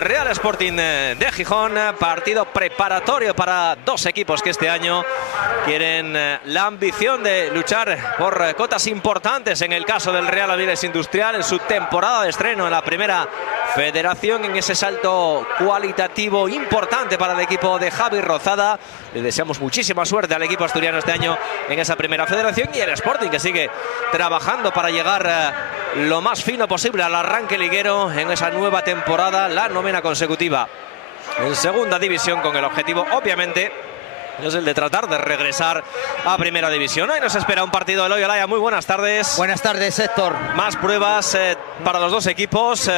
Real Sporting de Gijón, partido preparatorio para dos equipos que este año quieren la ambición de luchar por cotas importantes. En el caso del Real Avilés Industrial, en su temporada de estreno en la primera federación, en ese salto cualitativo importante para el equipo de Javi Rozada. Le deseamos muchísima suerte al equipo asturiano este año en esa primera federación, y el Sporting, que sigue trabajando para llegar lo más fino posible al arranque liguero en esa nueva temporada, la novena consecutiva en segunda división, con el objetivo obviamente es el de tratar de regresar a primera división. Hoy nos espera un partido de Eloy Olaya. Muy buenas tardes. Buenas tardes, Héctor. Más pruebas para los dos equipos,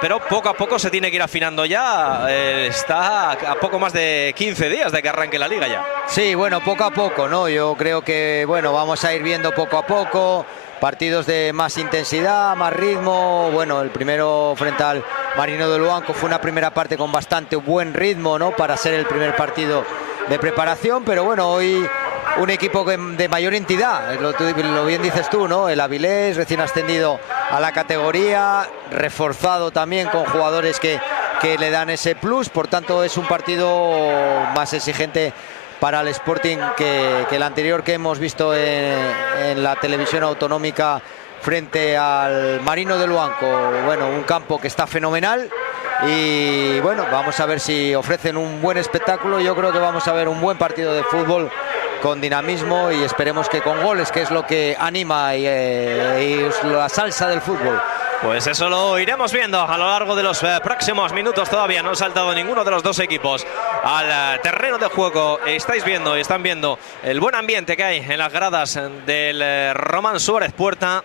pero poco a poco se tiene que ir afinando ya. Está a poco más de 15 días de que arranque la liga ya. Sí, bueno, poco a poco, ¿no? Yo creo que, bueno, vamos a ir viendo poco a poco partidos de más intensidad, más ritmo. Bueno, el primero frente al Marino de Luanco fue una primera parte con bastante buen ritmo, ¿no? Para ser el primer partido de preparación, pero bueno, hoy un equipo de mayor entidad, lo bien dices tú, ¿no? El Avilés, recién ascendido a la categoría, reforzado también con jugadores que le dan ese plus. Por tanto, es un partido más exigente para el Sporting que el anterior que hemos visto en la televisión autonómica frente al Marino de Luanco. Bueno, un campo que está fenomenal. Y bueno, vamos a ver si ofrecen un buen espectáculo. Yo creo que vamos a ver un buen partido de fútbol con dinamismo, y esperemos que con goles, que es lo que anima y la salsa del fútbol. Pues eso lo iremos viendo a lo largo de los próximos minutos. Todavía no ha saltado ninguno de los dos equipos al terreno de juego. Estáis viendo y están viendo el buen ambiente que hay en las gradas del Román Suárez Puerta,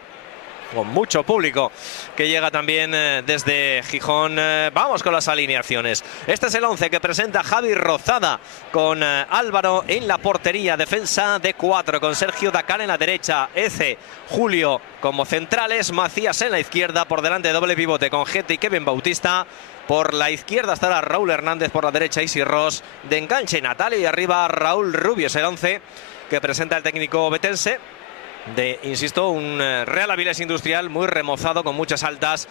con mucho público que llega también desde Gijón. Vamos con las alineaciones. Este es el 11 que presenta Javi Rozada, con Álvaro en la portería, defensa de 4 con Sergio Dacal en la derecha, Eze, Julio como centrales, Macías en la izquierda, por delante doble pivote con Gete y Kevin Bautista. Por la izquierda estará Raúl Hernández, por la derecha Isi Ross, de enganche Natalia, y arriba Raúl Rubio. Es el 11 que presenta el técnico betense de, insisto, un Real Avilés Industrial muy remozado, con muchas altas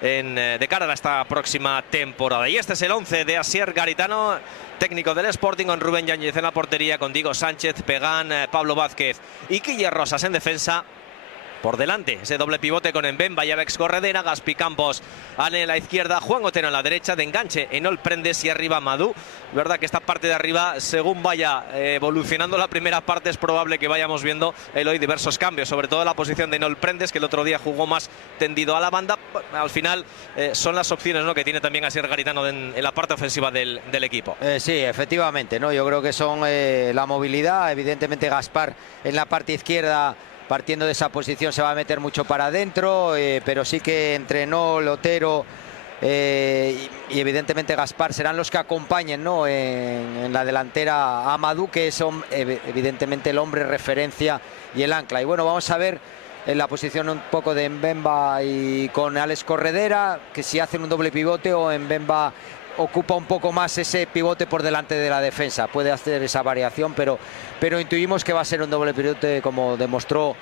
de cara a esta próxima temporada. Y este es el 11 de Asier Garitano, técnico del Sporting, con Rubén Yáñez en la portería, con Diego Sánchez, Pegán, Pablo Vázquez y Quille Rosas en defensa. Por delante, ese doble pivote con Mbemba y Alex Corredera, Gaspi Campos en la izquierda, Juan Otero en la derecha, de enganche Enol Prendes y arriba Madú. Verdad que esta parte de arriba, según vaya evolucionando la primera parte, es probable que vayamos viendo hoy diversos cambios, sobre todo la posición de Enol Prendes, que el otro día jugó más tendido a la banda. Al final son las opciones, ¿no?, que tiene también Asier Garitano en la parte ofensiva del equipo. Sí, efectivamente, ¿no? Yo creo que son la movilidad, evidentemente Gaspar en la parte izquierda, partiendo de esa posición, se va a meter mucho para adentro, pero sí que entre Enol, Otero y evidentemente Gaspar serán los que acompañen, ¿no?, en la delantera a Madú, que es evidentemente el hombre referencia y el ancla. Y bueno, vamos a ver en la posición un poco de Mbemba y con Alex Corredera, que si hacen un doble pivote o Mbemba ocupa un poco más ese pivote por delante de la defensa. Puede hacer esa variación, pero intuimos que va a ser un doble pivote, como demostró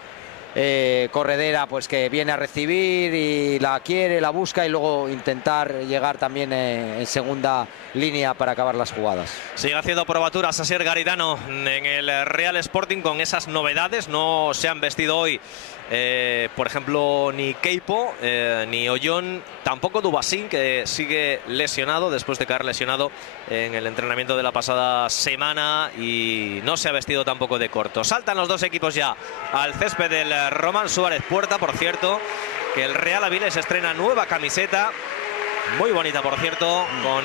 Corredera, pues que viene a recibir y la quiere, la busca, y luego intentar llegar también en segunda línea para acabar las jugadas. Sigue haciendo probaturas Asier Garitano en el Real Sporting con esas novedades. No se han vestido hoy, por ejemplo, ni Keipo, ni Ollón, tampoco Dubasín, que sigue lesionado después de caer lesionado en el entrenamiento de la pasada semana, y no se ha vestido tampoco de corto. Saltan los dos equipos ya al césped del Román Suárez Puerta. Por cierto, que el Real Avilés estrena nueva camiseta, muy bonita por cierto, con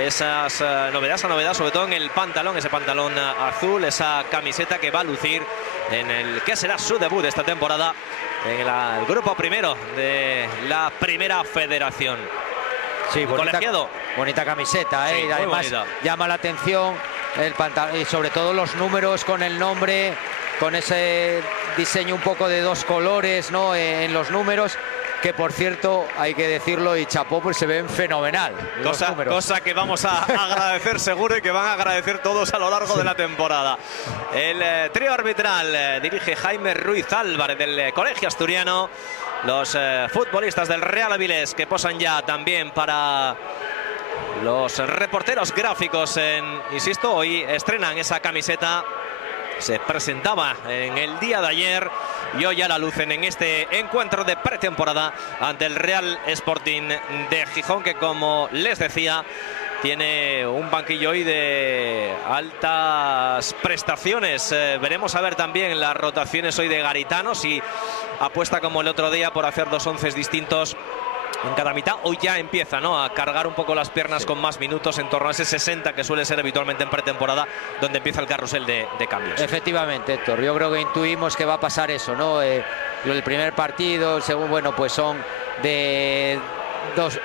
esa novedad sobre todo en el pantalón, ese pantalón azul, esa camiseta que va a lucir en el que será su debut de esta temporada en el grupo primero de la primera federación. Sí, bonita camiseta, sí, y además llama la atención el pantalón y sobre todo los números con el nombre, con ese diseño un poco de dos colores, ¿no?, en los números, que por cierto, hay que decirlo, y chapó, pues se ven fenomenal. Cosa que vamos a agradecer seguro y que van a agradecer todos a lo largo de la temporada. El trío arbitral dirige Jaime Ruiz Álvarez del Colegio Asturiano. Los futbolistas del Real Avilés que posan ya también para los reporteros gráficos. Insisto, hoy estrenan esa camiseta. Se presentaba en el día de ayer y hoy ya la lucen en este encuentro de pretemporada ante el Real Sporting de Gijón, que, como les decía, tiene un banquillo hoy de altas prestaciones. Veremos a ver también las rotaciones hoy de Garitano, si apuesta como el otro día por hacer 2 onces distintos en cada mitad. Hoy ya empieza, ¿no?, a cargar un poco las piernas con más minutos, en torno a ese 60 que suele ser habitualmente en pretemporada, donde empieza el carrusel de cambios. Efectivamente, Héctor, yo creo que intuimos que va a pasar eso, ¿no? El primer partido, el segundo, bueno, pues son de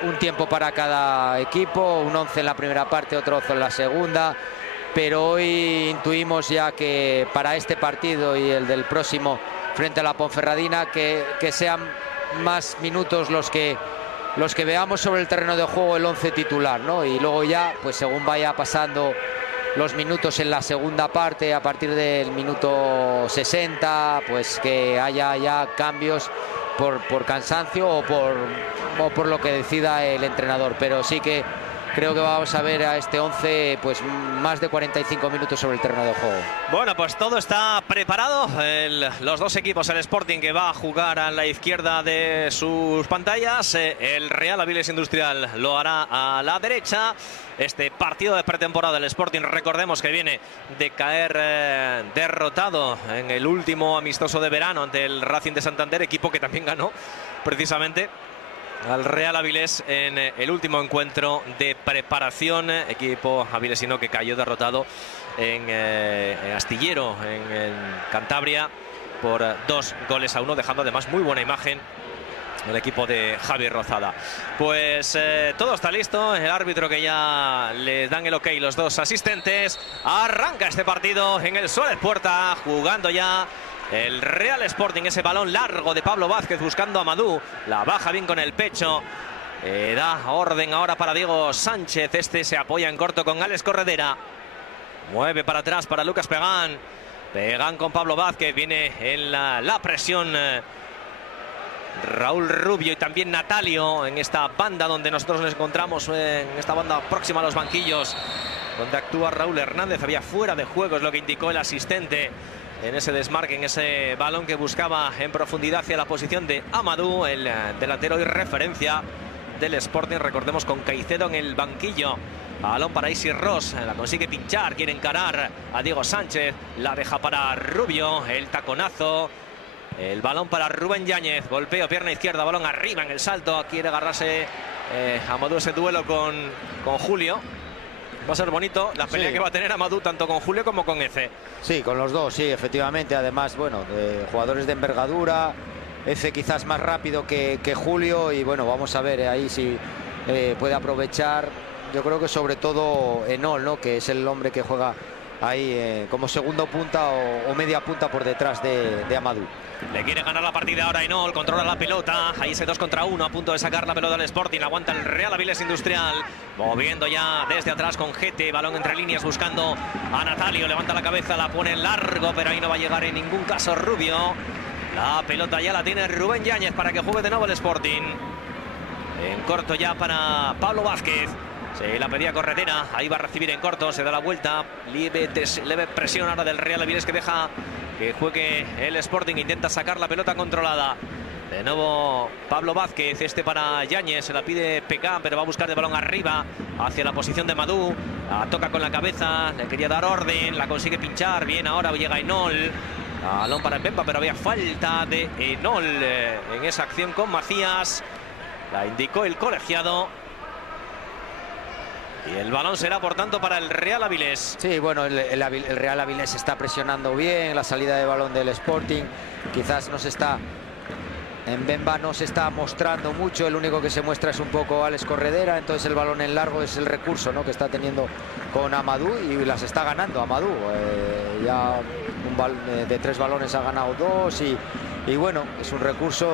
un tiempo para cada equipo, un 11 en la primera parte, otro 11 en la segunda, pero hoy intuimos ya que para este partido y el del próximo frente a la Ponferradina, que sean más minutos los que veamos sobre el terreno de juego, el 11 titular, ¿no? Y luego ya, pues según vaya pasando los minutos en la segunda parte, a partir del minuto 60, pues que haya ya cambios por cansancio o por lo que decida el entrenador. Pero sí que creo que vamos a ver a este 11 pues más de 45 minutos sobre el terreno de juego. Bueno, pues todo está preparado. Los dos equipos, el Sporting, que va a jugar a la izquierda de sus pantallas, el Real Avilés Industrial lo hará a la derecha. Este partido de pretemporada del Sporting, recordemos que viene de caer derrotado en el último amistoso de verano ante el Racing de Santander, equipo que también ganó precisamente al Real Avilés en el último encuentro de preparación. Equipo avilesino que cayó derrotado en Astillero, en Cantabria, por 2-1, dejando además muy buena imagen el equipo de Javier Rozada. Pues todo está listo. El árbitro, que ya les dan el ok los dos asistentes. Arranca este partido en el Suárez Puerta, jugando ya el Real Sporting. Ese balón largo de Pablo Vázquez buscando a Amadou. La baja bien con el pecho. Da orden ahora para Diego Sánchez. Este se apoya en corto con Alex Corredera. Mueve para atrás para Lucas Pegán. Pegán con Pablo Vázquez. Viene en la presión Raúl Rubio y también Natalio en esta banda donde nosotros nos encontramos, en esta banda próxima a los banquillos, donde actúa Raúl Hernández. Había fuera de juego, es lo que indicó el asistente en ese desmarque, en ese balón que buscaba en profundidad hacia la posición de Amadou, el delantero y referencia del Sporting. Recordemos, con Caicedo en el banquillo. Balón para Isi Ross, la consigue pinchar, quiere encarar a Diego Sánchez, la deja para Rubio, el taconazo. El balón para Rubén Yáñez, golpeo, pierna izquierda, balón arriba en el salto. Quiere agarrarse Amadou ese duelo con Julio. Va a ser bonito la pelea que va a tener Amadou, tanto con Julio como con Eze. Sí, con los dos, sí, efectivamente. Además, bueno, jugadores de envergadura. Eze quizás más rápido que Julio. Y bueno, vamos a ver ahí si puede aprovechar. Yo creo que sobre todo Enol, ¿no?, que es el hombre que juega ahí como segundo punta o media punta por detrás de Amadou. Le quiere ganar la partida ahora Enol, controla la pelota, ahí ese 2 contra 1, a punto de sacar la pelota del Sporting, aguanta el Real Avilés Industrial, moviendo ya desde atrás con Gete, balón entre líneas buscando a Natalio, levanta la cabeza, la pone en largo, pero ahí no va a llegar en ningún caso Rubio. La pelota ya la tiene Rubén Yáñez para que juegue de nuevo el Sporting. En corto ya para Pablo Vázquez. Se la pedía Corredera, ahí va a recibir en corto, se da la vuelta, leve presión ahora del Real Avilés, que deja que juegue el Sporting, intenta sacar la pelota controlada. De nuevo Pablo Vázquez, este para Yáñez, se la pide Pecán, pero va a buscar de balón arriba, hacia la posición de Amadou, la toca con la cabeza, le quería dar orden, la consigue pinchar, bien ahora llega Enol, balón para Mbemba, pero había falta de Enol en esa acción con Macías, la indicó el colegiado. Y el balón será, por tanto, para el Real Avilés. Sí, bueno, el Real Avilés está presionando bien la salida de balón del Sporting. Quizás Mbemba no se está mostrando mucho. El único que se muestra es un poco Alex Corredera. Entonces el balón en largo es el recurso, ¿no?, que está teniendo con Amadou, y las está ganando Amadou. Ya de 3 balones ha ganado 2 y Y bueno, es un recurso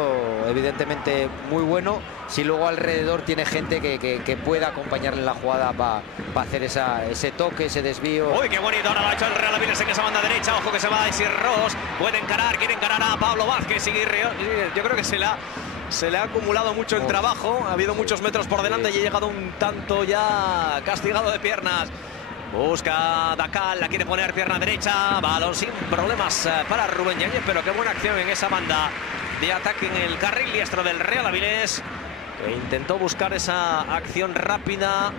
evidentemente muy bueno si luego alrededor tiene gente que pueda acompañarle en la jugada para hacer ese toque, ese desvío. Uy, qué bonito, ahora lo ha hecho el Real Avilés en esa banda derecha. Ojo que se va Isi Ross, puede encarar, quiere encarar a Pablo Vázquez. Yo creo que se le ha acumulado mucho el trabajo, ha habido muchos metros por delante y ha llegado un tanto ya castigado de piernas. Busca Dacal, la quiere poner pierna derecha, balón sin problemas para Rubén Yáñez, pero qué buena acción en esa banda de ataque en el carril diestro del Real Avilés, que intentó buscar esa acción rápida,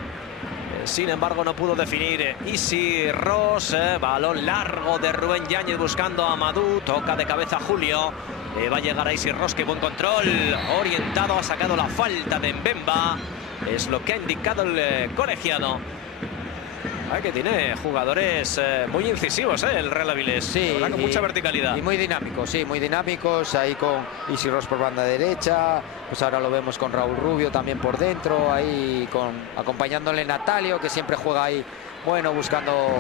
sin embargo no pudo definir Isi Ross. Balón largo de Rubén Yáñez buscando a Amadou, toca de cabeza Julio, va a llegar a Isi Ross, qué buen control, orientado, ha sacado la falta de Mbemba, es lo que ha indicado el colegiado. Que tiene jugadores muy incisivos, el Real Avilés. Sí, con mucha verticalidad. Y muy dinámicos, sí, muy dinámicos. Ahí con Isi Ross por banda derecha. Pues ahora lo vemos con Raúl Rubio también por dentro. Ahí acompañándole Natalio, que siempre juega ahí, bueno, buscando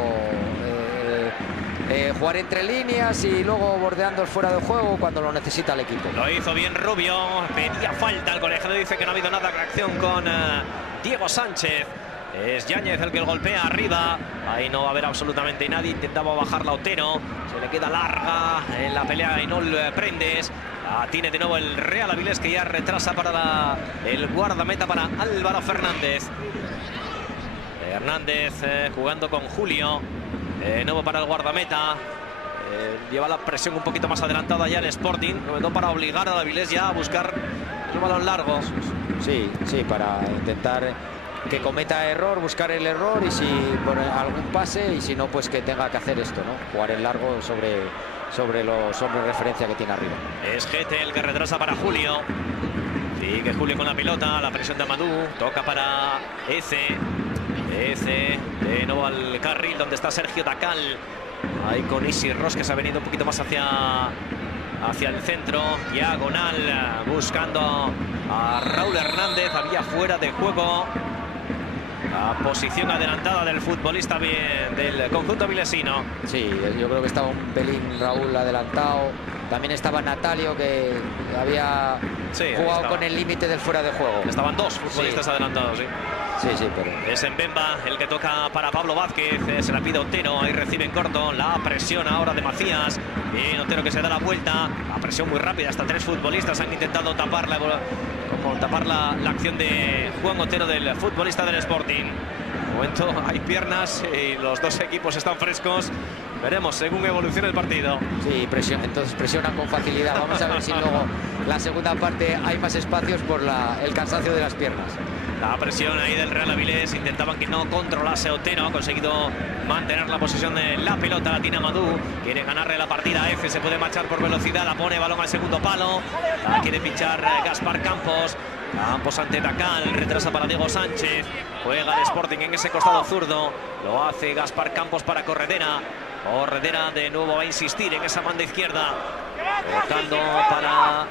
jugar entre líneas y luego bordeando el fuera de juego cuando lo necesita el equipo. Lo hizo bien Rubio, pedía falta. El colegiado dice que no ha habido nada de acción con Diego Sánchez. Es Yáñez el que el golpea arriba. Ahí no va a haber absolutamente nadie. Intentaba bajarla Otero. Se le queda larga en la pelea Ainol Prendes. Tiene de nuevo el Real Avilés, que ya retrasa para el guardameta, para Álvaro Fernández. Hernández jugando con Julio. Nuevo para el guardameta. Lleva la presión un poquito más adelantada ya el Sporting. No para obligar al Avilés ya a buscar el balón largo. Sí, para intentar que cometa error, buscar el error, y si por algún pase, y si no, pues que tenga que hacer esto, ¿no? Jugar el largo sobre los hombres de referencia que tiene arriba. Es Gete el que retrasa para Julio. Sigue Julio con la pelota, la presión de Amadou, toca para Eze. De nuevo al carril donde está Sergio Dacal. Ahí con Isi Ross, que se ha venido un poquito más hacia el centro, diagonal, buscando a Raúl Hernández. Había fuera de juego. La posición adelantada del futbolista del conjunto avilesino. Sí, yo creo que estaba un pelín Raúl adelantado. También estaba Natalio, que había jugado con el límite del fuera de juego. Estaban dos futbolistas adelantados, sí. Sí, pero... Es Mbemba el que toca para Pablo Vázquez. Se la pide Otero. Ahí recibe en corto. La presión ahora de Macías. Bien, Otero que se da la vuelta. La presión muy rápida. Hasta tres futbolistas han intentado tapar la acción de Juan Otero, del futbolista del Sporting. De momento hay piernas y los dos equipos están frescos. Veremos según evolucione el partido. Sí, entonces presionan con facilidad. Vamos a ver si luego la segunda parte hay más espacios por el cansancio de las piernas. La presión ahí del Real Avilés. Intentaban que no controlase Otero. Ha conseguido mantener la posesión de la pelota. La tiene Amadou. Quiere ganarle la partida a F. Se puede marchar por velocidad. La pone balón al segundo palo. La quiere pinchar Gaspar Campos. Campos ante Dacal. Retrasa para Diego Sánchez. Juega el Sporting en ese costado zurdo. Lo hace Gaspar Campos para Corredera. Corredera de nuevo va a insistir en esa banda izquierda. Tocando para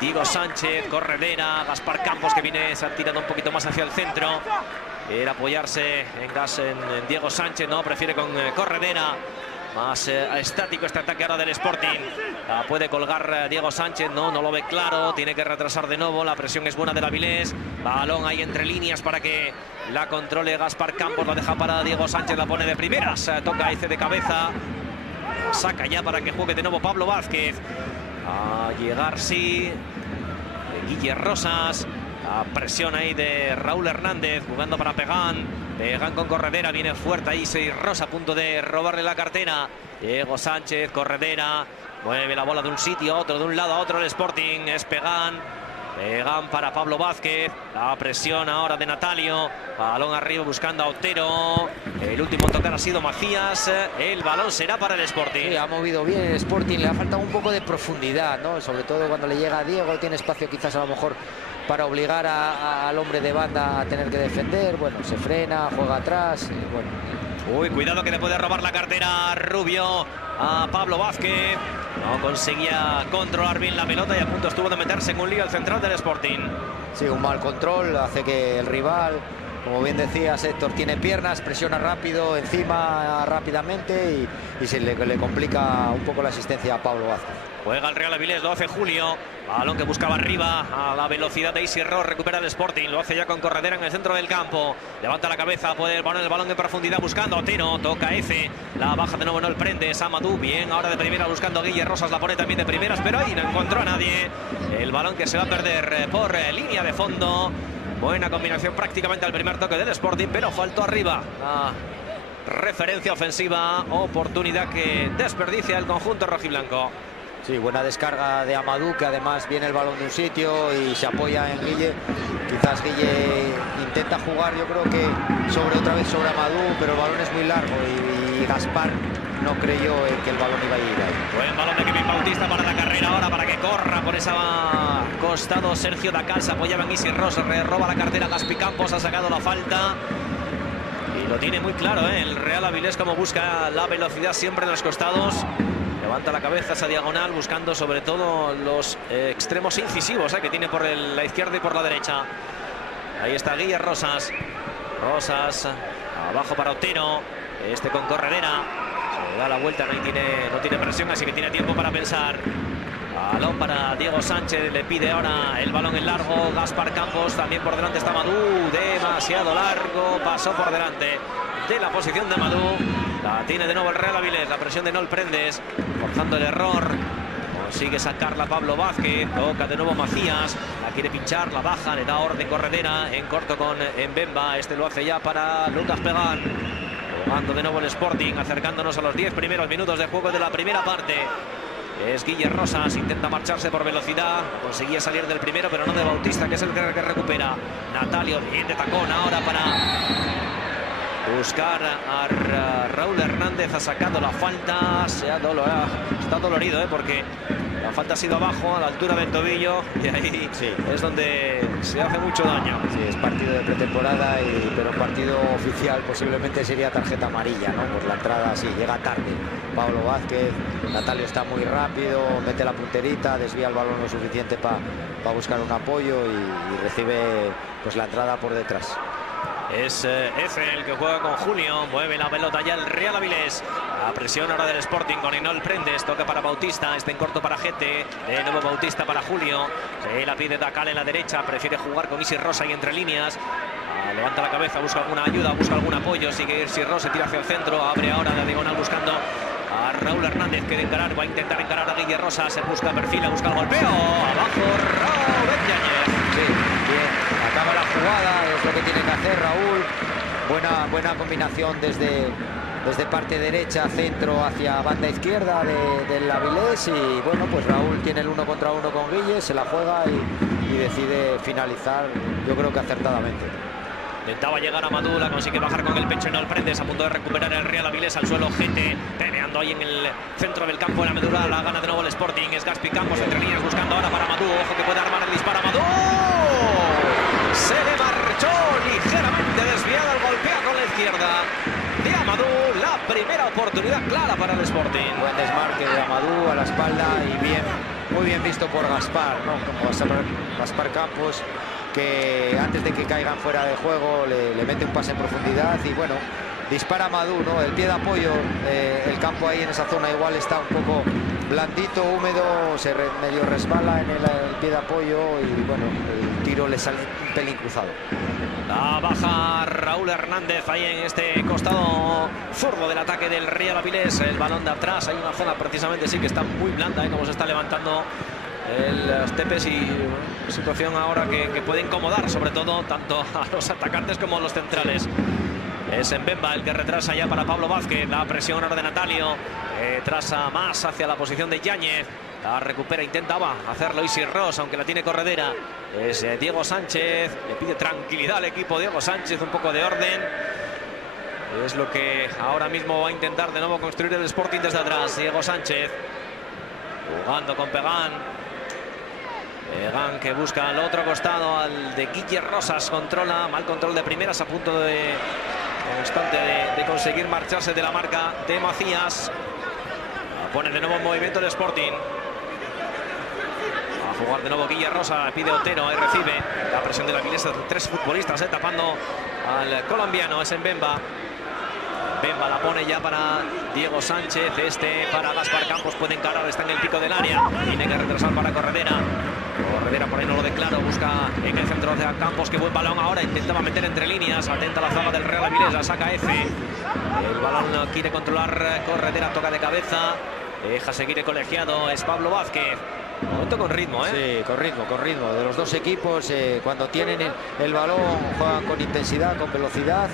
Diego Sánchez, Corredera, Gaspar Campos, que viene, se ha tirado un poquito más hacia el centro. Quiere apoyarse en Diego Sánchez, no, prefiere con Corredera. Más estático este ataque ahora del Sporting. La puede colgar Diego Sánchez, no lo ve claro, tiene que retrasar de nuevo. La presión es buena del Avilés. Balón ahí entre líneas para que la controle Gaspar Campos, la deja para Diego Sánchez, la pone de primeras. Toca Eze de cabeza. Saca ya para que juegue de nuevo Pablo Vázquez. A llegar, sí, de Guille Rosas. La presión ahí de Raúl Hernández jugando para Pegán. Pegán con Corredera, viene fuerte ahí Isi Ross, a punto de robarle la cartera. Diego Sánchez, Corredera, mueve la bola de un sitio a otro, de un lado a otro el Sporting. Es Pegán. Pegán para Pablo Vázquez. La presión ahora de Natalio. Balón arriba buscando a Otero. El último en tocar ha sido Macías. El balón será para el Sporting. Sí, ha movido bien el Sporting. Le ha faltado un poco de profundidad, ¿no? Sobre todo cuando le llega a Diego. Tiene espacio quizás a lo mejor para obligar al hombre de banda a tener que defender. Bueno, se frena, juega atrás. Bueno. Uy, cuidado que le puede robar la cartera Rubio a Pablo Vázquez. No conseguía controlar bien la pelota y a punto estuvo de meterse en un lío el central del Sporting. Sí, un mal control hace que el rival como bien decías, Héctor, tiene piernas, presiona rápido, encima rápidamente y se le complica un poco la asistencia a Pablo Vázquez. Juega el Real Avilés, lo hace Julio. Balón que buscaba arriba a la velocidad de Isi Ross. Recupera el Sporting, lo hace ya con corredera en el centro del campo. Levanta la cabeza, puede poner el balón en profundidad buscando a Otero. Toca F, la baja de nuevo, no el prende. Amadou, bien, ahora de primera buscando a Guille Rosas. La pone también de primeras, pero ahí no encontró a nadie. El balón que se va a perder por línea de fondo. Buena combinación prácticamente al primer toque del Sporting, pero faltó arriba. Referencia ofensiva, oportunidad que desperdicia el conjunto rojiblanco. Sí, buena descarga de Amadou, que además viene el balón de un sitio y se apoya en Guille. Quizás Guille intenta jugar, yo creo que otra vez sobre Amadou, pero el balón es muy largo y Gaspar no creyó que el balón iba a ir ahí. Buen balón de Kevin Bautista para la carrera ahora, para que corra por ese costado Sergio Dacal. Se apoyaba en Isi Ross, roba la cartera Gaspi Campos, ha sacado la falta. Y lo tiene muy claro, el Real Avilés, como busca la velocidad siempre en los costados. Levanta la cabeza esa diagonal, buscando sobre todo los extremos incisivos que tiene por la izquierda y por la derecha. Ahí está Guille Rosas. Rosas, abajo para Otero. Este con corredera. Se da la vuelta, no tiene presión, así que tiene tiempo para pensar. Balón para Diego Sánchez, le pide ahora el balón en largo. Gaspar Campos, también por delante está Amadou. Demasiado largo, pasó por delante de la posición de Amadou. La tiene de nuevo el Real Avilés, la presión de Nol Prendes, forzando el error. Consigue sacarla Pablo Vázquez, toca de nuevo Macías, la quiere pinchar, la baja, le da orden corredera, en corto con Mbemba, este lo hace ya para Lucas Pegán. Jugando de nuevo el Sporting, acercándonos a los 10 primeros minutos de juego de la primera parte. Es Guille Rosas, intenta marcharse por velocidad, conseguía salir del primero, pero no de Bautista, que es el que recupera. Natalio, bien de tacón ahora para buscar a Raúl Hernández. Ha sacado la falta, está dolorido, porque la falta ha sido abajo, a la altura del tobillo, y ahí sí es donde se hace mucho daño. Sí, es partido de pretemporada, pero partido oficial posiblemente sería tarjeta amarilla, ¿no? Por la entrada, sí, llega tarde Pablo Vázquez. Natalio está muy rápido, mete la punterita, desvía el balón lo suficiente para buscar un apoyo y recibe pues la entrada por detrás. Es F el que juega con Julio, mueve la pelota ya el Real Avilés. La presión ahora del Sporting con Inol Prendes, toca para Bautista, este en corto para Gete, de nuevo Bautista para Julio. Se la pide Dacal en la derecha, prefiere jugar con Isi Rosa y entre líneas. Levanta la cabeza, busca alguna ayuda, busca algún apoyo, sigue Isi Rosa, se tira hacia el centro, abre ahora la diagonal buscando a Raúl Hernández, que de encarar, va a intentar encarar a Guille Rosa, se busca perfil, busca el golpeo, abajo Raúl Yáñez. Sí, bien. Acaba la jugada, es lo que tiene que hacer Raúl. Buena combinación desde parte derecha, centro hacia banda izquierda del Avilés. Y bueno, pues Raúl tiene el 1 contra 1 con Guille, se la juega y decide finalizar, yo creo que acertadamente. Intentaba llegar a Amadou, la consigue bajar con el pecho y no el Prendes, a punto de recuperar el Real Avilés al suelo. Gente peleando ahí en el centro del campo, en la medula, la gana de nuevo el Sporting. Es Gaspi Campos entre líneas buscando ahora para Amadou, ojo que puede armar el disparo Amadou. Se le marchó ligeramente desviado, el golpea con la izquierda de Amadou. La primera oportunidad clara para el Sporting. Buen desmarque de Amadou a la espalda y muy bien visto por Gaspar, ¿no? Como Gaspar Campos, que antes de que caigan fuera de juego le mete un pase en profundidad y bueno, dispara Amadou, ¿no? El pie de apoyo, el campo ahí en esa zona igual está un poco blandito, húmedo, medio resbala en el pie de apoyo y bueno, el tiro le sale un pelín cruzado. La baja Raúl Hernández ahí en este costado zurdo del ataque del Real Avilés. El balón de atrás, hay una zona precisamente sí que está muy blanda, como se está levantando los tepes y situación ahora que puede incomodar sobre todo tanto a los atacantes como a los centrales. Es Mbemba el que retrasa ya para Pablo Vázquez. La presión ahora de Natalio. Trasa más hacia la posición de Yáñez. La recupera, intentaba hacerlo Isi Ross, aunque la tiene corredera. Es Diego Sánchez. Le pide tranquilidad al equipo Diego Sánchez, un poco de orden. Es lo que ahora mismo va a intentar de nuevo construir el Sporting desde atrás. Diego Sánchez jugando con Pegán. Pegán que busca al otro costado, al de Guille Rosas. Controla, mal control de primeras, a punto de conseguir marcharse de la marca de Macías. Pone de nuevo en movimiento el Sporting. A jugar de nuevo Guille Rosa, pide Otero, ahí recibe la presión de la Avilés, tres futbolistas tapando al colombiano, es en Bemba. Bemba la pone ya para Diego Sánchez, para Gaspar Campos, puede encarar, está en el pico del área, tiene que retrasar para Corredera. Corredera por ahí no lo declaro, busca en el centro de Campos, que buen balón ahora, intentaba meter entre líneas, atenta la zaga del Real Avilés, la saca F. El balón quiere controlar Corredera, toca de cabeza, deja seguir el colegiado, es Pablo Vázquez. Momento con ritmo, ¿eh? Sí, con ritmo. De los dos equipos, cuando tienen el balón, juegan con intensidad, con velocidad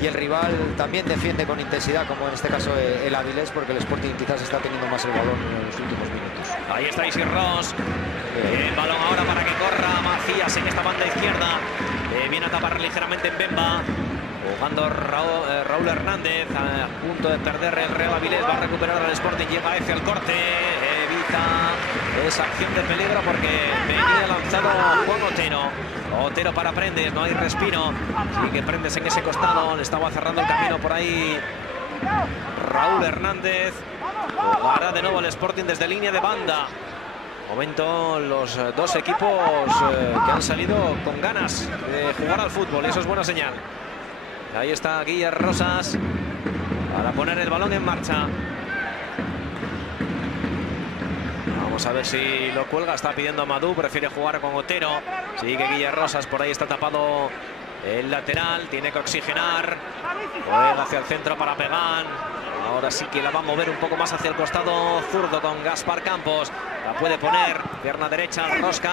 y el rival también defiende con intensidad, como en este caso el Avilés, porque el Sporting quizás está teniendo más el balón en los últimos minutos. Ahí está Isi Ross. El balón ahora para que corra Macías en esta banda izquierda. Viene a tapar ligeramente en Bemba. Jugando Raúl Hernández, a punto de perder el Real Avilés, va a recuperar al Sporting, llega F al corte, evita esa acción de peligro porque venía lanzado Juan Otero. Otero para Prendes, no hay respiro, sigue Prendes en ese costado, le estaba cerrando el camino por ahí Raúl Hernández. Jugará de nuevo el Sporting desde línea de banda. Momento los dos equipos que han salido con ganas de jugar al fútbol, eso es buena señal. Ahí está Guillermo Rosas para poner el balón en marcha. Vamos a ver si lo cuelga. Está pidiendo a Madú, prefiere jugar con Otero. Sigue Guillermo Rosas, por ahí está tapado el lateral. Tiene que oxigenar. Juega hacia el centro para Pegán. Ahora sí que la va a mover un poco más hacia el costado zurdo con Gaspar Campos. La puede poner, pierna derecha, rosca,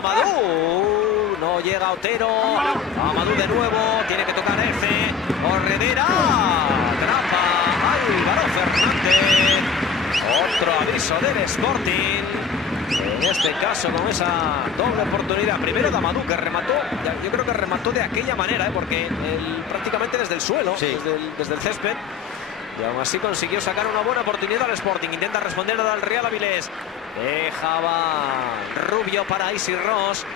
Madú. No llega Otero. A Madú de nuevo, tiene que tocar F. Corredera. Trampa. Álvaro Fernández. Otro aviso del Sporting. En este caso con esa doble oportunidad. Primero Damadou, que remató, yo creo que remató de aquella manera, porque prácticamente desde el suelo, sí, desde el césped. Y aún así consiguió sacar una buena oportunidad al Sporting. Intenta responder al Real Avilés. Dejaba Rubio para Isi Ross.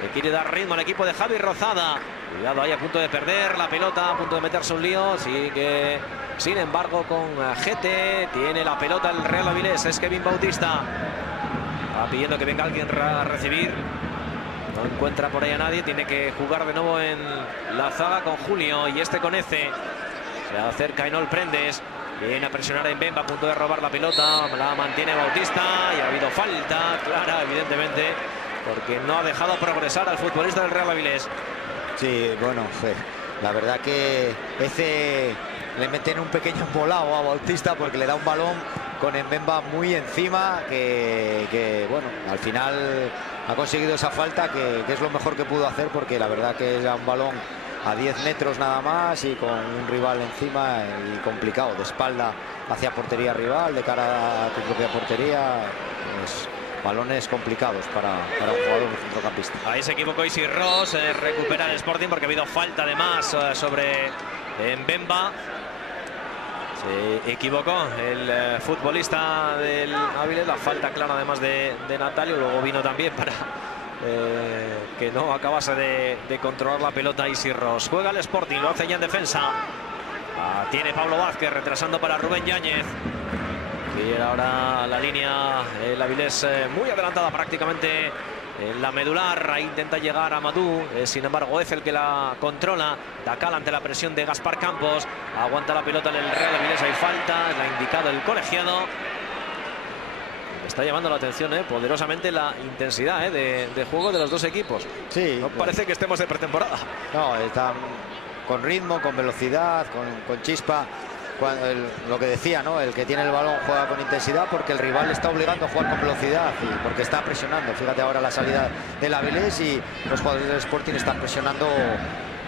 Le quiere dar ritmo al equipo de Javi Rozada. Cuidado ahí, a punto de perder la pelota, a punto de meterse un lío. Sigue, sin embargo, con GT. Tiene la pelota el Real Avilés. Es Kevin Bautista. Va pidiendo que venga alguien a recibir. No encuentra por ahí a nadie. Tiene que jugar de nuevo en la zaga con Julio y con Ece. Se acerca Ainol Prendes. Viene a presionar en Bemba, a punto de robar la pelota. La mantiene Bautista y ha habido falta clara, evidentemente, porque no ha dejado progresar al futbolista del Real Avilés. Sí, bueno, la verdad que Ece le meten un pequeño embolado a Bautista porque le da un balón con Mbemba muy encima que bueno, al final ha conseguido esa falta que es lo mejor que pudo hacer, porque la verdad que era un balón a 10 metros nada más y con un rival encima y complicado, de espalda hacia portería rival, de cara a tu propia portería. Pues, balones complicados para un jugador de centrocampista. Ahí se equivocó Isi Ross, recupera el Sporting porque ha habido falta además sobre Mbemba. Se equivocó el futbolista del Avilés, la falta clara además de Natalio. Luego vino también para que no acabase de controlar la pelota Isi Ross. Juega el Sporting, lo hace ya en defensa. Tiene Pablo Vázquez retrasando para Rubén Yáñez. Y ahora la línea, el Avilés muy adelantada prácticamente en la medular. Ahí intenta llegar a Madú, sin embargo es el que la controla. Dacal ante la presión de Gaspar Campos. Aguanta la pelota en el Real Avilés, hay falta, la ha indicado el colegiado. Está llamando la atención poderosamente la intensidad de juego de los dos equipos. Sí, no parece que estemos de pretemporada. No, están con ritmo, con velocidad, con chispa. Lo que decía, ¿no? El que tiene el balón juega con intensidad porque el rival le está obligando a jugar con velocidad y porque está presionando. Fíjate ahora la salida del Avilés y los jugadores del Sporting están presionando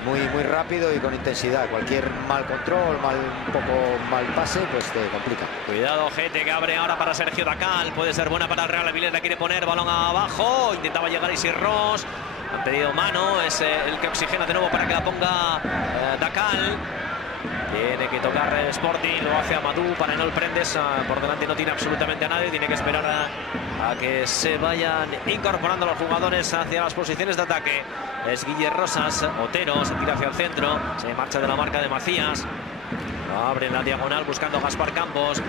muy rápido y con intensidad. Cualquier mal control, un poco mal pase, pues te complica. Cuidado, Gete, que abre ahora para Sergio Dacal. Puede ser buena para el Real Avilés, la quiere poner, balón abajo. Intentaba llegar Isi Ross. Han pedido mano, es el que oxigena de nuevo para que la ponga Dacal. Tiene que tocar el Sporting, lo hace Amadou para Ainol Prendes. Por delante no tiene absolutamente a nadie. Tiene que esperar a que se vayan incorporando los jugadores hacia las posiciones de ataque. Es Guillermo Rosas. Otero se tira hacia el centro. Se marcha de la marca de Macías. Abre en la diagonal buscando a Gaspar Campos.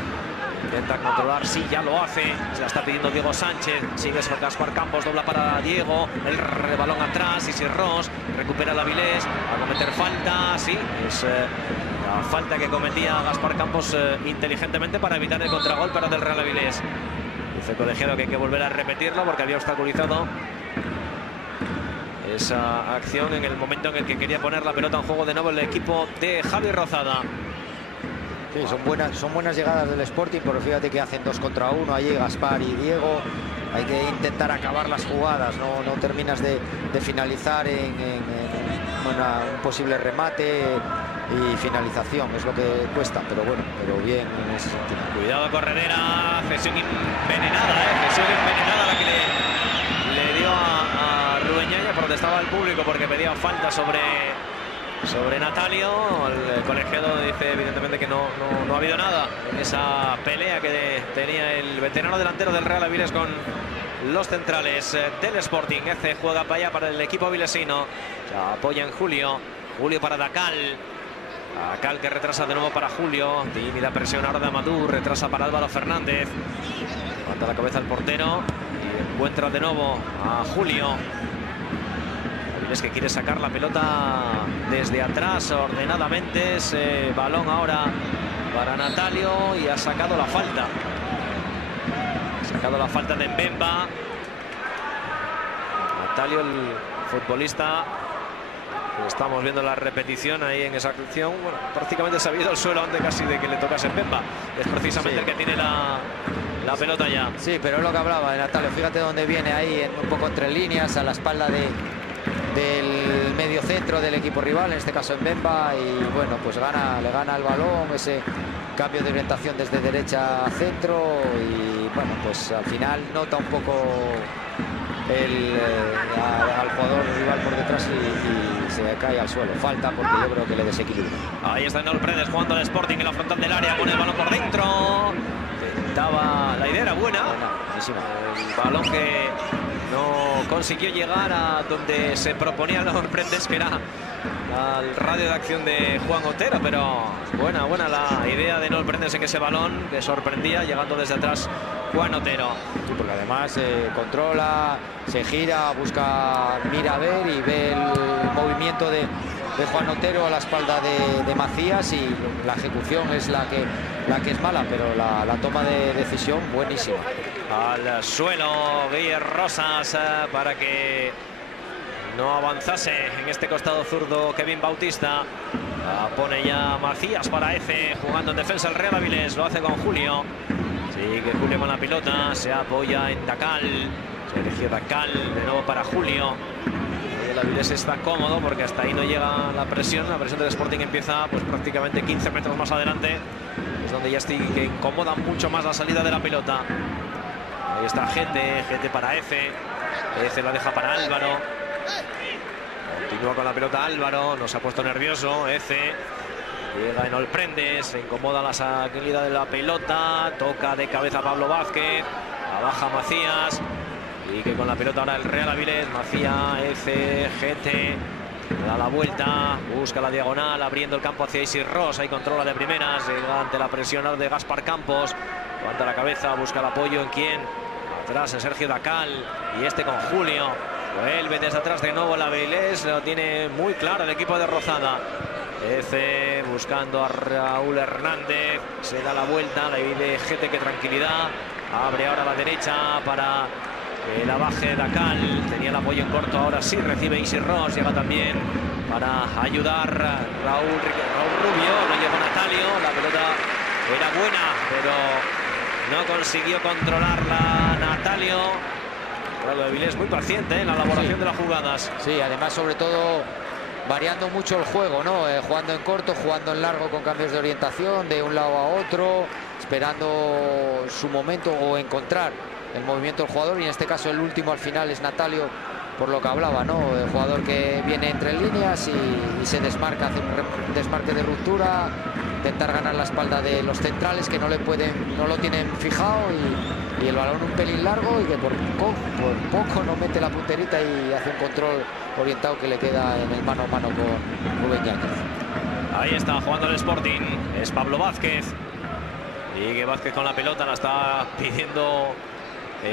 Intenta controlar, sí, ya lo hace. Se la está pidiendo Diego Sánchez. Sigue sobre Gaspar Campos, dobla para Diego. El balón atrás, Isi Ross. Recupera la Avilés. Va a cometer falta, sí. Es la falta que cometía Gaspar Campos inteligentemente para evitar el contragolpe del Real Avilés. Dice el colegiado que hay que volver a repetirlo porque había obstaculizado esa acción en el momento en el que quería poner la pelota en juego de nuevo el equipo de Javi Rozada. Sí, son buenas llegadas del Sporting, pero fíjate que hacen 2 contra 1 allí Gaspar y Diego. Hay que intentar acabar las jugadas, no terminas de finalizar en un posible remate y finalización, es lo que cuesta, pero bueno, pero bien en ese sentido. Cuidado Corredera, cesión envenenada, cesión envenenada la que le dio a Rubén Ñaña. Protestaba el público porque pedía falta sobre Natalio. El colegiado dice evidentemente que no ha habido nada en esa pelea que tenía el veterano delantero del Real Avilés con los centrales del Sporting. Ece juega para allá para el equipo avilesino. Ya apoya en Julio para Dacal. Dacal que retrasa de nuevo para Julio. Tímida presión ahora de Amadou. Retrasa para Álvaro Fernández. Levanta la cabeza el portero y encuentra de nuevo a Julio. Es que quiere sacar la pelota desde atrás ordenadamente. Ese balón ahora para Natalio y ha sacado la falta. Ha sacado la falta de Mbemba. Natalio, el futbolista. Estamos viendo la repetición ahí en esa acción. Bueno, prácticamente se ha ido al suelo antes casi de que le tocase Mbemba. Es precisamente el que tiene la pelota ya. Sí, pero es lo que hablaba de Natalio. Fíjate dónde viene ahí, un poco entre líneas, a la espalda del medio centro del equipo rival, en este caso en Mbemba, y bueno, pues le gana el balón, ese cambio de orientación desde derecha a centro, y bueno, pues al final nota un poco al jugador rival por detrás y se cae al suelo. Falta porque yo creo que le desequilibra. Ahí está Enol Predes jugando al Sporting en la frontal del área, pone el balón por dentro. La idea era buena. El balón que no consiguió llegar a donde se proponía Enol Predes, que era al radio de acción de Juan Otero, pero buena la idea de Enol Predes en ese balón que sorprendía llegando desde atrás Juan Otero. Sí, porque además controla, se gira, mira a ver y ve el movimiento de Juan Otero a la espalda de Macías, y la ejecución es la que es mala, pero la toma de decisión buenísima. Al suelo Guillermo Rosas para que no avanzase en este costado zurdo Kevin Bautista. Pone ya Macías para Ece, jugando en defensa el Real Avilés, lo hace con Julio. Sigue Julio con la pelota, se apoya en Dacal. Sergio Dacal de nuevo para Julio. El Avilés está cómodo porque hasta ahí no llega la presión. La presión del Sporting empieza pues prácticamente 15 metros más adelante. Es donde ya que incomoda mucho más la salida de la pelota. Ahí está Gete para Ece. Ece la deja para Álvaro. Continúa con la pelota Álvaro. No se ha puesto nervioso. Ece. Llega Enol Prendes. Se incomoda la salida de la pelota. Toca de cabeza Pablo Vázquez. Abaja Macías. Y que con la pelota ahora el Real Avilés. Macías, Ece, Gete. Da la vuelta. Busca la diagonal. Abriendo el campo hacia Isi Ross. Ahí controla de primeras. Llega ante la presión de Gaspar Campos. Levanta la cabeza. Busca el apoyo en quién. Atrás en Sergio Dacal. Y este con Julio. Vuelve desde atrás de nuevo el Avilés. Lo tiene muy claro el equipo de Rozada. Ece buscando a Raúl Hernández. Se da la vuelta. La de Gete, que tranquilidad. Abre ahora a la derecha para que la baje Dacal. Tenía el apoyo en corto. Ahora sí recibe Isi Ross. Llega también para ayudar Raúl Rubio. Lo lleva Natalio. La pelota era buena, pero no consiguió controlarla Natalio. Claro, Avilés muy paciente en la elaboración de las jugadas. Sí, además sobre todo variando mucho el juego, ¿no? Jugando en corto, jugando en largo con cambios de orientación de un lado a otro, esperando su momento o encontrar el movimiento del jugador, y en este caso el último al final es Natalio, por lo que hablaba, ¿no? El jugador que viene entre líneas y se desmarca, hace un desmarque de ruptura, intentar ganar la espalda de los centrales que no lo tienen fijado, y el balón un pelín largo y que por poco no mete la punterita y hace un control orientado que le queda en el mano a mano con Rubén Ñáñez. Ahí está jugando el Sporting, es Pablo Vázquez. Sigue Vázquez con la pelota, la está pidiendo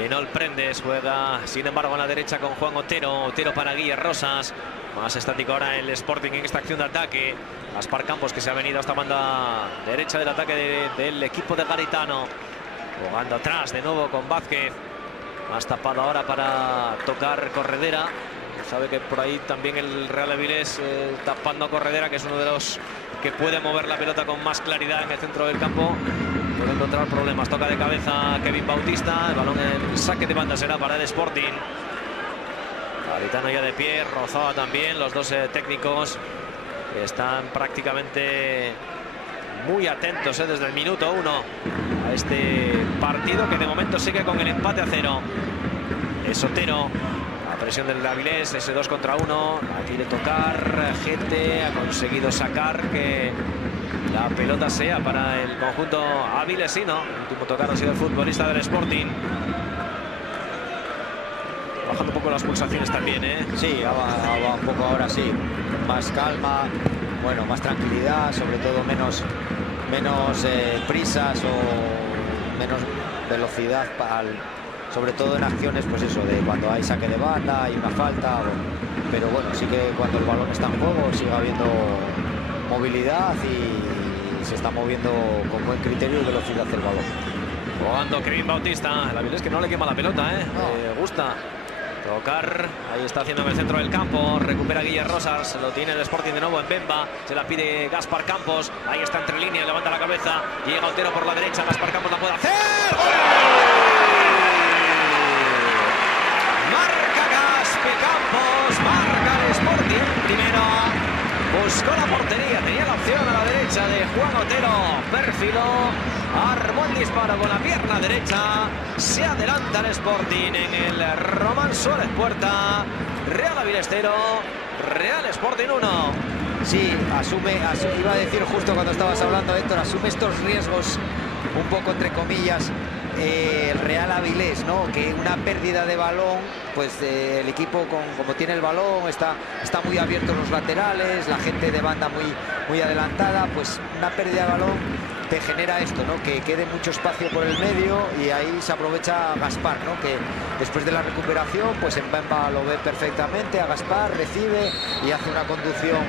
Nol Prendes. Juega sin embargo a la derecha con Juan Otero. Otero para Guille Rosas. Más estático ahora el Sporting en esta acción de ataque. Gaspar Campos, que se ha venido a esta banda derecha del ataque del equipo de Garitano. Jugando atrás de nuevo con Vázquez. Más tapado ahora para tocar Corredera. Sabe que por ahí también el Real Avilés tapando a Corredera, que es uno de los que puede mover la pelota con más claridad en el centro del campo. Puede encontrar problemas. Toca de cabeza Kevin Bautista. El balón en el saque de banda será para el Sporting. Garitano ya de pie, Rozaba también. Los dos técnicos están prácticamente muy atentos desde el minuto 1 a este partido, que de momento sigue con el empate a 0. Es Otero. La presión del Avilés, ese 2 contra 1. La quiere tocar. Gente ha conseguido sacar que la pelota sea para el conjunto avilesino. El último tocar ha sido el futbolista del Sporting. Bajando un poco las pulsaciones también, ¿eh? Sí, va un poco ahora sí. Más calma, bueno, más tranquilidad, sobre todo menos prisas o menos velocidad, sobre todo en acciones, pues eso, de cuando hay saque de banda, hay una falta. Pero bueno, sí que cuando el balón está en juego sigue habiendo movilidad y se está moviendo con buen criterio y velocidad el balón. Jugando Kevin Bautista. El Avilés que no le quema la pelota, ¿eh? No. Le gusta tocar. Ahí está haciendo en el centro del campo. Recupera Guille Rosas. Lo tiene el Sporting de nuevo en Bemba. Se la pide Gaspar Campos. Ahí está entre líneas. Levanta la cabeza. Llega Otero por la derecha. Gaspar Campos la puede hacer. Marca Gaspi Campos. Marca el Sporting. Primero buscó la portería. Tenía la opción a la derecha de Juan Otero. Perfiló. Armó el disparo con la pierna derecha. Se adelanta el Sporting en el Román Suárez Puerta. Real Avilés 0, Real Sporting 1. Sí, asume, iba a decir justo cuando estabas hablando, Héctor, asume estos riesgos un poco entre comillas el Real Avilés, ¿no? Que una pérdida de balón, pues el equipo como tiene el balón, está muy abierto en los laterales, la gente de banda muy adelantada, pues una pérdida de balón te genera esto, ¿no? Que quede mucho espacio por el medio y ahí se aprovecha Gaspar, ¿no? Que después de la recuperación, pues en Bemba lo ve perfectamente a Gaspar, recibe y hace una conducción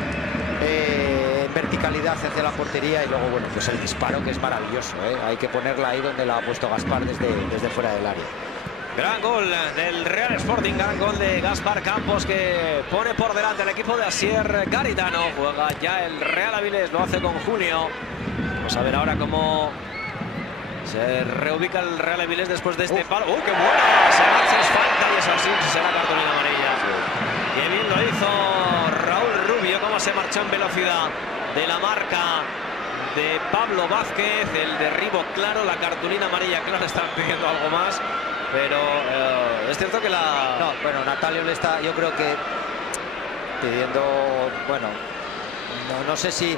en verticalidad hacia la portería y luego, bueno, pues el disparo, que es maravilloso, ¿eh? Hay que ponerla ahí donde la ha puesto Gaspar desde fuera del área. Gran gol del Real Sporting, gran gol de Gaspar Campos, que pone por delante al equipo de Asier Garitano. Juega ya el Real Avilés, lo hace con Junio. Vamos a ver ahora cómo se reubica el Real Avilés después de este palo. ¡Qué buena! Se marcha, es falta y es así, será cartulina amarilla. Qué bien lo hizo Raúl Rubio, cómo se marchó en velocidad de la marca de Pablo Vázquez. El derribo claro, la cartulina amarilla claro, están pidiendo algo más. Pero es cierto que la... No, bueno, Natalio le está, yo creo que pidiendo, bueno, no sé si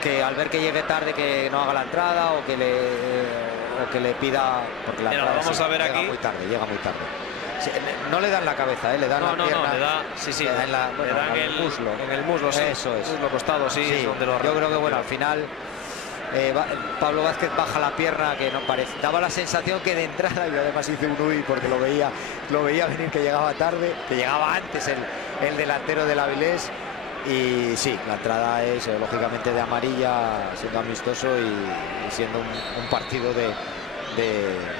que al ver que llegue tarde que no haga la entrada o que le pida, porque la entrada vamos a ver aquí. Llega muy tarde. Sí, no le dan la cabeza, le dan la pierna. No, le da, sí, le dan en el muslo. En el muslo, sí. Eso es. Muslo costado, sí. Es donde yo creo que, bueno, al final Pablo Vázquez baja la pierna, que no parece. Daba la sensación que de entrada, y además hice un uy porque lo veía venir, que llegaba tarde, que llegaba antes el delantero del Avilés. Y sí, la entrada es lógicamente de amarilla, siendo amistoso y siendo un partido de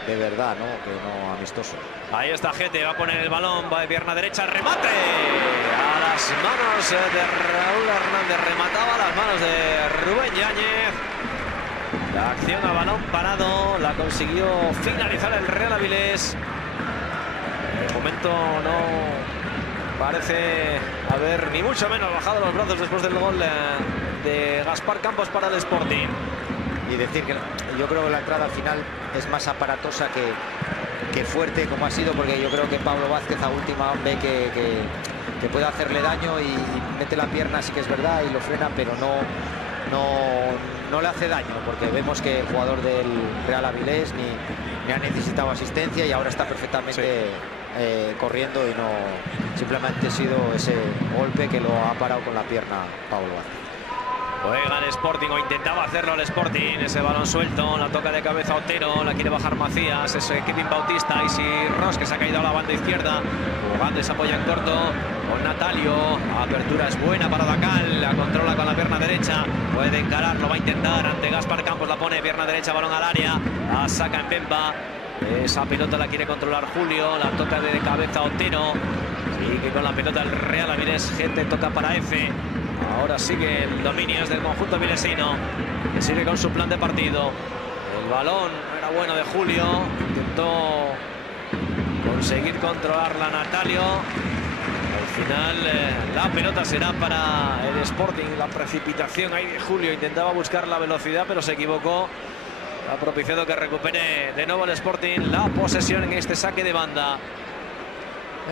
verdad, ¿no? Que no amistoso. Ahí está Gete, va a poner el balón, va de pierna derecha, remate a las manos de Raúl Hernández, remataba a las manos de Rubén Yáñez. La acción a balón parado la consiguió finalizar el Real Avilés. De momento no parece haber ni mucho menos bajado los brazos después del gol de Gaspar Campos para el Sporting. Y decir que yo creo que la entrada al final es más aparatosa que fuerte como ha sido, porque yo creo que Pablo Vázquez a última ve que puede hacerle daño y mete la pierna, sí que es verdad, y lo frena, pero no le hace daño, porque vemos que el jugador del Real Avilés ni ha necesitado asistencia y ahora está perfectamente corriendo, y no simplemente ha sido ese golpe que lo ha parado con la pierna Pablo Vázquez. Juega el Sporting, o intentaba hacerlo el Sporting. Ese balón suelto, la toca de cabeza Otero, la quiere bajar Macías. Es Kevin Bautista, y si Ross, que se ha caído a la banda izquierda, jugando ese apoyo en corto con Natalio. Apertura es buena para Dacal, la controla con la pierna derecha, puede encarar, lo va a intentar ante Gaspar Campos, la pone pierna derecha, balón al área, la saca en Pemba. Esa pelota la quiere controlar Julio, la toca de cabeza Otero, y que con la pelota el Real Avilés. Gente toca para F. Ahora sigue el dominio del conjunto vilesino, que sigue con su plan de partido. El balón era bueno de Julio, intentó conseguir controlarla Natalio. Al final la pelota será para el Sporting. La precipitación ahí de Julio, intentaba buscar la velocidad, pero se equivocó. Ha propiciado que recupere de nuevo el Sporting la posesión en este saque de banda.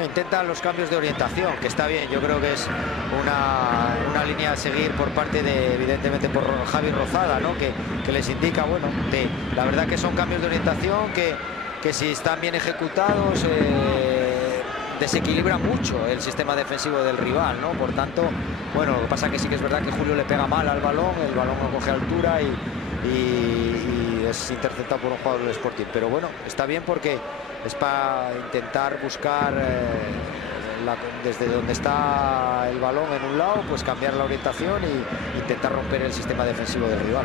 Intenta los cambios de orientación, que está bien. Yo creo que es una línea a seguir por parte de, evidentemente, por Javi Rozada, ¿no? Que les indica, bueno, la verdad que son cambios de orientación que si están bien ejecutados desequilibra mucho el sistema defensivo del rival, ¿no? Por tanto, bueno, lo que pasa que sí que es verdad que Julio le pega mal al balón, el balón no coge altura y es interceptado por un jugador del Sporting. Pero bueno, está bien porque es para intentar buscar desde donde está el balón en un lado, pues cambiar la orientación y intentar romper el sistema defensivo del rival.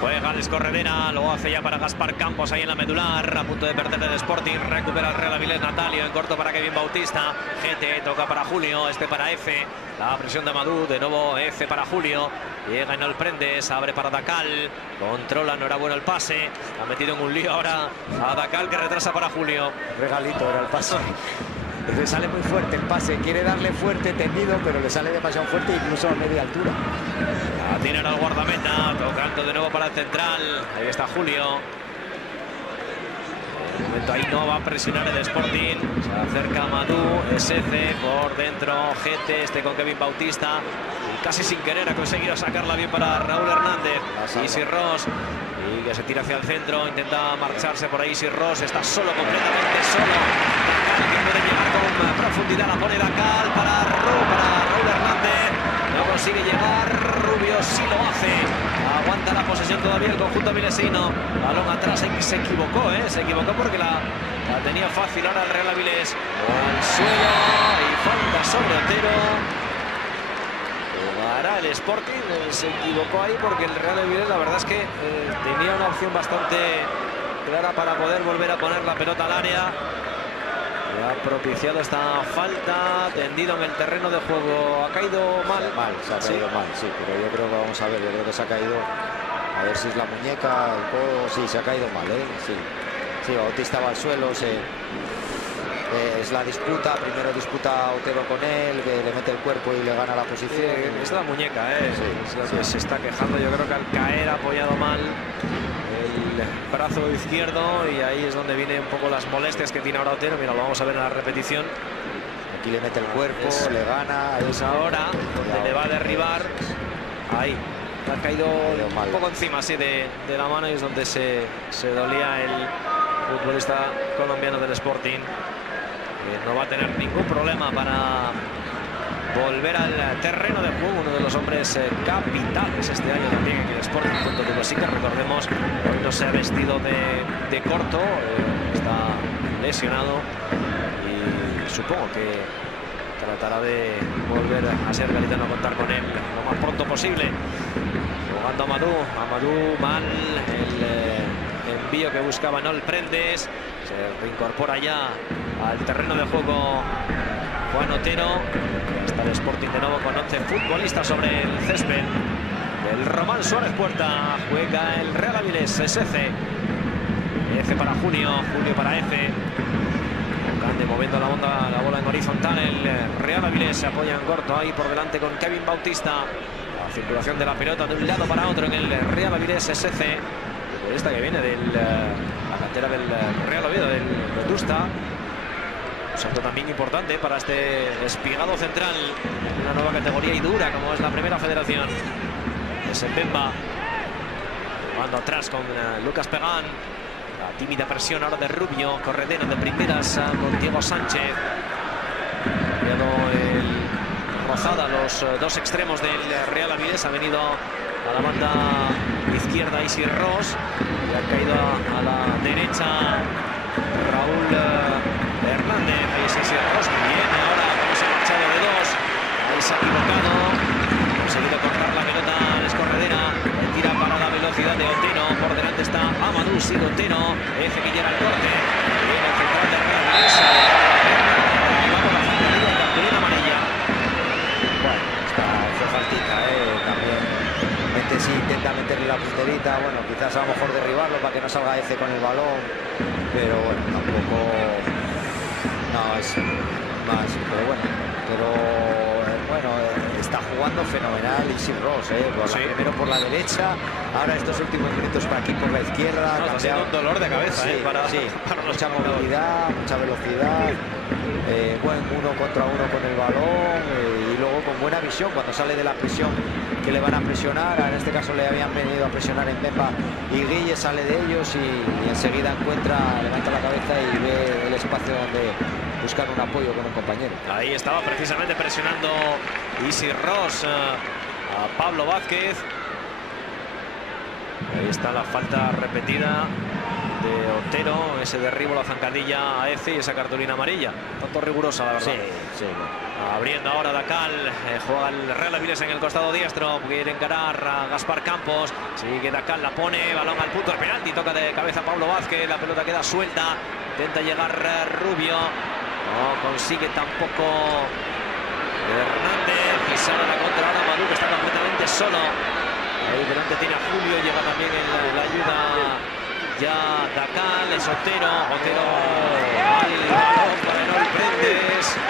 Juega el Corredera, lo hace ya para Gaspar Campos ahí en la medular, a punto de perder el Sporting. Recupera el Real Avilés Natalio, en corto para Kevin Bautista. GT toca para Julio, para F. La presión de Amadou, de nuevo F para Julio. Llega y no el prende, se abre para Dacal. Controla, no era bueno el pase. Ha metido en un lío ahora a Dacal, que retrasa para Julio. Regalito era el pase. Le sale muy fuerte el pase, quiere darle fuerte, tendido, pero le sale demasiado fuerte, incluso a media altura. A tirar al guardameta, tocando de nuevo para el central. Ahí está Julio. De momento ahí no va a presionar el Sporting. Se acerca Amadou, SC por dentro, GT, con Kevin Bautista. Y casi sin querer ha conseguido sacarla bien para Raúl Hernández. Isi Ross. Y que se tira hacia el centro, intenta marcharse por ahí. Isi Ross está solo, completamente solo. Dacal, que puede llegar con profundidad, la pone Dacal para Raúl Hernández. No consigue llegar, Rubio sí lo hace. Aguanta la posesión todavía el conjunto vilesino. Balón atrás, se equivocó, se equivocó porque la tenía fácil ahora el Real Avilés. Al suelo y falta sobre Otero. Jugará el Sporting, se equivocó ahí porque el Real Avilés, la verdad es que tenía una opción bastante clara para poder volver a poner la pelota al área. Ha propiciado esta falta, tendido en el terreno de juego. Ha caído mal. Se ha caído mal, sí, pero yo creo que vamos a ver, yo creo que se ha caído. A ver si es la muñeca, el codo, sí, se ha caído mal, sí, Bautista va al suelo, es la disputa, primero disputa Otero con él, que le mete el cuerpo y le gana la posición. Es la muñeca, es lo que se está quejando. Yo creo que al caer ha apoyado mal el brazo izquierdo y ahí es donde vienen un poco las molestias que tiene ahora Otero. Mira, lo vamos a ver en la repetición. Aquí le mete el cuerpo, le gana. Es ahora donde le va a derribar. Ahí. Ha caído un poco encima de la mano y es donde se dolía el futbolista colombiano del Sporting. No va a tener ningún problema para volver al terreno de juego. Uno de los hombres capitales este año también en el Sporting junto con Sica. Recordemos, hoy no se ha vestido de corto, está lesionado y supongo que tratará de volver a ser gaditano, a contar con él lo más pronto posible. Jugando Amadou mal, el envío que buscaba no el prendes. Se reincorpora ya al terreno de juego Juan Otero. Está el Sporting de nuevo con 11 futbolistas sobre el césped. El Román Suárez Puerta, juega el Real Avilés, SC. F para Julio para F. Grande moviendo la bola en horizontal. El Real Avilés se apoya en corto ahí por delante con Kevin Bautista. La circulación de la pelota de un lado para otro en el Real Avilés, SC. Esta que viene de la cantera del Real Oviedo, del Vetusta. Un salto también importante para este espigado central, una nueva categoría y dura como es la Primera Federación. Es Pemba jugando atrás con Lucas Pegán. La tímida presión ahora de Rubio. Corredera de primeras con Diego Sánchez. Enviado el rozada los dos extremos del Real Avilés. Ha venido a la banda izquierda Isi Ross y ha caído a la derecha Raúl Hernández. Ahí es Isi Ross. Bien, ahora como se ha marchado de dos. Ahí se ha equivocado. Ha conseguido cortar la pelota a la escorredera. Tira para la velocidad de Otero. Por delante está Amadou, sigue Otero. Efe que llega al corte. Viene el central de Real Avilés. Vamos a la cartulina amarilla. Bueno, esta fue faltita, también. Si intenta meterle la punterita, bueno, quizás a lo mejor derribarlo para que no salga Efe con el balón, pero bueno, tampoco, no, es más, pero bueno, está jugando fenomenal Isi Ross, Sí. Primero por la derecha, ahora estos últimos minutos para aquí por la izquierda. No, está siendo un dolor de cabeza, sí, para mucha movilidad, mucha velocidad, buen uno contra uno con el balón, y luego con buena visión cuando sale de la presión que le van a presionar. En este caso le habían venido a presionar en Mbemba y Guille sale de ellos y enseguida levanta la cabeza y ve el espacio donde buscar un apoyo con un compañero. Ahí estaba precisamente presionando Isi Ross a Pablo Vázquez. Ahí está la falta repetida de Otero, ese derribo, la zancadilla a Efe y esa cartulina amarilla. Tanto rigurosa, la verdad. Sí. Abriendo ahora Dacal, juega el Real Avilés en el costado diestro, quiere encarar a Gaspar Campos, sigue Dacal, la pone, balón al punto del penalti, toca de cabeza Pablo Vázquez, la pelota queda suelta, intenta llegar Rubio, no consigue tampoco Hernández, y sale la contra ahora Amadou, que está completamente solo. Ahí delante tiene a Julio, llega también la ayuda ya Dacal, es Otero al balón para Enol Prendes.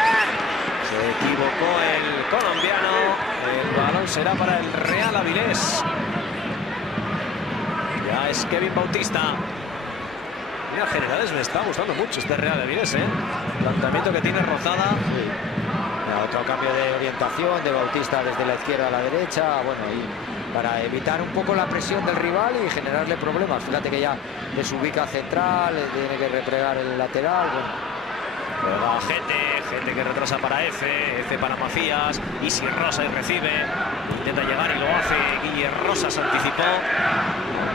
Se equivocó el colombiano. El balón será para el Real Avilés. Ya es Kevin Bautista. Mira, en generales me está gustando mucho este Real Avilés, El planteamiento que tiene Rozada. Otro cambio de orientación de Bautista desde la izquierda a la derecha, bueno, y para evitar un poco la presión del rival y generarle problemas. Fíjate que ya desubica central, tiene que replegar el lateral. Juega gente que retrasa para Efe para Macías, Isi Rosa y recibe, intenta llegar y lo hace Guille Rosas, anticipó,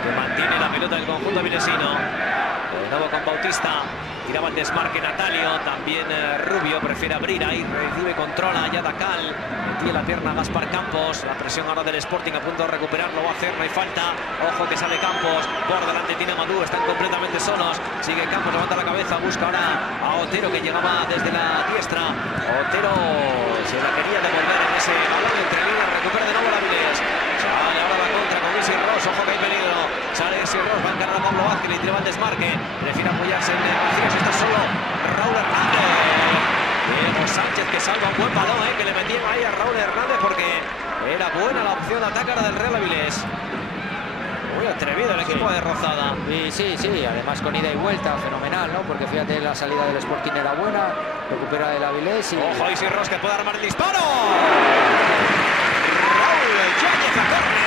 que mantiene la pelota del conjunto avilesino. De nuevo con Bautista, tiraba el desmarque Natalio, también Rubio prefiere abrir ahí, recibe, controla ya Dacal, metía la pierna Gaspar Campos, la presión ahora del Sporting a punto de recuperarlo, va a hacer, no hay falta, ojo que sale Campos, por delante tiene Amadou, están completamente solos, sigue Campos, levanta la cabeza, busca ahora a Otero que llegaba desde la diestra, Otero se la quería devolver en ese balón entre líneas, recupera de nuevo la Avilés, sale ahora la contra con Isi Ross, ojo que hay peligro, sale Isi Ross, va a encarar a Pablo Vázquez, le tiraba el desmarque, prefiere apoyarse en Macías, está solo Raúl Hernández. Diego Sánchez que salva un buen balón, que le metían ahí a Raúl Hernández porque era buena la opción de ataque del Real Avilés. Muy atrevido el equipo de Rozada. Y sí, además con ida y vuelta, fenomenal, ¿no? Porque fíjate, la salida del Sporting era buena, recupera el Avilés y... Ojo, Isi Ross que puede armar el disparo. Raúl Yáñez a córner.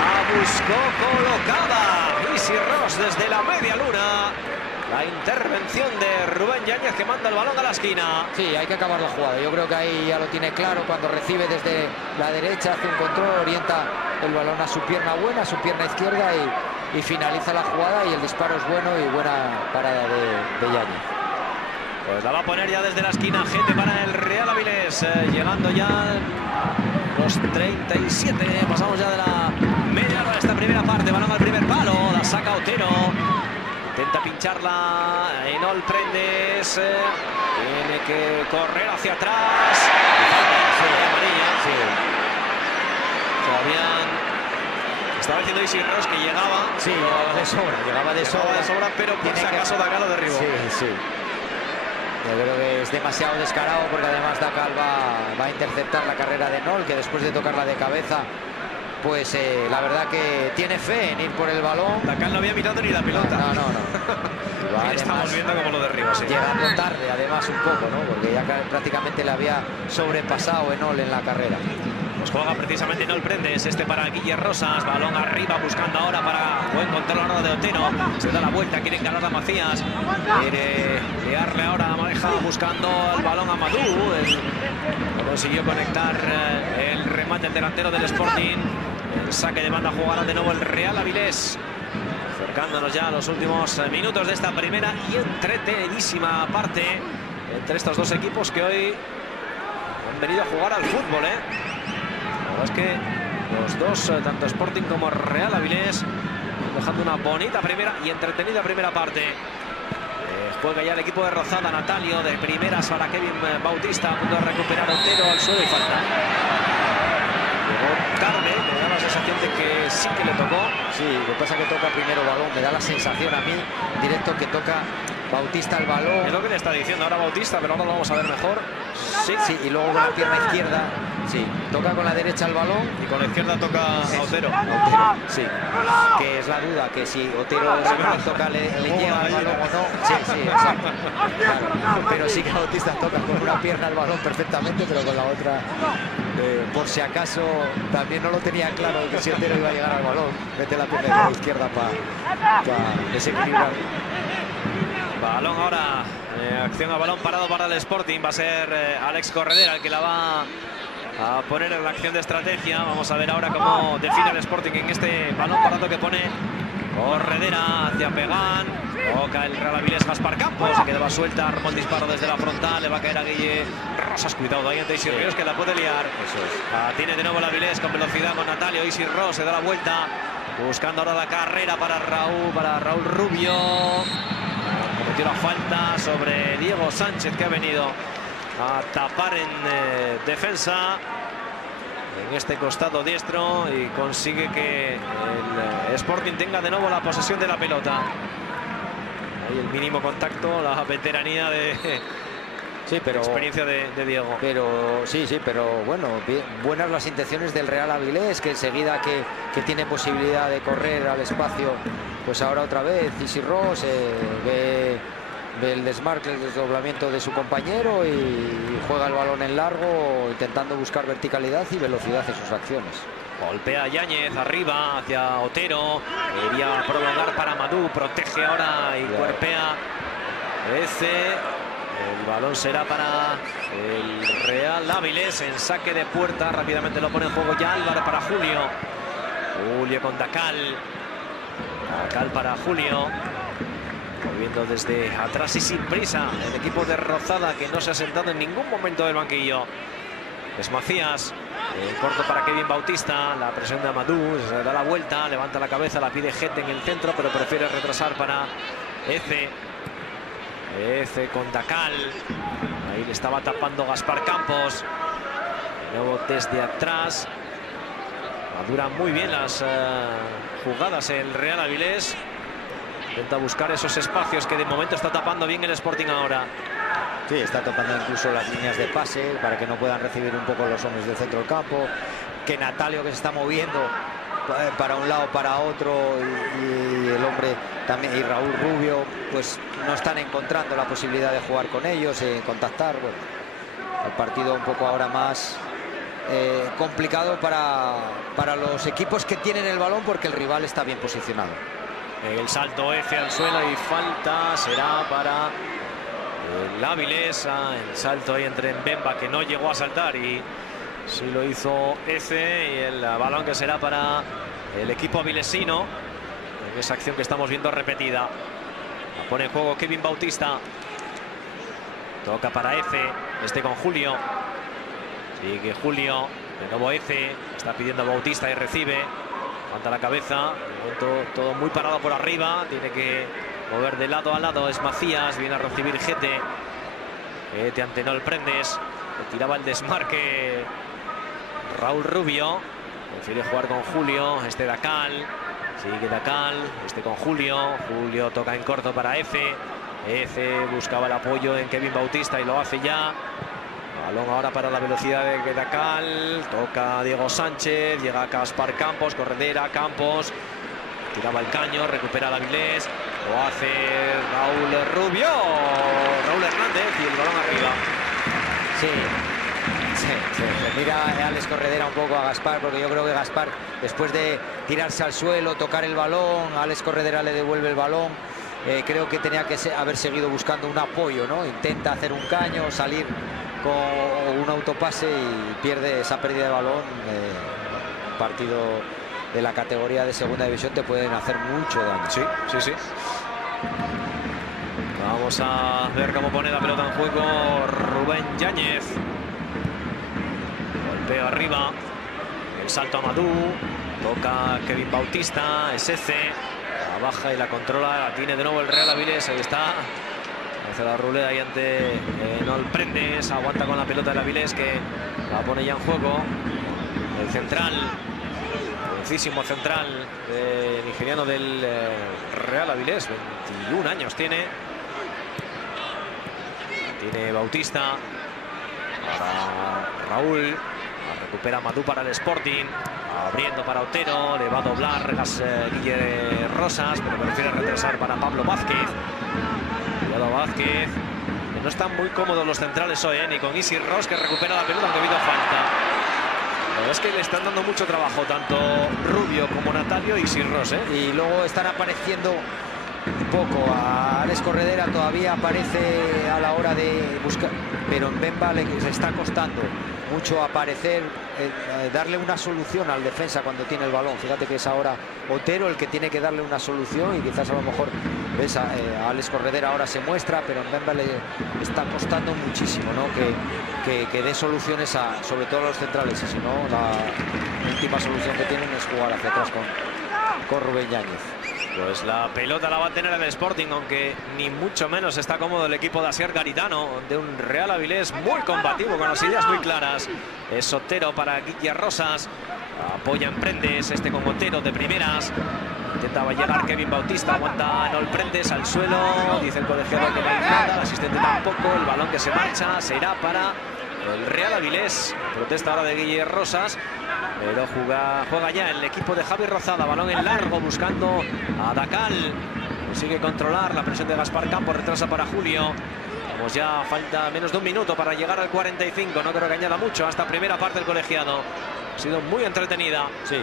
La buscó colocada Isi Ross desde la media luna. La intervención de Rubén Yáñez que manda el balón a la esquina. Sí, hay que acabar la jugada. Yo creo que ahí ya lo tiene claro. Cuando recibe desde la derecha, hace un control, orienta el balón a su pierna buena, a su pierna izquierda y finaliza la jugada y el disparo es bueno y buena parada de Yáñez. Pues la va a poner ya desde la esquina, gente para el Real Avilés, llegando ya los 37, pasamos ya de la media hora de esta primera parte, balón al primer palo, la saca Otero. Intenta pincharla, Enol Prendes, tiene que correr hacia atrás. Amarilla. Estaba diciendo Isi Ross que llegaba. Sí, llegaba de sobra, pero por si acaso Dacal lo derribó. Sí. Yo creo que es demasiado descarado porque además Dacal va a interceptar la carrera de Enol, que después de tocarla de cabeza, pues la verdad que tiene fe en ir por el balón. Dacal no había mirado ni la pelota. No. Estamos viendo cómo lo derriba, sí. Llegando tarde, además, un poco, ¿no? Porque ya prácticamente le había sobrepasado Enol en la carrera. Pues juega precisamente no el Prendes, este para Guille Rosas, balón arriba buscando ahora para buen control ahora de Otero, se da la vuelta, quiere encarar a Macías, quiere liarle ahora a Mareja buscando el balón a Madú, no consiguió conectar el remate el delantero del Sporting, el saque de banda jugará de nuevo el Real Avilés, acercándonos ya a los últimos minutos de esta primera y entretenidísima parte entre estos dos equipos que hoy han venido a jugar al fútbol, La verdad es que los dos, tanto Sporting como Real Avilés, dejando una bonita primera y entretenida primera parte. Juega ya el equipo de Rozada, Natalio, de primeras para Kevin Bautista, a punto de recuperar Otero al suelo y falta. Llegó tarde, me da la sensación de que sí que le tocó. Sí, lo que pasa es que toca primero balón, me da la sensación a mí, directo, que toca Bautista el balón. Es lo que le está diciendo ahora Bautista, pero ahora lo vamos a ver mejor. Sí, sí, y luego con la pierna izquierda, sí, toca con la derecha el balón. Y con la izquierda toca a Otero. Otero, sí, que es la duda, que si Otero toca le llega el balón o no. Sí, sí, exacto. Claro. Pero sí que Bautista toca con una pierna el balón perfectamente, pero con la otra, por si acaso, también no lo tenía claro que si Otero iba a llegar al balón, mete la pierna de la izquierda para desequilibrar. Balón ahora, acción a balón parado para el Sporting, va a ser Alex Corredera el que la va a poner en la acción de estrategia. Vamos a ver ahora cómo define el Sporting en este balón parado que pone Corredera hacia Pegán. Toca el Real Avilés Gaspar Campos, se quedaba suelta, armó el disparo desde la frontal, le va a caer a Guille Rosas, cuidado ahí ante Isi Ríos que la puede liar. Tiene de nuevo el Avilés con velocidad con Natalio, Isi Ros se da la vuelta, buscando ahora la carrera para Raúl Rubio. Cometió la falta sobre Diego Sánchez, que ha venido a tapar en defensa en este costado diestro y consigue que el Sporting tenga de nuevo la posesión de la pelota. Ahí el mínimo contacto, la veteranía de sí, pero experiencia de Diego. Pero sí, pero bueno, buenas las intenciones del Real Avilés, que enseguida que tiene posibilidad de correr al espacio, pues ahora otra vez Isi Ros ve el desmarque, el desdoblamiento de su compañero y juega el balón en largo, intentando buscar verticalidad y velocidad en sus acciones. Golpea Yáñez arriba hacia Otero, quería prolongar para Madú, protege ahora y cuerpea ese. El balón será para el Real Avilés en saque de puerta, rápidamente lo pone en juego ya Álvaro para Julio. Julio con Dacal. Dacal para Julio. Moviendo desde atrás y sin prisa el equipo de Rozada, que no se ha sentado en ningún momento del banquillo. Es Macías, corto para Kevin Bautista, la presión de Amadou, se da la vuelta, levanta la cabeza, la pide Gete en el centro, pero prefiere retrasar para Eze con Dacal. Ahí le estaba tapando Gaspar Campos. De nuevo desde atrás. Maduran muy bien las jugadas el Real Avilés. Intenta buscar esos espacios que de momento está tapando bien el Sporting ahora. Sí, está tapando incluso las líneas de pase para que no puedan recibir un poco los hombres del centro del campo. Que Natalio, que se está moviendo para un lado, para otro, y el hombre también, y Raúl Rubio, pues no están encontrando la posibilidad de jugar con ellos, contactar. Bueno, el partido un poco ahora más complicado para los equipos que tienen el balón, porque el rival está bien posicionado. El salto F al suelo y falta será para el Avilés. El salto ahí entre Mbemba, que no llegó a saltar, y sí lo hizo F, y el balón que será para el equipo avilesino en esa acción que estamos viendo repetida. La pone en juego Kevin Bautista. Toca para F, con Julio. Sigue Julio, de nuevo F, está pidiendo a Bautista y recibe. Levanta la cabeza, todo muy parado por arriba, tiene que mover de lado a lado. Es Macías, viene a recibir Gete. Gete ante no el Prendes, le tiraba el desmarque Raúl Rubio, prefiere jugar con Julio. Dacal, sigue Dacal, con Julio. Julio toca en corto para F. Buscaba el apoyo en Kevin Bautista y lo hace ya. Balón ahora para la velocidad de Dacal. Toca Diego Sánchez. Llega a Gaspar Campos. Corredera, Campos. Tiraba el caño. Recupera el Avilés. Lo hace Raúl Rubio. Raúl Hernández y el balón arriba. Sí, Mira a Alex Corredera un poco a Gaspar, porque yo creo que Gaspar, después de tirarse al suelo, tocar el balón, Alex Corredera le devuelve el balón. Creo que tenía que haber seguido buscando un apoyo, ¿no? Intenta hacer un caño, salir con un autopase y pierde esa pérdida de balón. Partido de la categoría de segunda división te pueden hacer mucho daño. Sí, sí, sí. Vamos a ver cómo pone la pelota en juego Rubén Yáñez. Golpeo arriba. El salto a Madú. Toca Kevin Bautista. Ese. La baja y la controla. La tiene de nuevo el Real Avilés. Ahí está. Hace la ruleta ahí ante Nol Prendes. Aguanta con la pelota del Avilés, que la pone ya en juego. El central. Buenísimo central nigeriano del Real Avilés. 21 años tiene. Tiene Bautista para Raúl. Recupera Madú para el Sporting. Abriendo para Otero. Le va a doblar Guille Rosas, pero prefiere retrasar para Pablo Vázquez. Cuidado Vázquez. No están muy cómodos los centrales hoy, ni con Isi Ross, que recupera la pelota, aunque ha habido falta. La verdad es que le están dando mucho trabajo tanto Rubio como Natalio y Isi Ross. Y luego están apareciendo un poco. A Alex Corredera todavía aparece a la hora de buscar, pero en Bemba le está costando mucho aparecer, darle una solución al defensa cuando tiene el balón. Fíjate que es ahora Otero el que tiene que darle una solución, y quizás a lo mejor ves a Alex Corredera ahora se muestra, pero en Bemba le está costando muchísimo, ¿no? que dé soluciones sobre todo a los centrales, y si no, la última solución que tienen es jugar hacia atrás con Rubén Yáñez. Pues la pelota la va a tener el Sporting, aunque ni mucho menos está cómodo el equipo de Asier Garitano, de un Real Avilés muy combativo, con las ideas muy claras. Es Otero para Guille Rosas. Apoya en Prendes, con Otero de primeras. Intentaba llegar Kevin Bautista, aguanta Nol Prendes al suelo. Dice el colegiado que no hay nada, el asistente tampoco. El balón que se marcha será para el Real Avilés. Protesta ahora de Guille Rosas. Pero juega ya el equipo de Javi Rozada. Balón en largo buscando a Dacal. Consigue controlar la presión de Gaspar Campos. Retrasa para Julio. Vamos, ya falta menos de un minuto para llegar al 45. No creo que añada mucho a esta primera parte del colegiado. Ha sido muy entretenida. Sí.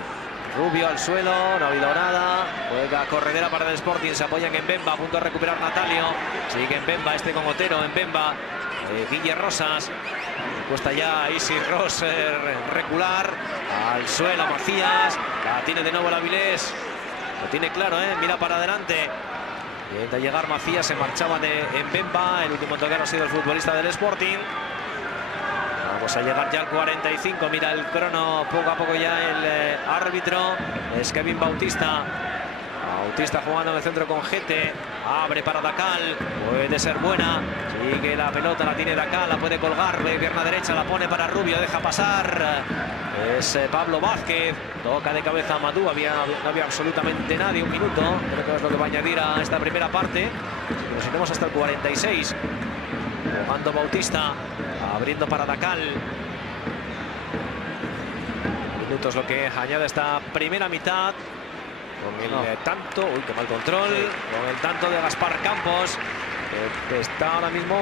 Rubio al suelo, no ha habido nada. Juega Corredera para el Sporting. Se apoyan en Bemba. A punto de recuperar Natalio. Sigue en Bemba. Con Otero en Bemba. Guille Rosas. Cuesta ya a Isi Ross recular. Al suelo Macías. La tiene de nuevo el Avilés. Lo tiene claro, mira para adelante. Intenta llegar Macías. Se marchaba en Bemba. El último toque ha sido el futbolista del Sporting. Vamos a llegar ya al 45. Mira el crono poco a poco ya el árbitro. Es Kevin Bautista. Bautista jugando en el centro con Gete. Abre para Dacal. Puede ser buena. Sigue la pelota, la tiene Dacal. La puede colgar. Pierna derecha, la pone para Rubio. Deja pasar. Es Pablo Vázquez. Toca de cabeza a Madú. No había absolutamente nadie. Un minuto. Creo que es lo que va a añadir a esta primera parte. Nos iremos hasta el 46. Jugando Bautista. Abriendo para Dacal. Minutos lo que añade esta primera mitad. Con el tanto, uy, qué mal control, con el tanto de Gaspar Campos, que está ahora mismo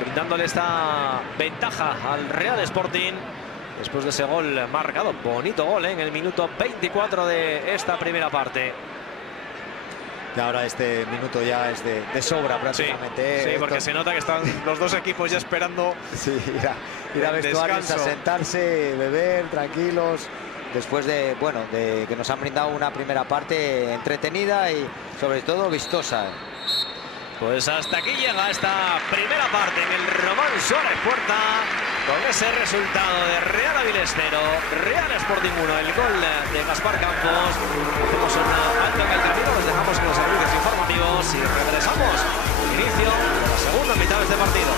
brindándole esta ventaja al Real Sporting después de ese gol marcado. Bonito gol en el minuto 24 de esta primera parte. Y ahora este minuto ya es de sobra prácticamente. Sí, porque se nota que están los dos equipos ya esperando. Sí, ir a vestuarios, a sentarse, beber, tranquilos. Después de que nos han brindado una primera parte entretenida y sobre todo vistosa. Pues hasta aquí llega esta primera parte en el Román Suárez Puerta, con ese resultado de Real Avilés 0, Real Sporting 1, el gol de Gaspar Campos. Hacemos un alto en el camino, los dejamos con los servicios informativos y regresamos al inicio de la segunda mitad de este partido.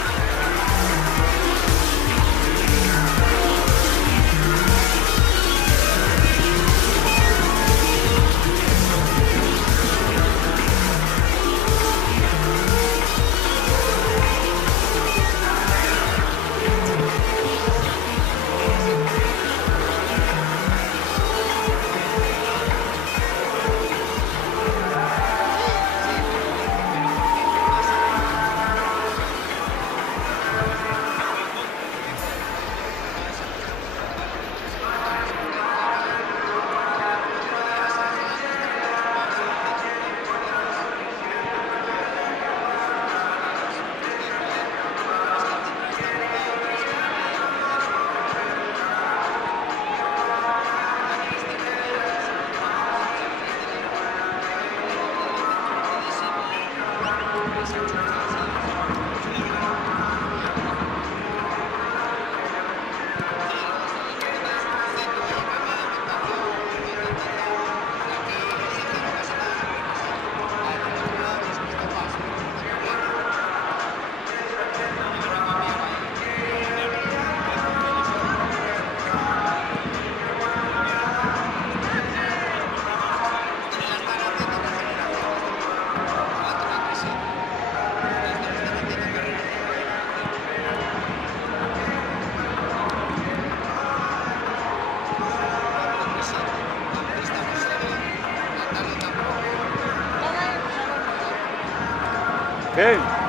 Bien.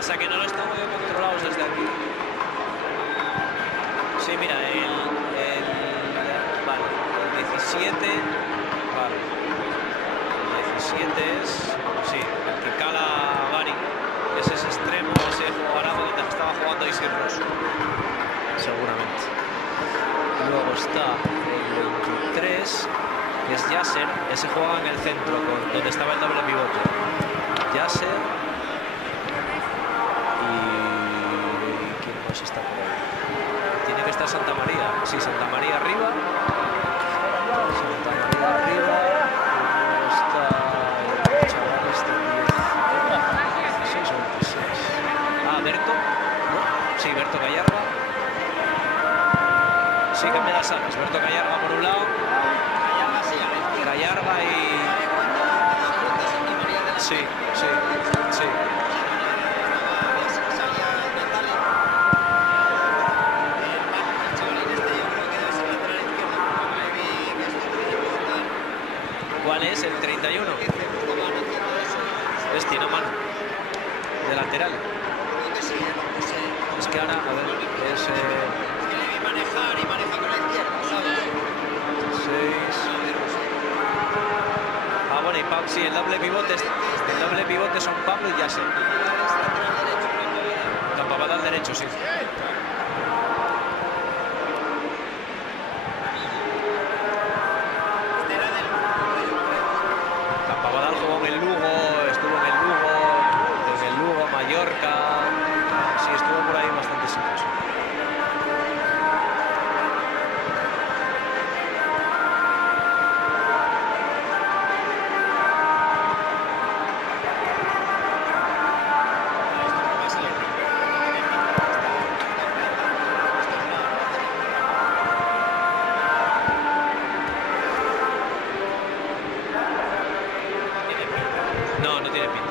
Pasa que no lo están muy controlados desde aquí. Sí, mira, vale, el 17, vale, el 17 es, sí, el que cala Bari, ese es extremo, ese jugará donde estaba jugando Isi Rosso, seguramente. Luego está el 23, que es Yasser, ese juega en el centro, donde estaba el doble pivote. Yasser. Está por ahí. Tiene que estar Santa María. Sí, Santa María arriba. Santa María arriba. Luego está el chaval este 16 o 26. pasa? Alberto Gallarga por un lado. Gallarga y... Sí, sí, sí. ¿Cuál es? El 31. Tiene mano de lateral. Es que ahora, a ver, es... manejar y maneja con la izquierda, ¿sabes? 6. Ah, bueno, y Pau, sí, el doble pivote son Pablo y Yasser. Campabada al derecho, sí. Campabada jugó en el Lugo, estuvo en el Lugo, desde el Lugo, Mallorca. Sí, estuvo por ahí bastantes sitios. No, no tiene pinta.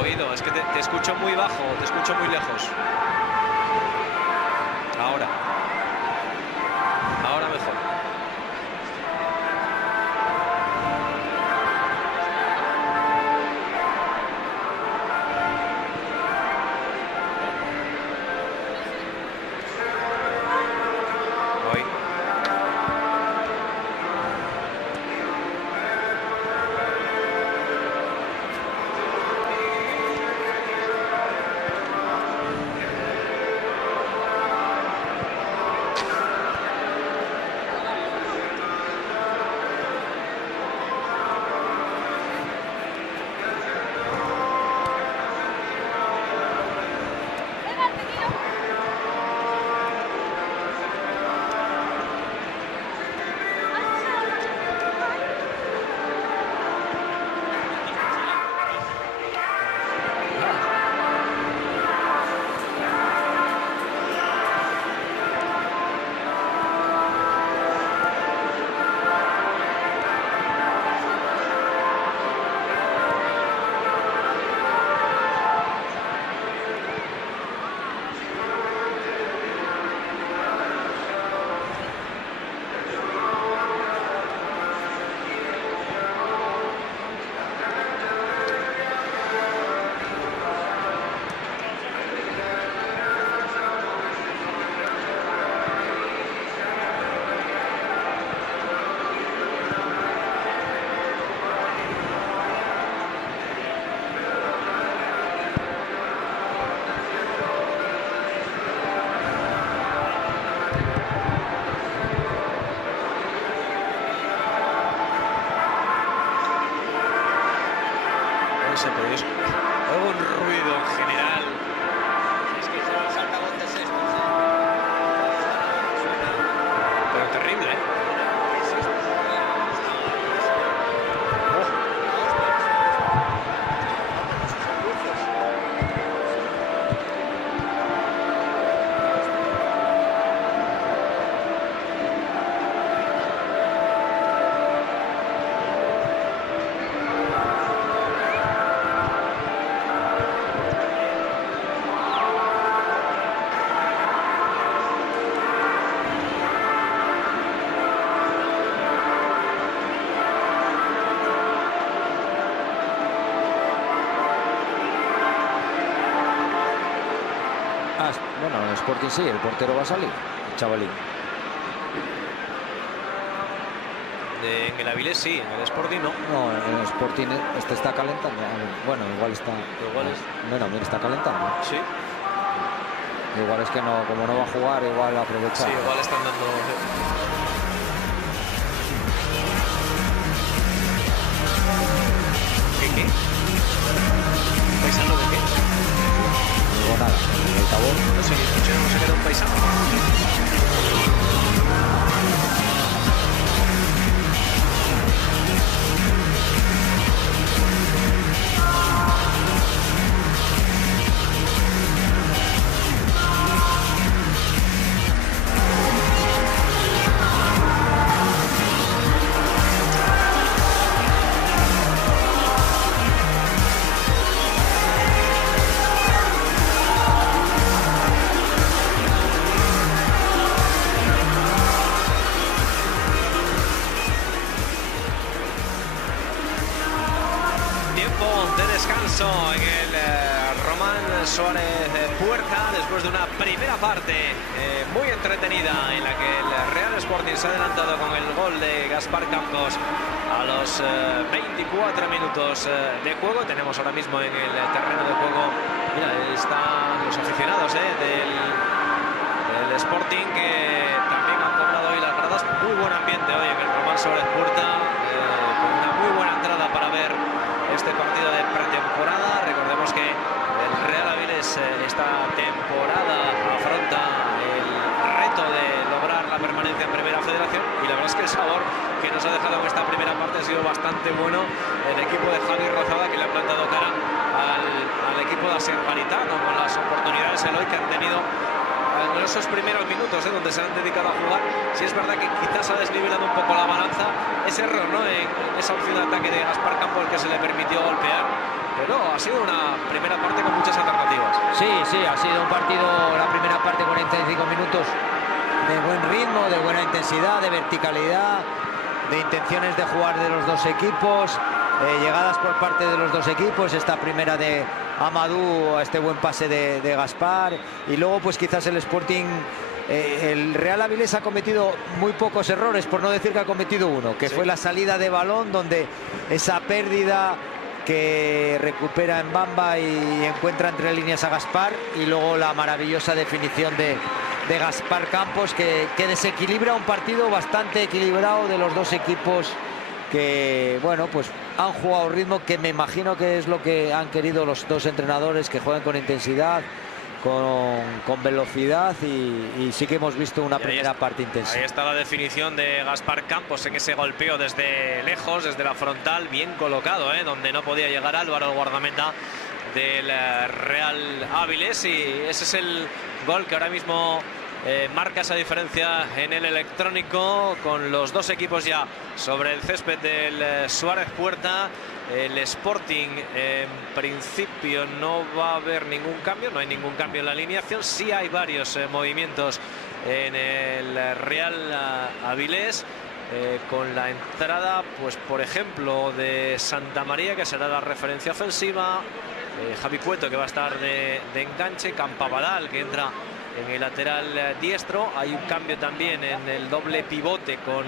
Oído, es que te escucho muy bajo, te escucho muy lejos. Ahora. Ahora mejor. Hoy. No sé, pero es un ruido en general. Es que son los altavoces estos, Pero terrible, ¿eh? Bueno, en el Sporting sí, el portero va a salir, el chavalín. En el Avilés sí, en el Sporting no. No, en el Sporting este está calentando. Bueno, igual está. Igual es. Bueno, mira, está calentando. Sí. Igual es que no, como no va a jugar, igual aprovechar. Sí, igual están dando. ¿Qué? ¿Paisano de qué? No digo nada. El tabón. No sé, no se queda un paisano. En el Román Suárez Puerta, después de una primera parte muy entretenida en la que el Real Sporting se ha adelantado con el gol de Gaspar Campos a los 24 minutos de juego. Tenemos ahora mismo en el terreno de juego, mira, están los aficionados del Sporting, que también han cobrado hoy las gradas. Muy buen ambiente hoy en el Román Suárez Puerta, con una muy buena entrada para ver este partido de pretemporada. Recordemos que el Real Avilés esta temporada afronta el reto de lograr la permanencia en Primera Federación, y la verdad es que el sabor que nos ha dejado en esta primera parte ha sido bastante bueno. El equipo de Javi Rozada, que le ha plantado cara al equipo de Asier Garitano, con las oportunidades hoy que han tenido en esos primeros minutos donde se han dedicado a jugar. Sí es verdad que quizás ha desnivelado un poco la balanza ese error, ¿no?, en esa opción de ataque de Gaspar Campos, que se le permitió golpear, pero ha sido una primera parte con muchas alternativas. Sí, ha sido un partido, la primera parte, 45 minutos de buen ritmo, de buena intensidad, de verticalidad, de intenciones de jugar de los dos equipos, llegadas por parte de los dos equipos, esta primera de Amadou, a este buen pase de Gaspar, y luego pues quizás el Sporting, el Real Avilés ha cometido muy pocos errores, por no decir que ha cometido uno, que fue la salida de balón, donde esa pérdida que recupera en Bamba y encuentra entre líneas a Gaspar, y luego la maravillosa definición de Gaspar Campos, que desequilibra un partido bastante equilibrado de los dos equipos, que bueno, pues han jugado ritmo, que me imagino que es lo que han querido los dos entrenadores, que jueguen con intensidad, con velocidad, y sí que hemos visto una primera parte intensa. Ahí está la definición de Gaspar Campos en ese golpeo desde lejos, desde la frontal, bien colocado, donde no podía llegar Álvaro, el guardameta del Real Avilés, y ese es el gol que ahora mismo marca esa diferencia en el electrónico, con los dos equipos ya sobre el césped del Suárez Puerta. El Sporting en principio no va a haber ningún cambio, no hay ningún cambio en la alineación. Sí hay varios movimientos en el Real Avilés, con la entrada, pues por ejemplo, de Santa María, que será la referencia ofensiva, Javi Cueto, que va a estar de enganche, Campabadal, que entra en el lateral diestro. Hay un cambio también en el doble pivote con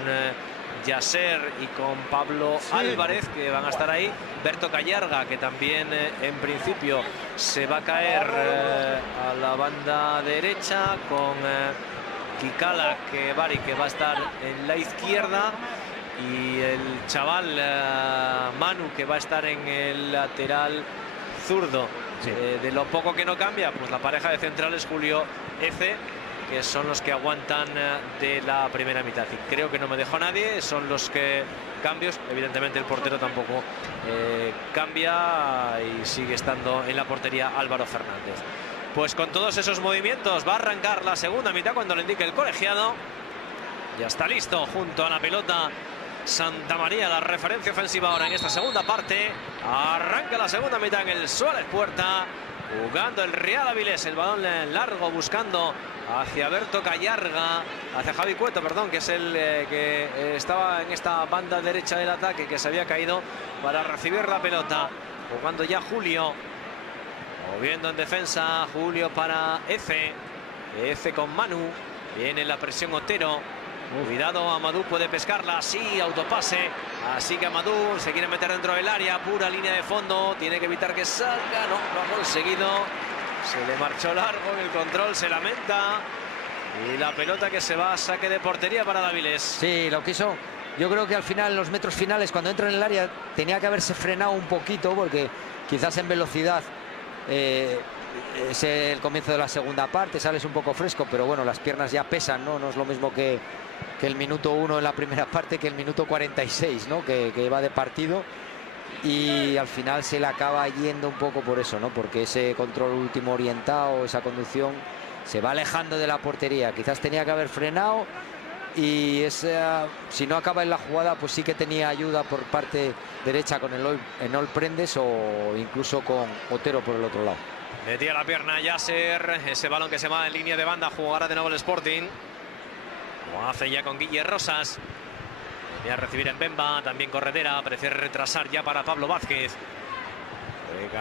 Yasser y con Pablo Álvarez, que van a estar ahí. Berto Callarga, que también en principio se va a caer a la banda derecha, con Kikala que va a estar en la izquierda, y el chaval Manu, que va a estar en el lateral zurdo. De lo poco que no cambia, pues la pareja de centrales Julio Ece, que son los que aguantan de la primera mitad, y creo que no me dejó nadie. Son los que cambios, evidentemente el portero tampoco cambia, y sigue estando en la portería Álvaro Fernández. Pues con todos esos movimientos va a arrancar la segunda mitad cuando lo indique el colegiado. Ya está listo junto a la pelota Santa María, la referencia ofensiva ahora en esta segunda parte. Arranca la segunda mitad en el Suárez Puerta, jugando el Real Avilés, el balón largo buscando hacia Berto Callarga, hacia Javi Cueto, perdón, que es el que estaba en esta banda derecha del ataque, que se había caído para recibir la pelota. Jugando ya Julio, moviendo en defensa Julio para Ece. Ece con Manu. Viene la presión Otero. Cuidado, Amadou puede pescarla. Sí, autopase. Así que Amadou se quiere meter dentro del área. Pura línea de fondo. Tiene que evitar que salga. No, lo ha conseguido. Se le marchó largo en el control. Se lamenta. Y la pelota que se va a saque de portería para Avilés. Sí, lo quiso. Yo creo que al final, en los metros finales, cuando entra en el área, tenía que haberse frenado un poquito, porque quizás en velocidad es el comienzo de la segunda parte, sales un poco fresco, pero bueno, las piernas ya pesan, ¿no? No es lo mismo que el minuto 1 en la primera parte que el minuto 46, ¿no? Que va de partido. Y al final se le acaba yendo un poco por eso, ¿no? Porque ese control último orientado, esa conducción, se va alejando de la portería. Quizás tenía que haber frenado. Y si no acaba en la jugada, pues sí que tenía ayuda por parte derecha con Enol Prendes o incluso con Otero por el otro lado. Metía la pierna Yasser, ese balón que se va en línea de banda, jugará de nuevo el Sporting. Lo hace ya con Guille Rosas. Voy a recibir en Bemba, también Corredera, prefiere retrasar ya para Pablo Vázquez.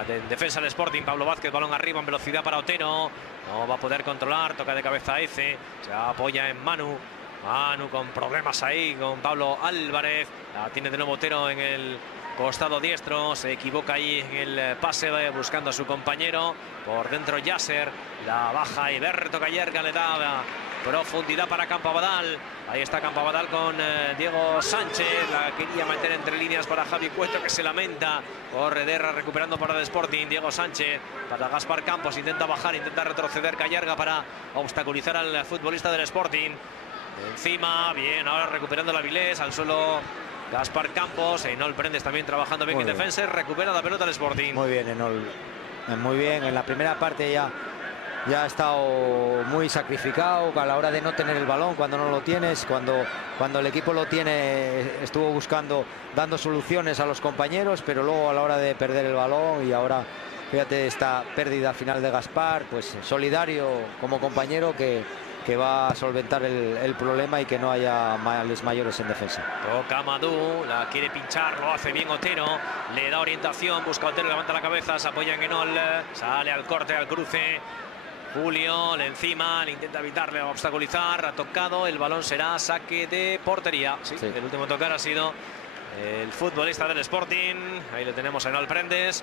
En defensa del Sporting, Pablo Vázquez, balón arriba en velocidad para Otero. No va a poder controlar, toca de cabeza a Ece, se apoya en Manu. Manu con problemas ahí con Pablo Álvarez. La tiene de nuevo Otero en el costado diestro. Se equivoca ahí en el pase buscando a su compañero. Por dentro Yasser. La baja y Berto Callerga le da profundidad para Campabadal. Ahí está Campabadal con Diego Sánchez. La quería meter entre líneas para Javi Cueto, que se lamenta. Corredera recuperando para el Sporting. Diego Sánchez para Gaspar Campos. Intenta bajar, intenta retroceder Callerga para obstaculizar al futbolista del Sporting. Encima, bien, ahora recuperando la Avilés, al suelo Gaspar Campos. Enol Prendes también trabajando bien en defensa. Recupera la pelota del Sporting. Muy bien, Enol. Muy bien, en la primera parte ya ha estado muy sacrificado a la hora de no tener el balón. Cuando no lo tienes, cuando el equipo lo tiene, estuvo buscando, dando soluciones a los compañeros, pero luego a la hora de perder el balón, y ahora fíjate esta pérdida final de Gaspar, pues solidario como compañero que va a solventar el problema y que no haya males mayores en defensa. Toca Amadou, la quiere pinchar, lo hace bien Otero, le da orientación, busca Otero, levanta la cabeza, se apoya en Enol, sale al corte, al cruce. Julio le encima, le intenta evitarle, obstaculizar, ha tocado, el balón será saque de portería. Sí. El último tocar ha sido el futbolista del Sporting. Ahí le tenemos a Enol Prendes.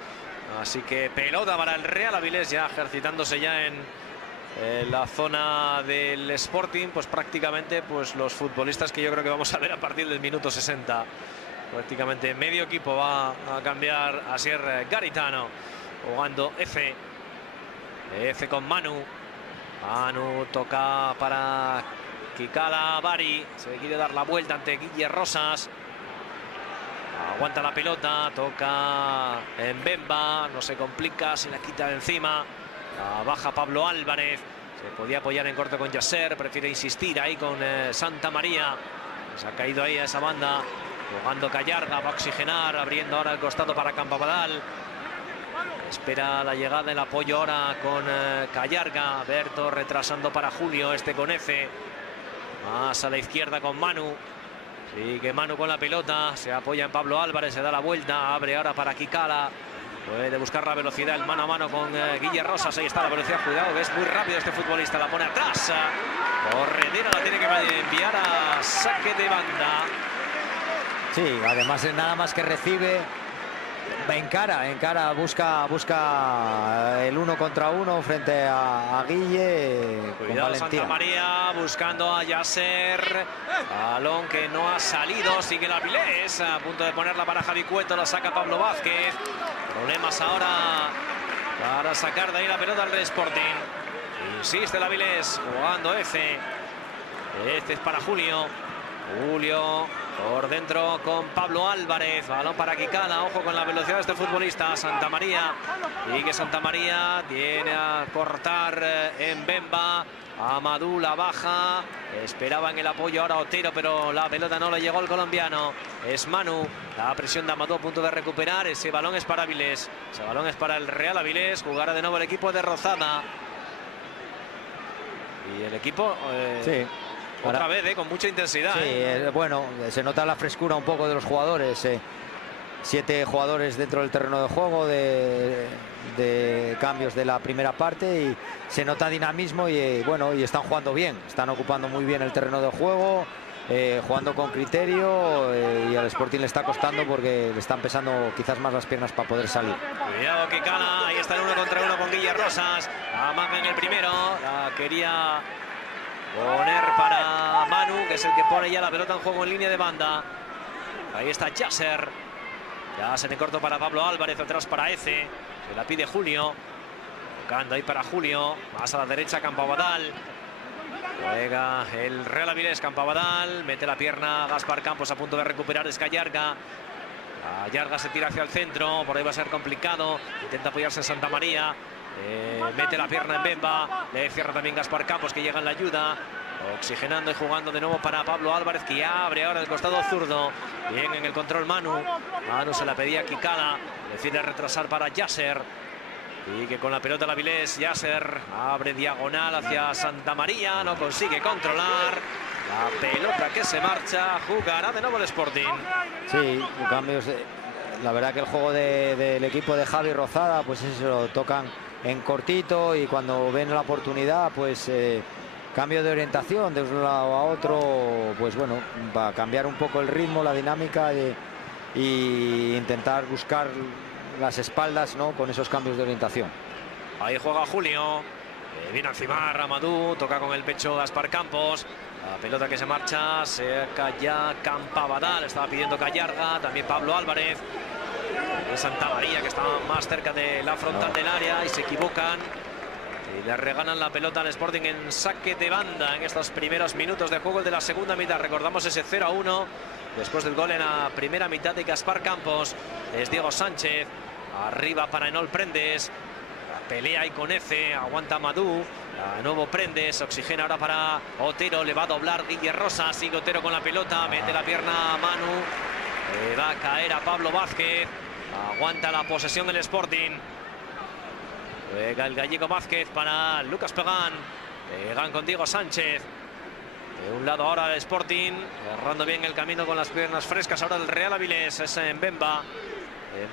Así que pelota para el Real Avilés, ya ejercitándose ya en la zona del Sporting, pues prácticamente pues los futbolistas que yo creo que vamos a ver a partir del minuto 60. Prácticamente medio equipo va a cambiar a ser Garitano, jugando Ece con Manu. Manu toca para Kikala Bari, se quiere dar la vuelta ante Guille Rosas. Aguanta la pelota, toca en Bemba, no se complica, se la quita de encima. La baja Pablo Álvarez, se podía apoyar en corto con Yasser, prefiere insistir ahí con Santa María. Se ha caído ahí a esa banda, jugando Callarga, va a oxigenar, abriendo ahora el costado para Campabadal. Espera la llegada, el apoyo ahora con Callarga. Berto retrasando para Julio, este con Ece. Más a la izquierda con Manu. Sigue Manu con la pelota, se apoya en Pablo Álvarez, se da la vuelta, abre ahora para Kikala. Puede buscar la velocidad, el mano a mano con Guille Rosas. Ahí está la velocidad, cuidado, que es muy rápido este futbolista. La pone atrás. Corredera la tiene que enviar a saque de banda. Sí, además es nada más que recibe. Encara, busca el 1 contra 1 frente a Guille. Cuidado Santa María buscando a Yasser. Balón que no ha salido, sigue la Avilés. A punto de ponerla para Javi Cueto, la saca Pablo Vázquez. Problemas ahora para sacar de ahí la pelota al Sporting. Insiste la Avilés, jugando Ece. Este es para Julio. Julio por dentro con Pablo Álvarez. Balón para Kikala. Ojo con la velocidad de este futbolista. Santa María. Y que Santa María viene a cortar en Bemba. Amadou la baja. Esperaba en el apoyo ahora Otero, pero la pelota no le llegó al colombiano. Es Manu. La presión de Amadou a punto de recuperar. Ese balón es para Avilés. Ese balón es para el Real Avilés. Jugará de nuevo el equipo de Rozada. Y el equipo... sí. Otra vez, con mucha intensidad. Sí, bueno, se nota la frescura un poco de los jugadores. 7 jugadores dentro del terreno de juego de cambios de la primera parte, y se nota dinamismo y bueno, y están jugando bien, están ocupando muy bien el terreno de juego, jugando con criterio, y al Sporting le está costando porque le están pesando quizás más las piernas para poder salir. Cuidado Kikala, ahí está el 1 contra 1 con Guille Rosas, amaga en el primero, la quería poner para Manu, que es el que pone ya la pelota en juego en línea de banda. Ahí está Yasser. Yasser en corto para Pablo Álvarez, atrás para Eze. Se la pide Julio. Tocando ahí para Julio. Más a la derecha Campabadal. Juega el Real Avilés, Campabadal. Mete la pierna Gaspar Campos, a punto de recuperar Escallarga. Yarga se tira hacia el centro. Por ahí va a ser complicado. Intenta apoyarse en Santa María. Mete la pierna en Bemba. Le cierra también Gaspar Campos, que llega en la ayuda. Oxigenando y jugando de nuevo para Pablo Álvarez, que ya abre ahora el costado zurdo. Bien en el control Manu. Manu se la pedía a Kikala. Decide retrasar para Yasser. Y que con la pelota el Avilés, Yasser abre diagonal hacia Santa María. No consigue controlar. La pelota que se marcha. Jugará de nuevo el Sporting. Sí, cambios. La verdad que el juego del equipo de Javi Rozada, pues eso, tocan en cortito, y cuando ven la oportunidad, pues cambio de orientación de un lado a otro, pues bueno, va a cambiar un poco el ritmo, la dinámica, y intentar buscar las espaldas, ¿no?, con esos cambios de orientación. Ahí juega Julio. Viene a encimar Amadou, toca con el pecho Gaspar Campos. La pelota que se marcha, cerca ya Campabadal, estaba pidiendo Callarga, también Pablo Álvarez. Santa María, que está más cerca de la frontal del área, y se equivocan. Y le regalan la pelota al Sporting en saque de banda en estos primeros minutos de juego de la segunda mitad. Recordamos ese 0-1 después del gol en la primera mitad de Gaspar Campos. Es Diego Sánchez, arriba para Enol Prendes. Pelea ahí con Eze, aguanta Amadou. De nuevo Prendes, oxigena ahora para Otero, le va a doblar Guille Rosas. Sigue Otero con la pelota, mete la pierna a Manu. Le va a caer a Pablo Vázquez. Aguanta la posesión el Sporting. Juega el gallego Vázquez para Lucas Pegán. Pegán con Diego Sánchez. De un lado ahora el Sporting, cerrando bien el camino con las piernas frescas. Ahora el Real Avilés, es en Bemba.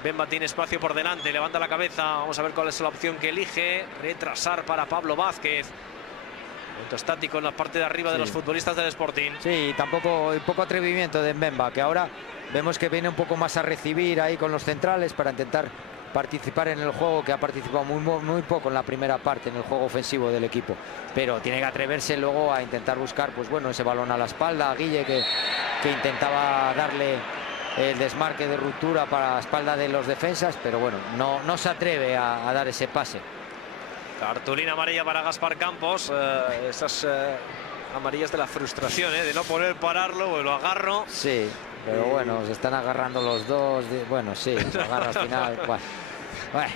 Bemba tiene espacio por delante, levanta la cabeza. Vamos a ver cuál es la opción que elige. Retrasar para Pablo Vázquez. Punto estático en la parte de arriba de los futbolistas del Sporting. Sí, tampoco, poco atrevimiento de Bemba, que ahora vemos que viene un poco más a recibir ahí con los centrales para intentar participar en el juego, que ha participado muy poco en la primera parte, en el juego ofensivo del equipo. Pero tiene que atreverse luego a intentar buscar, pues bueno, ese balón a la espalda. A Guille, que intentaba darle el desmarque de ruptura para la espalda de los defensas, pero bueno, no se atreve a dar ese pase. Cartulina amarilla para Gaspar Campos. Esas amarillas de la frustración, de no poder pararlo, pues lo agarro. Sí, pero bueno, se están agarrando los dos. Bueno, sí, se agarra al final. Bueno,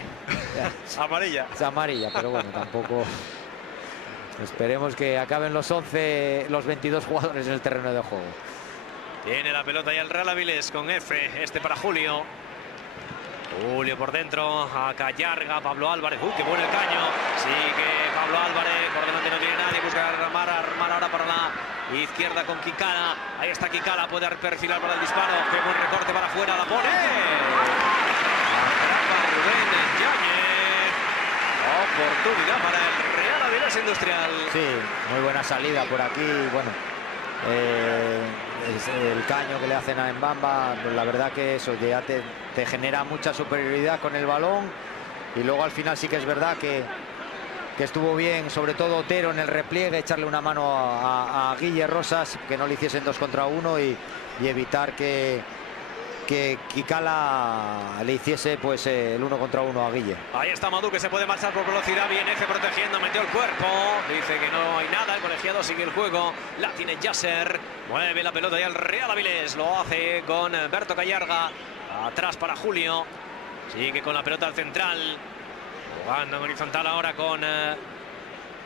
amarilla. Es amarilla, pero bueno, tampoco. Esperemos que acaben los 22 jugadores en el terreno de juego. Tiene la pelota ya el Real Avilés con F. Este para Julio. Julio por dentro, a Callarga, Pablo Álvarez. Uy, qué bueno el caño. Sigue Pablo Álvarez, por delante no tiene nadie. Busca armar ahora para la izquierda con Kikala. Ahí está Kikala, puede perfilar para el disparo. Qué buen recorte para afuera, la pone. Atrapa Rubén Yáñez. Oportunidad para el Real Avilés Industrial. Sí, muy buena salida por aquí. Bueno, el caño que le hacen a Mbamba, pues la verdad que eso ya te genera mucha superioridad con el balón, y luego al final sí que es verdad que estuvo bien, sobre todo Otero en el repliegue, echarle una mano a Guille Rosas, que no le hiciesen 2 contra 1 y evitar que Kikala le hiciese pues el 1 contra 1 a Guille. Ahí está Amadou, que se puede marchar por velocidad. Bien F protegiendo, metió el cuerpo. Dice que no hay nada, el colegiado sigue el juego. La tiene Yasser. Mueve la pelota y el Real Avilés lo hace con Berto Callarga. Atrás para Julio. Sigue con la pelota al central. Jugando en horizontal ahora con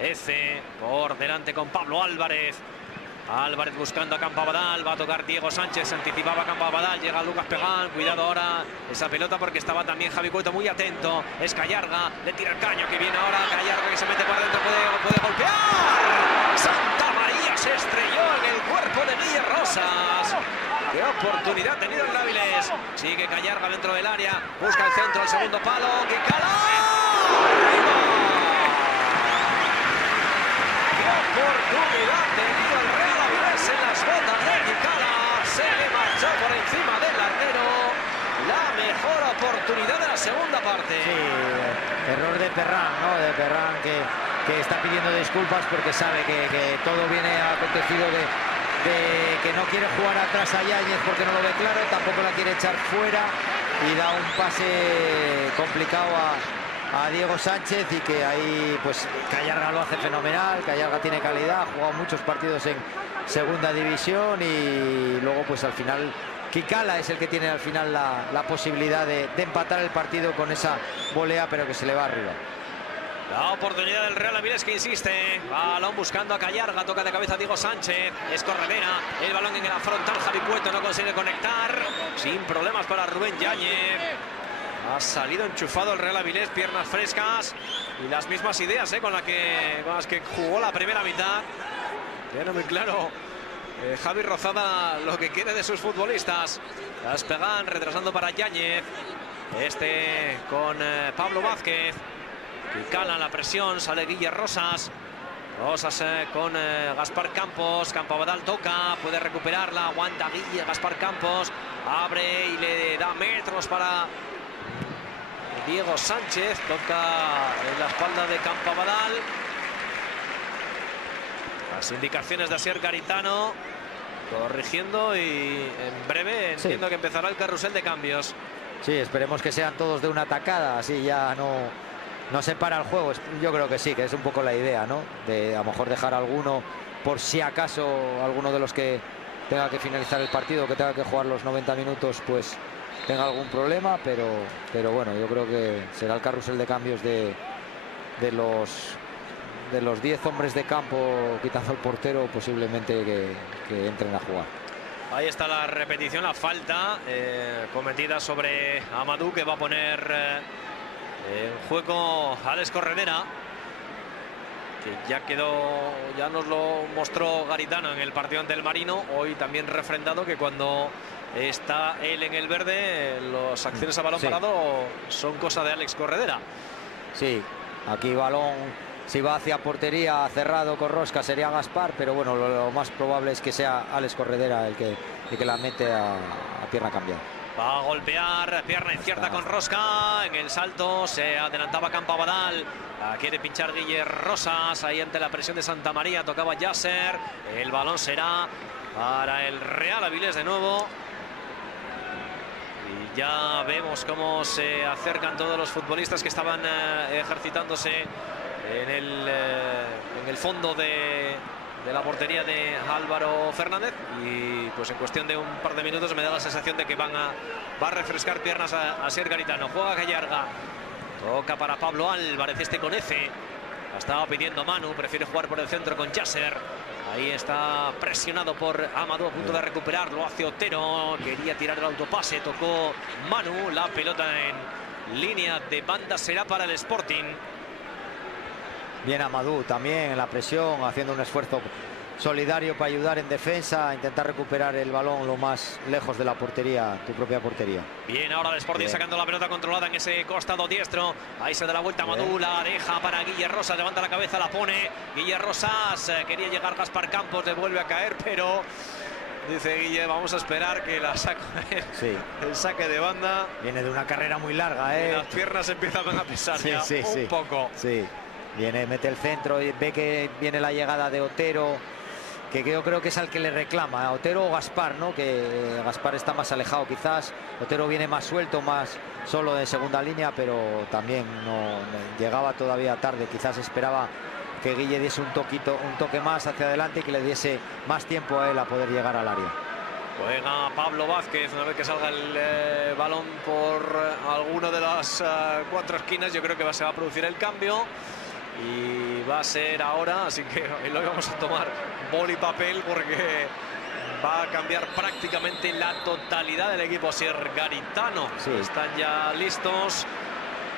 Eze. Por delante con Pablo Álvarez. Álvarez buscando a Campabadal, va a tocar Diego Sánchez, se anticipaba a Campabadal, llega Lucas Pegán, cuidado ahora esa pelota porque estaba también Javi Cueto muy atento. Es Callarga, le tira el caño, que viene ahora Callarga, que se mete por dentro, puede golpear. Santa María se estrelló en el cuerpo de Guille Rosas. ¡Qué oportunidad ha tenido el Avilés! Sigue Callarga dentro del área. Busca el centro, el segundo palo. ¡Quicala! ¡Qué oportunidad ha tenido el Real Avilés en las botas de Quicala! Se le marchó por encima del larguero. La mejor oportunidad de la segunda parte. Sí, error de Perrán, ¿no? De Perrán que está pidiendo disculpas porque sabe que todo viene acontecido de que no quiere jugar atrás a Yáñez porque no lo ve claro, tampoco la quiere echar fuera y da un pase complicado a Diego Sánchez, y que ahí pues Callarga lo hace fenomenal. Callarga tiene calidad, ha jugado muchos partidos en segunda división y luego pues al final Quicala es el que tiene al final la posibilidad de empatar el partido con esa volea, pero que se le va arriba. La oportunidad del Real Avilés que insiste. Balón buscando a Callarga. Toca de cabeza a Diego Sánchez. Es Corredera. El balón en la frontal. Javi Cueto no consigue conectar. Sin problemas para Rubén Yáñez. Ha salido enchufado el Real Avilés. Piernas frescas. Y las mismas ideas con las que jugó la primera mitad. Tiene muy claro Javi Rozada lo que quiere de sus futbolistas. Aspegan retrasando para Yáñez. Con Pablo Vázquez. Quicala la presión, sale Guille Rosas. Rosas con Gaspar Campos. Campabadal toca, puede recuperarla. Aguanta Guille, Gaspar Campos. Abre y le da metros para Diego Sánchez. Toca en la espalda de Campabadal. Las indicaciones de Asier Garitano. Corrigiendo y en breve entiendo que empezará el carrusel de cambios. Sí, esperemos que sean todos de una tacada, así ya no se para el juego. Yo creo que sí, que es un poco la idea, ¿no? De a lo mejor dejar alguno, por si acaso alguno de los que tenga que finalizar el partido, que tenga que jugar los 90 minutos, pues tenga algún problema, pero bueno, yo creo que será el carrusel de cambios de los 10 hombres de campo, quitando el portero, posiblemente que entren a jugar. Ahí está la repetición, la falta cometida sobre Amadou, que va a poner en juego Alex Corredera, que ya nos lo mostró Garitano en el partido ante el Marino. Hoy también refrendado que cuando está él en el verde, las acciones a balón parado son cosa de Alex Corredera. Sí, aquí balón, si va hacia portería cerrado con Rosca sería Gaspar, pero bueno, lo más probable es que sea Alex Corredera el que la mete a pierna cambiada. Va a golpear, pierna izquierda con Rosca. En el salto se adelantaba Campabadal. Quiere pinchar Guille Rosas. Ahí ante la presión de Santa María tocaba Yasser. El balón será para el Real Avilés de nuevo. Y ya vemos cómo se acercan todos los futbolistas que estaban ejercitándose en el fondo de la portería de Álvaro Fernández, y pues en cuestión de un par de minutos me da la sensación de que va a refrescar piernas a Asier Garitano. Juega Callarga, toca para Pablo Álvarez, con F. La estaba pidiendo Manu, prefiere jugar por el centro con Yasser. Ahí está presionado por Amadou, a punto de recuperarlo, hace Otero, quería tirar el autopase, tocó Manu, la pelota en línea de banda será para el Sporting. Bien Amadou también en la presión, haciendo un esfuerzo solidario para ayudar en defensa, a intentar recuperar el balón lo más lejos de la portería, tu propia portería. Bien, ahora el Sporting sacando la pelota controlada en ese costado diestro. Ahí se da la vuelta Amadou, la deja para Guille Rosas, levanta la cabeza, la pone. Guille Rosas, quería llegar Gaspar Campos, le vuelve a caer, pero dice Guille, vamos a esperar que la saque el saque de banda. Viene de una carrera muy larga, y las piernas empiezan a pesar un poco. Sí. Viene, mete el centro y ve que viene la llegada de Otero, que yo creo que es al que le reclama, Otero o Gaspar, ¿no? Que Gaspar está más alejado quizás, Otero viene más suelto, más solo de segunda línea, pero también no llegaba todavía tarde. Quizás esperaba que Guille diese un toque más hacia adelante y que le diese más tiempo a él a poder llegar al área. Juega Pablo Vázquez, una vez que salga el balón por alguna de las 4 esquinas, yo creo que se va a producir el cambio. Y va a ser ahora, así que lo vamos a tomar boli y papel, porque va a cambiar prácticamente la totalidad del equipo. Asier Garitano, están ya listos.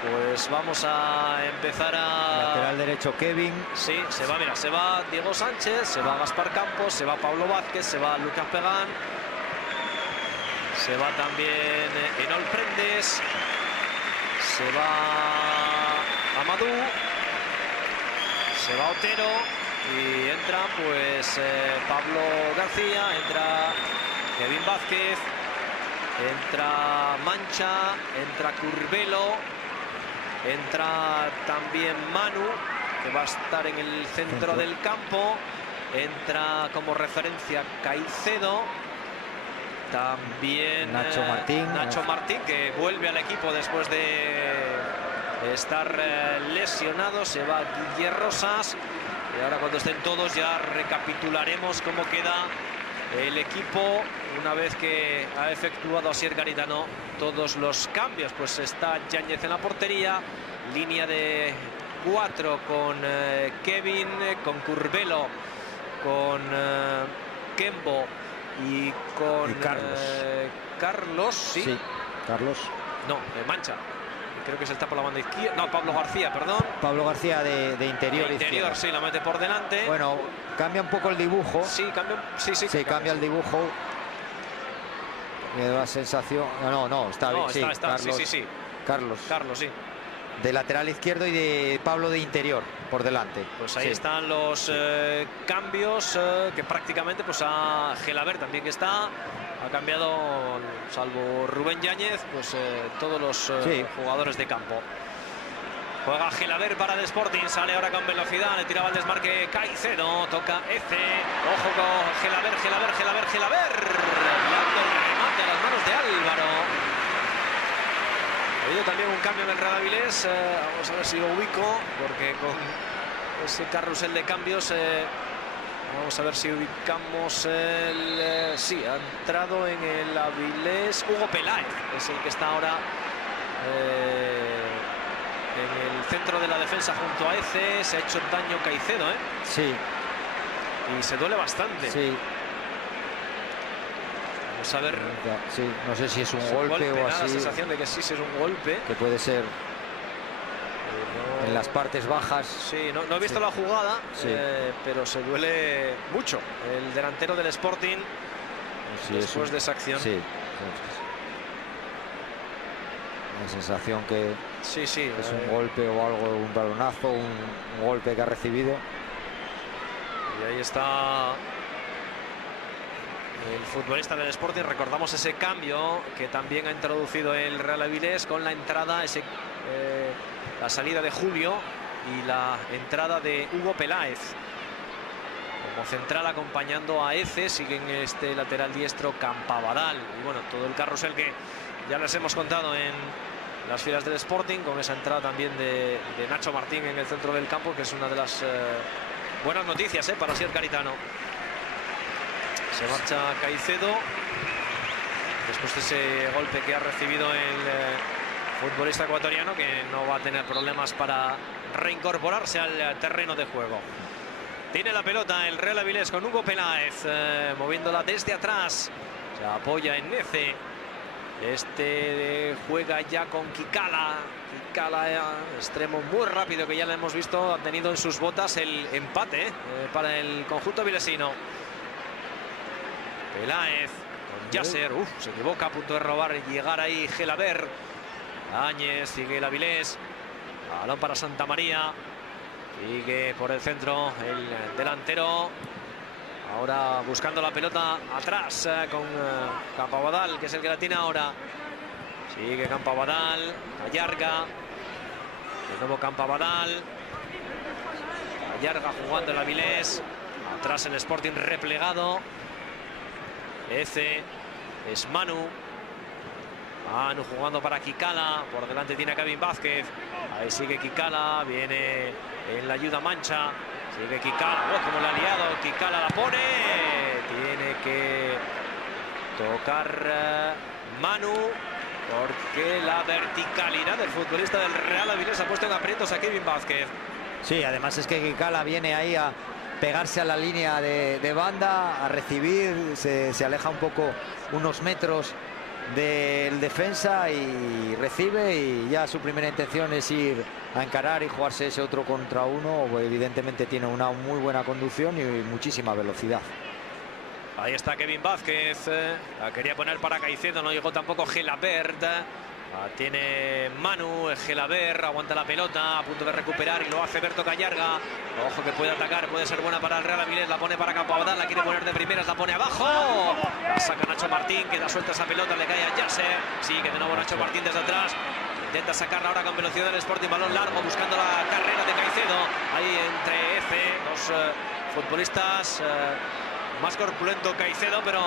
Pues vamos a empezar a... Lateral derecho Kevin. Sí, se va Diego Sánchez, se va Gaspar Campos, se va Pablo Vázquez, se va Lucas Pegán. Se va también Enol Prendes. Se va Amadou. Se va Otero. Y entra pues Pablo García. Entra Kevin Vázquez. Entra Mancha. Entra Curbelo. Entra también Manu, que va a estar en el centro del campo. Entra como referencia Caicedo. También Nacho Martín, que vuelve al equipo después de estar lesionado. Se va Guillermo Rosas. Y ahora, cuando estén todos, ya recapitularemos cómo queda el equipo una vez que ha efectuado Asier Garitano todos los cambios. Pues está Yáñez en la portería, línea de 4 con Kevin, con Curbelo, con Kembo y con Carlos. Sí, Carlos. No, Mancha. Creo que se está por la banda izquierda. No, Pablo García, perdón. Pablo García de interior. De interior, sí, la mete por delante. Bueno, cambia un poco el dibujo. Sí, cambia. Sí, cambia el dibujo. Me da la sensación. No, está bien. Sí, está. Carlos, Sí. Carlos, sí. De lateral izquierdo y de Pablo de interior por delante. Pues ahí están los cambios que prácticamente pues a Gelabert también que está. Ha cambiado, salvo Rubén Yáñez, pues todos los jugadores de campo. Juega Gelabert para el Sporting, sale ahora con velocidad, le tiraba el desmarque Caicedo, toca Eze, ojo con Gelabert. Dando el remate a las manos de Álvaro. Ha habido también un cambio en el Real Avilés, vamos a ver si lo ubico, porque con ese carrusel de cambios... vamos a ver si ubicamos el... sí, ha entrado en el Avilés Hugo Peláez, es el que está ahora en el centro de la defensa junto a Eze. Se ha hecho daño Caicedo, Sí. Y se duele bastante. Sí. Vamos a ver. Sí, no sé si es un golpe o así. Da la sensación de que sí es un golpe. Que puede ser en las partes bajas. Sí, no he visto la jugada, pero se duele mucho el delantero del Sporting después de esa acción. Sí. La sensación que es un golpe o algo, un balonazo, un golpe que ha recibido. Y ahí está el futbolista del Sporting. Recordamos ese cambio que también ha introducido el Real Avilés con la entrada, la salida de Julio y la entrada de Hugo Peláez como central, acompañando a Eze. Sigue en este lateral diestro Campabadal. Y bueno, todo el carrusel que ya les hemos contado en las filas del Sporting, con esa entrada también de Nacho Martín en el centro del campo, que es una de las buenas noticias para Asier Garitano. Se marcha Caicedo después de ese golpe que ha recibido el futbolista ecuatoriano, que no va a tener problemas para reincorporarse al terreno de juego. Tiene la pelota el Real Avilés con Hugo Peláez, moviéndola desde atrás. Se apoya en Eze. Juega ya con Kikala. Extremo muy rápido, que ya lo hemos visto. Ha tenido en sus botas el empate para el conjunto avilesino. Peláez con Yasser. Se equivoca, a punto de robar y llegar ahí Gelabert. Áñez, sigue el Avilés. Balón para Santa María. Sigue por el centro el delantero. Ahora buscando la pelota atrás con Campabadal, que es el que la tiene ahora. Sigue Campabadal. Ayarga. De nuevo Campabadal. Ayarga jugando el Avilés. Atrás el Sporting replegado. Eze. Es Manu. Manu jugando para Kikala. Por delante tiene a Kevin Vázquez. Ahí sigue Kikala. Viene en la ayuda Mancha. Sigue Kikala. Como le ha liado. Kikala la pone. Tiene que tocar Manu. Porque la verticalidad del futbolista del Real Avilés ha puesto en aprietos a Kevin Vázquez. Sí, además es que Kikala viene ahí a pegarse a la línea de banda, a recibir. Se aleja un poco, unos metros del defensa, y recibe, y ya su primera intención es ir a encarar y jugarse ese otro contra uno. Evidentemente tiene una muy buena conducción y muchísima velocidad. Ahí está Kevin Vázquez. La quería poner para Caicedo, no llegó tampoco Gelabert. Tiene Manu, Gelabert, aguanta la pelota, a punto de recuperar y lo hace Berto Gallarga. Ojo que puede atacar, puede ser buena para el Real Avilés, la pone para Campabadal, la quiere poner de primeras, la pone abajo. La saca Nacho Martín, queda suelta esa pelota, le cae a Yasser. Sigue de nuevo Nacho Martín desde atrás. Intenta sacarla ahora con velocidad del Sporting, balón largo, buscando la carrera de Caicedo. Ahí entre F, dos futbolistas. Más corpulento Caicedo, pero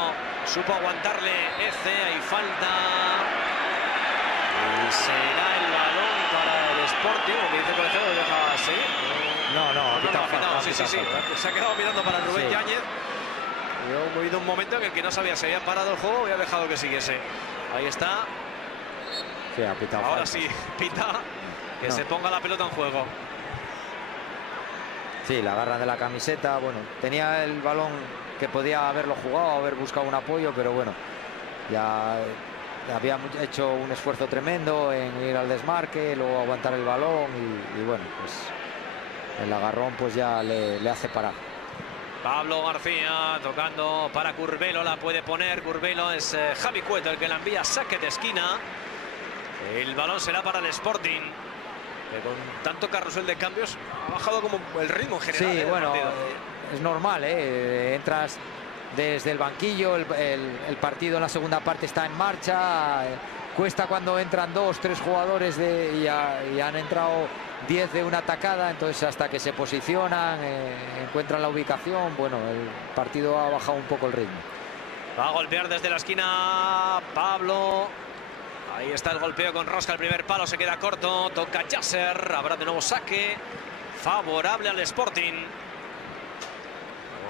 supo aguantarle F, hay falta. Y será el balón para el Sporting, que dice que lo deja seguir. No, sí. Se ha quedado mirando para Rubén Yáñez. Yo he oído un momento en el que no sabía si había parado el juego o había dejado que siguiese. Ahí está. Sí, ha pitado. Ahora sí, pita. Que se ponga la pelota en juego. Sí, la agarra de la camiseta. Bueno, tenía el balón que podía haberlo jugado, haber buscado un apoyo, pero bueno, ya había hecho un esfuerzo tremendo en ir al desmarque, luego aguantar el balón y bueno, pues el agarrón pues ya le hace parar. Pablo García tocando para Curbelo, la puede poner. Curbelo es Javi Cueto el que la envía, saque de esquina. El balón será para el Sporting, que con tanto carrusel de cambios ha bajado como el ritmo en general. Sí, bueno, es normal, entras desde el banquillo, el partido en la segunda parte está en marcha, cuesta cuando entran 2, 3 jugadores y han entrado 10 de una atacada, entonces hasta que se posicionan, encuentran la ubicación, bueno, el partido ha bajado un poco el ritmo. Va a golpear desde la esquina Pablo. Ahí está el golpeo con rosca, el primer palo se queda corto, toca Yasser, habrá de nuevo saque favorable al Sporting.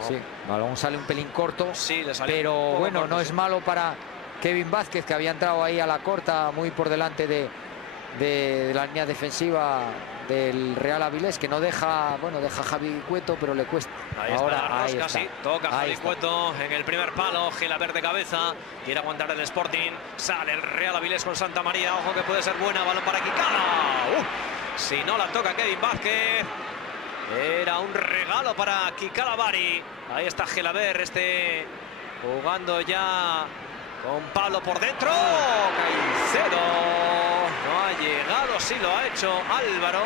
Sí, balón sale un pelín corto, sí, le sale pero bueno, corto, no es malo para Kevin Vázquez, que había entrado ahí a la corta, muy por delante de la línea defensiva del Real Avilés, que no deja, bueno, deja a Javi Cueto, pero le cuesta. Ahí ahora está la rosca, está. Sí, toca Javi Cueto en el primer palo, Gelabert de cabeza, quiere aguantar el Sporting, sale el Real Avilés con Santa María, ojo que puede ser buena, balón para Kikala. Si no la toca Kevin Vázquez, era un regalo para Kikala Bari. Ahí está Gelabert, jugando ya con Pablo por dentro. Caicedo no ha llegado, sí lo ha hecho Álvaro.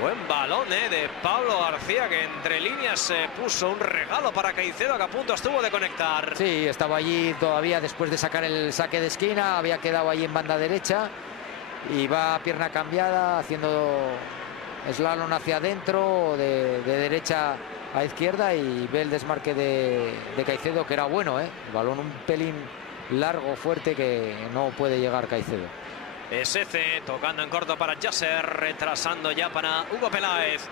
Buen balón de Pablo García, que entre líneas se puso un regalo para Caicedo, que a punto estuvo de conectar. Sí, estaba allí todavía después de sacar el saque de esquina, había quedado ahí en banda derecha y va a pierna cambiada haciendo slalom hacia adentro, de derecha a izquierda, y ve el desmarque de Caicedo, que era bueno, el balón un pelín largo, fuerte, que no puede llegar Caicedo. Esece tocando en corto para Yasser, retrasando ya para Hugo Peláez.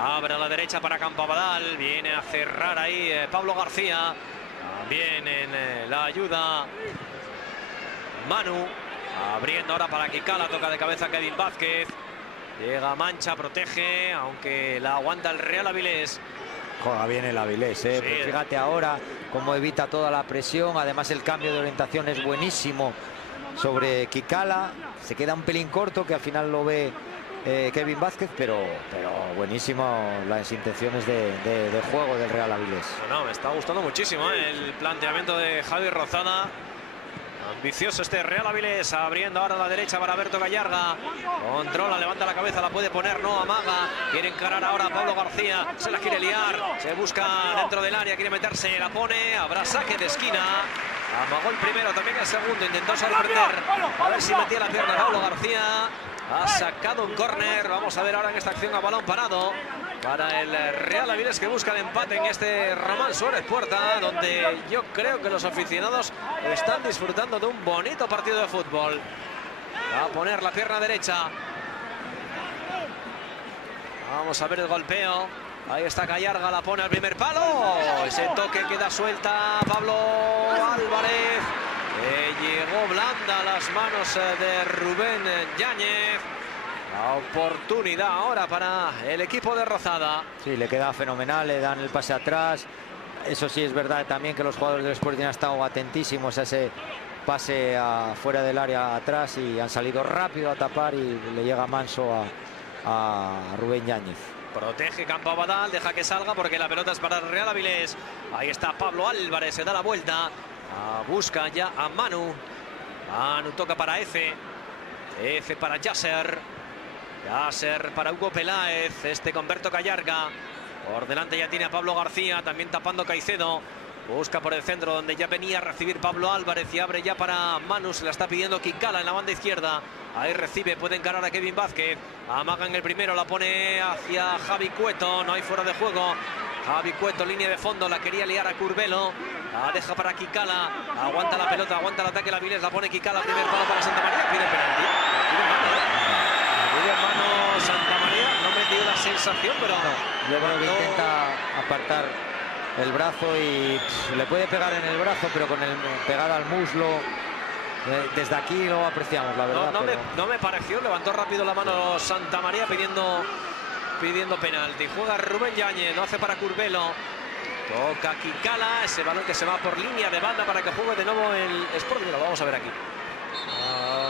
Abre a la derecha para Campabadal, viene a cerrar ahí Pablo García. También en la ayuda Manu, abriendo ahora para Kikala, toca de cabeza Kevin Vázquez. Llega Mancha, protege, aunque la aguanta el Real Avilés. Juega bien el Avilés, Sí. Fíjate ahora cómo evita toda la presión. Además el cambio de orientación es buenísimo sobre Kikala. Se queda un pelín corto, que al final lo ve Kevin Vázquez, pero buenísimo las intenciones de juego del Real Avilés. Bueno, me está gustando muchísimo el planteamiento de Javi Rozada. Ambicioso Real Avilés, abriendo ahora a la derecha para Berto Gallarga. Controla, levanta la cabeza, la puede poner, no amaga. Quiere encarar ahora a Pablo García, se la quiere liar, se busca dentro del área, quiere meterse, la pone, habrá saque de esquina. Amagó el primero, también el segundo, intentó sorprender. A ver si metía la pierna Pablo García. Ha sacado un córner. Vamos a ver ahora en esta acción a balón parado para el Real Avilés, que busca el empate en Román Suárez Puerta, donde yo creo que los aficionados están disfrutando de un bonito partido de fútbol. Va a poner la pierna derecha. Vamos a ver el golpeo. Ahí está Gallarga, la pone al primer palo. Ese toque queda suelta Pablo Álvarez. Llegó blanda a las manos de Rubén Yáñez. La oportunidad ahora para el equipo de Rozada. Sí, le queda fenomenal, le dan el pase atrás. Eso sí es verdad también que los jugadores del Sporting han estado atentísimos a ese pase fuera del área atrás y han salido rápido a tapar, y le llega manso a Rubén Yáñez. Protege Campo Abadal, deja que salga porque la pelota es para el Real Avilés. Ahí está Pablo Álvarez, se da la vuelta. Busca ya a Manu. Manu toca para Efe. Efe para Yasser. Yasser para Hugo Peláez. Este con Berto Callarga. Por delante ya tiene a Pablo García, también tapando Caicedo. Busca por el centro donde ya venía a recibir Pablo Álvarez y abre ya para Manu. Se la está pidiendo Kikala en la banda izquierda. Ahí recibe, puede encarar a Kevin Vázquez. Amaga en el primero, la pone hacia Javi Cueto. No hay fuera de juego. Javi Cueto, línea de fondo, la quería liar a Curbelo. La deja para Kikala. Aguanta la pelota, aguanta el ataque la Avilés. La pone Kikala, primer palo para Santa María. Pide penalti. Pide mano Santa María. No me dio la sensación, pero no. Yo creo que intenta apartar el brazo y le puede pegar en el brazo, pero con el pegada al muslo. Desde aquí lo apreciamos, la verdad. No me pareció, levantó rápido la mano Santa María pidiendo penalti. Juega Rubén Yáñez, lo hace para Curbelo. Toca Kikala, ese balón que se va por línea de banda para que juegue de nuevo el Sporting. Lo vamos a ver aquí.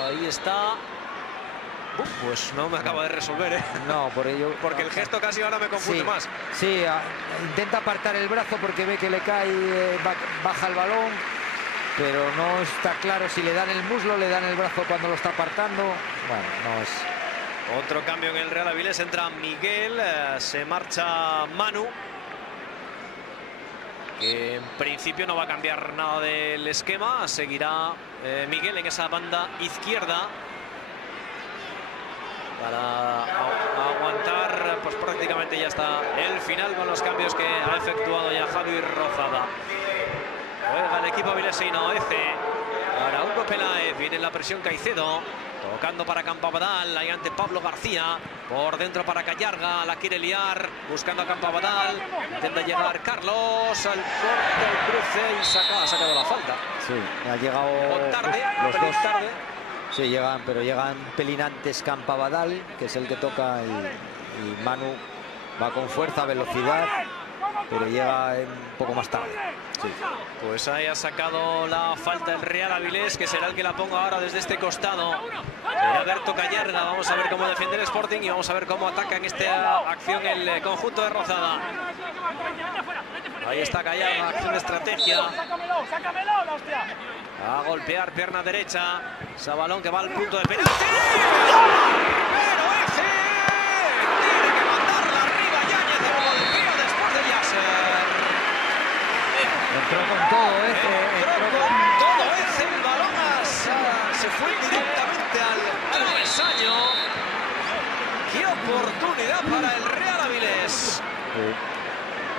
Ahí está. Pues no me acaba de resolver, ¿eh? No, por ello. Porque el gesto casi ahora me confunde más. Sí, intenta apartar el brazo porque ve que le cae, baja el balón. Pero no está claro si le dan el muslo, le dan el brazo cuando lo está apartando. Bueno, no es. Otro cambio en el Real Avilés, entra Miguel, se marcha Manu. Que en principio no va a cambiar nada del esquema, seguirá Miguel en esa banda izquierda. Para aguantar, pues prácticamente ya está el final con los cambios que ha efectuado ya Javi Rozada. Juega el equipo avilesino, Ece para Hugo Peláez, viene la presión Caicedo, tocando para Campo Abadal, ahí ante Pablo García, por dentro para Callarga, la quiere liar, buscando a Campo Abadal, intenta llegar Carlos, al corte, al cruce y ha sacado la falta. Sí, ha llegado los dos tarde. Sí, llegan pelinantes Campo Abadal, que es el que toca, y Manu va con fuerza, velocidad, pero llega un poco más tarde. Sí. Pues ahí ha sacado la falta el Real Avilés, que será el que la ponga ahora desde este costado. Será Berto Callarga. Vamos a ver cómo defiende el Sporting y vamos a ver cómo ataca en esta acción el conjunto de Rozada. Ahí está Callarga, acción de estrategia. A golpear pierna derecha. Ese balón que va al punto de penalti. Pero ese tiene que mandarla arriba Yáñez, el golpeo después de Yasser. Entró con todo, el balón se fue directamente al travesaño. Qué oportunidad para el Real Avilés.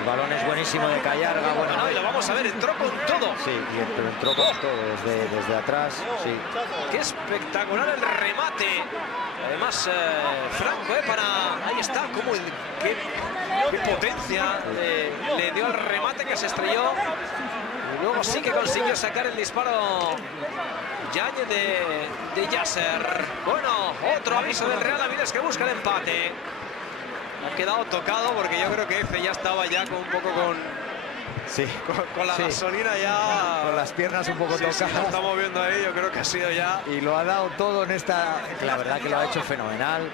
El balón es buenísimo de Callarga. Bueno, y lo vamos a ver, entró con todo. Sí, pero entró con todo desde atrás. Sí. Qué espectacular el remate. Además, Franco, ahí está, qué potencia le dio el remate que se estrelló. Y luego sí que consiguió sacar el disparo Yáñez de Yasser. Bueno, otro aviso del Real Avilés que busca el empate. Ha quedado tocado porque yo creo que Efe ya estaba ya con un poco con la gasolina ya. Con las piernas un poco tocadas. Sí, lo estamos viendo ahí, yo creo que ha sido ya. Y lo ha dado todo en esta. La verdad que lo ha hecho fenomenal.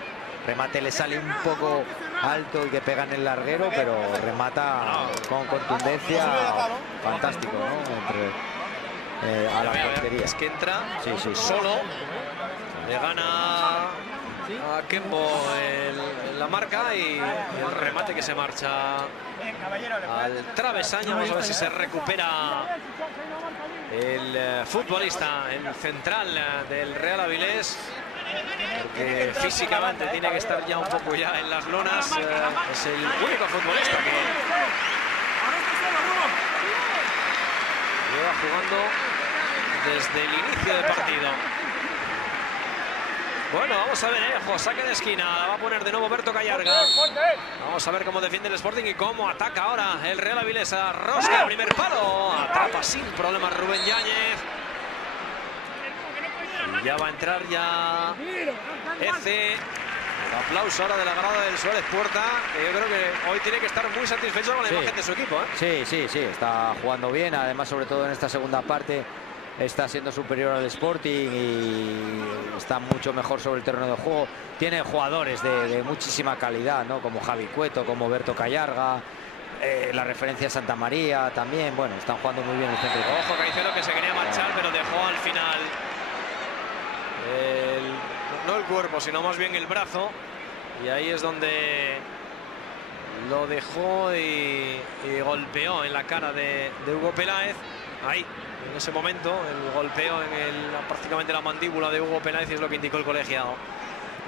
Remate le sale un poco alto y que pega en el larguero, pero remata con contundencia. Fantástico, ¿no? A la portería. Es que entra solo. Le gana a Kembo la marca y el remate que se marcha al travesaño. Vamos a ver si se recupera el futbolista, el central del Real Avilés, porque físicamente tiene que estar ya un poco ya en las lonas. Es el único futbolista que lleva jugando desde el inicio del partido. Bueno, vamos a ver, saque de esquina, la va a poner de nuevo Berto Callarga. Vamos a ver cómo defiende el Sporting y cómo ataca ahora el Real Avilés. Rosca, primer palo, atrapa sin problemas Rubén Yáñez. Y ya va a entrar ya Ece. El aplauso ahora de la grada del Suárez Puerta, que yo creo que hoy tiene que estar muy satisfecho con la imagen de su equipo. Sí, está jugando bien, además sobre todo en esta segunda parte. está siendo superior al Sporting y está mucho mejor sobre el terreno de juego. Tiene jugadores de muchísima calidad, ¿no? Como Javi Cueto, como Berto Callarga, la referencia a Santa María también. Bueno, están jugando muy bien el centro. Ojo, Caicedo, que se quería marchar, pero dejó al final no el cuerpo, sino más bien el brazo. Y ahí es donde lo dejó y golpeó en la cara de Hugo Peláez. Ahí, en ese momento, el golpeo en prácticamente la mandíbula de Hugo Peláez, y es lo que indicó el colegiado.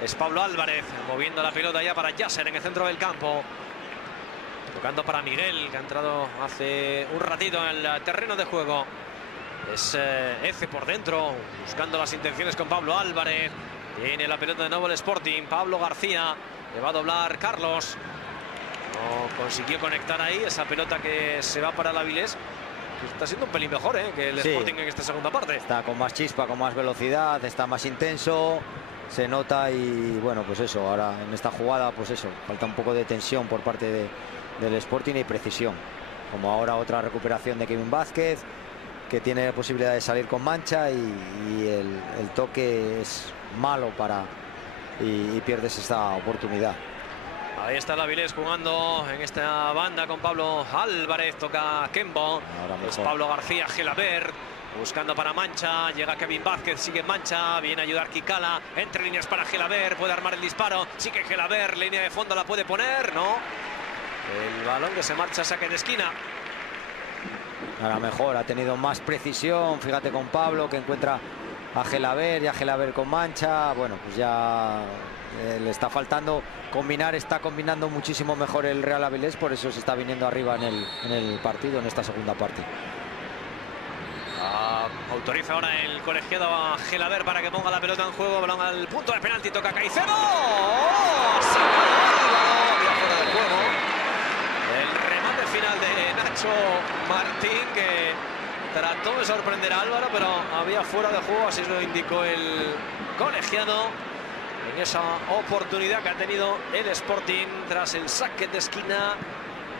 Es Pablo Álvarez moviendo la pelota ya para Yasser en el centro del campo. Tocando para Miguel, que ha entrado hace un ratito en el terreno de juego. Es Eze por dentro, buscando las intenciones con Pablo Álvarez. Tiene la pelota de nuevo el Sporting. Pablo García, le va a doblar Carlos. No consiguió conectar ahí esa pelota que se va para el Avilés. Está siendo un pelín mejor que el Sporting en esta segunda parte. Está con más chispa, con más velocidad, está más intenso, se nota. Y bueno, pues eso, ahora en esta jugada, pues eso, falta un poco de tensión por parte del Sporting y precisión. Como ahora otra recuperación de Kevin Vázquez, que tiene la posibilidad de salir con mancha, y el toque es malo y pierdes esta oportunidad. Ahí está el Avilés jugando en esta banda con Pablo Álvarez. Toca Kembo. Es Pablo García, Gelabert buscando para Mancha. Llega Kevin Vázquez, sigue Mancha. Viene a ayudar Kikala. Entre líneas para Gelabert. Puede armar el disparo. Sigue Gelabert. Línea de fondo la puede poner. No. El balón que se marcha, saque de esquina. Ahora mejor, ha tenido más precisión. Fíjate con Pablo, que encuentra a Gelabert y a Gelabert con mancha. Bueno, pues ya le está faltando combinar. Está combinando muchísimo mejor el Real Avilés, por eso se está viniendo arriba en el partido, en esta segunda parte. Autoriza ahora el colegiado a Gelabert para que ponga la pelota en juego. Balón al punto de penalti, toca Caicedo. ¡Oh! Fuera del juego. El remate final de Nacho Martín, que trató de sorprender a Álvaro, pero había fuera de juego, así lo indicó el colegiado en esa oportunidad que ha tenido el Sporting tras el saque de esquina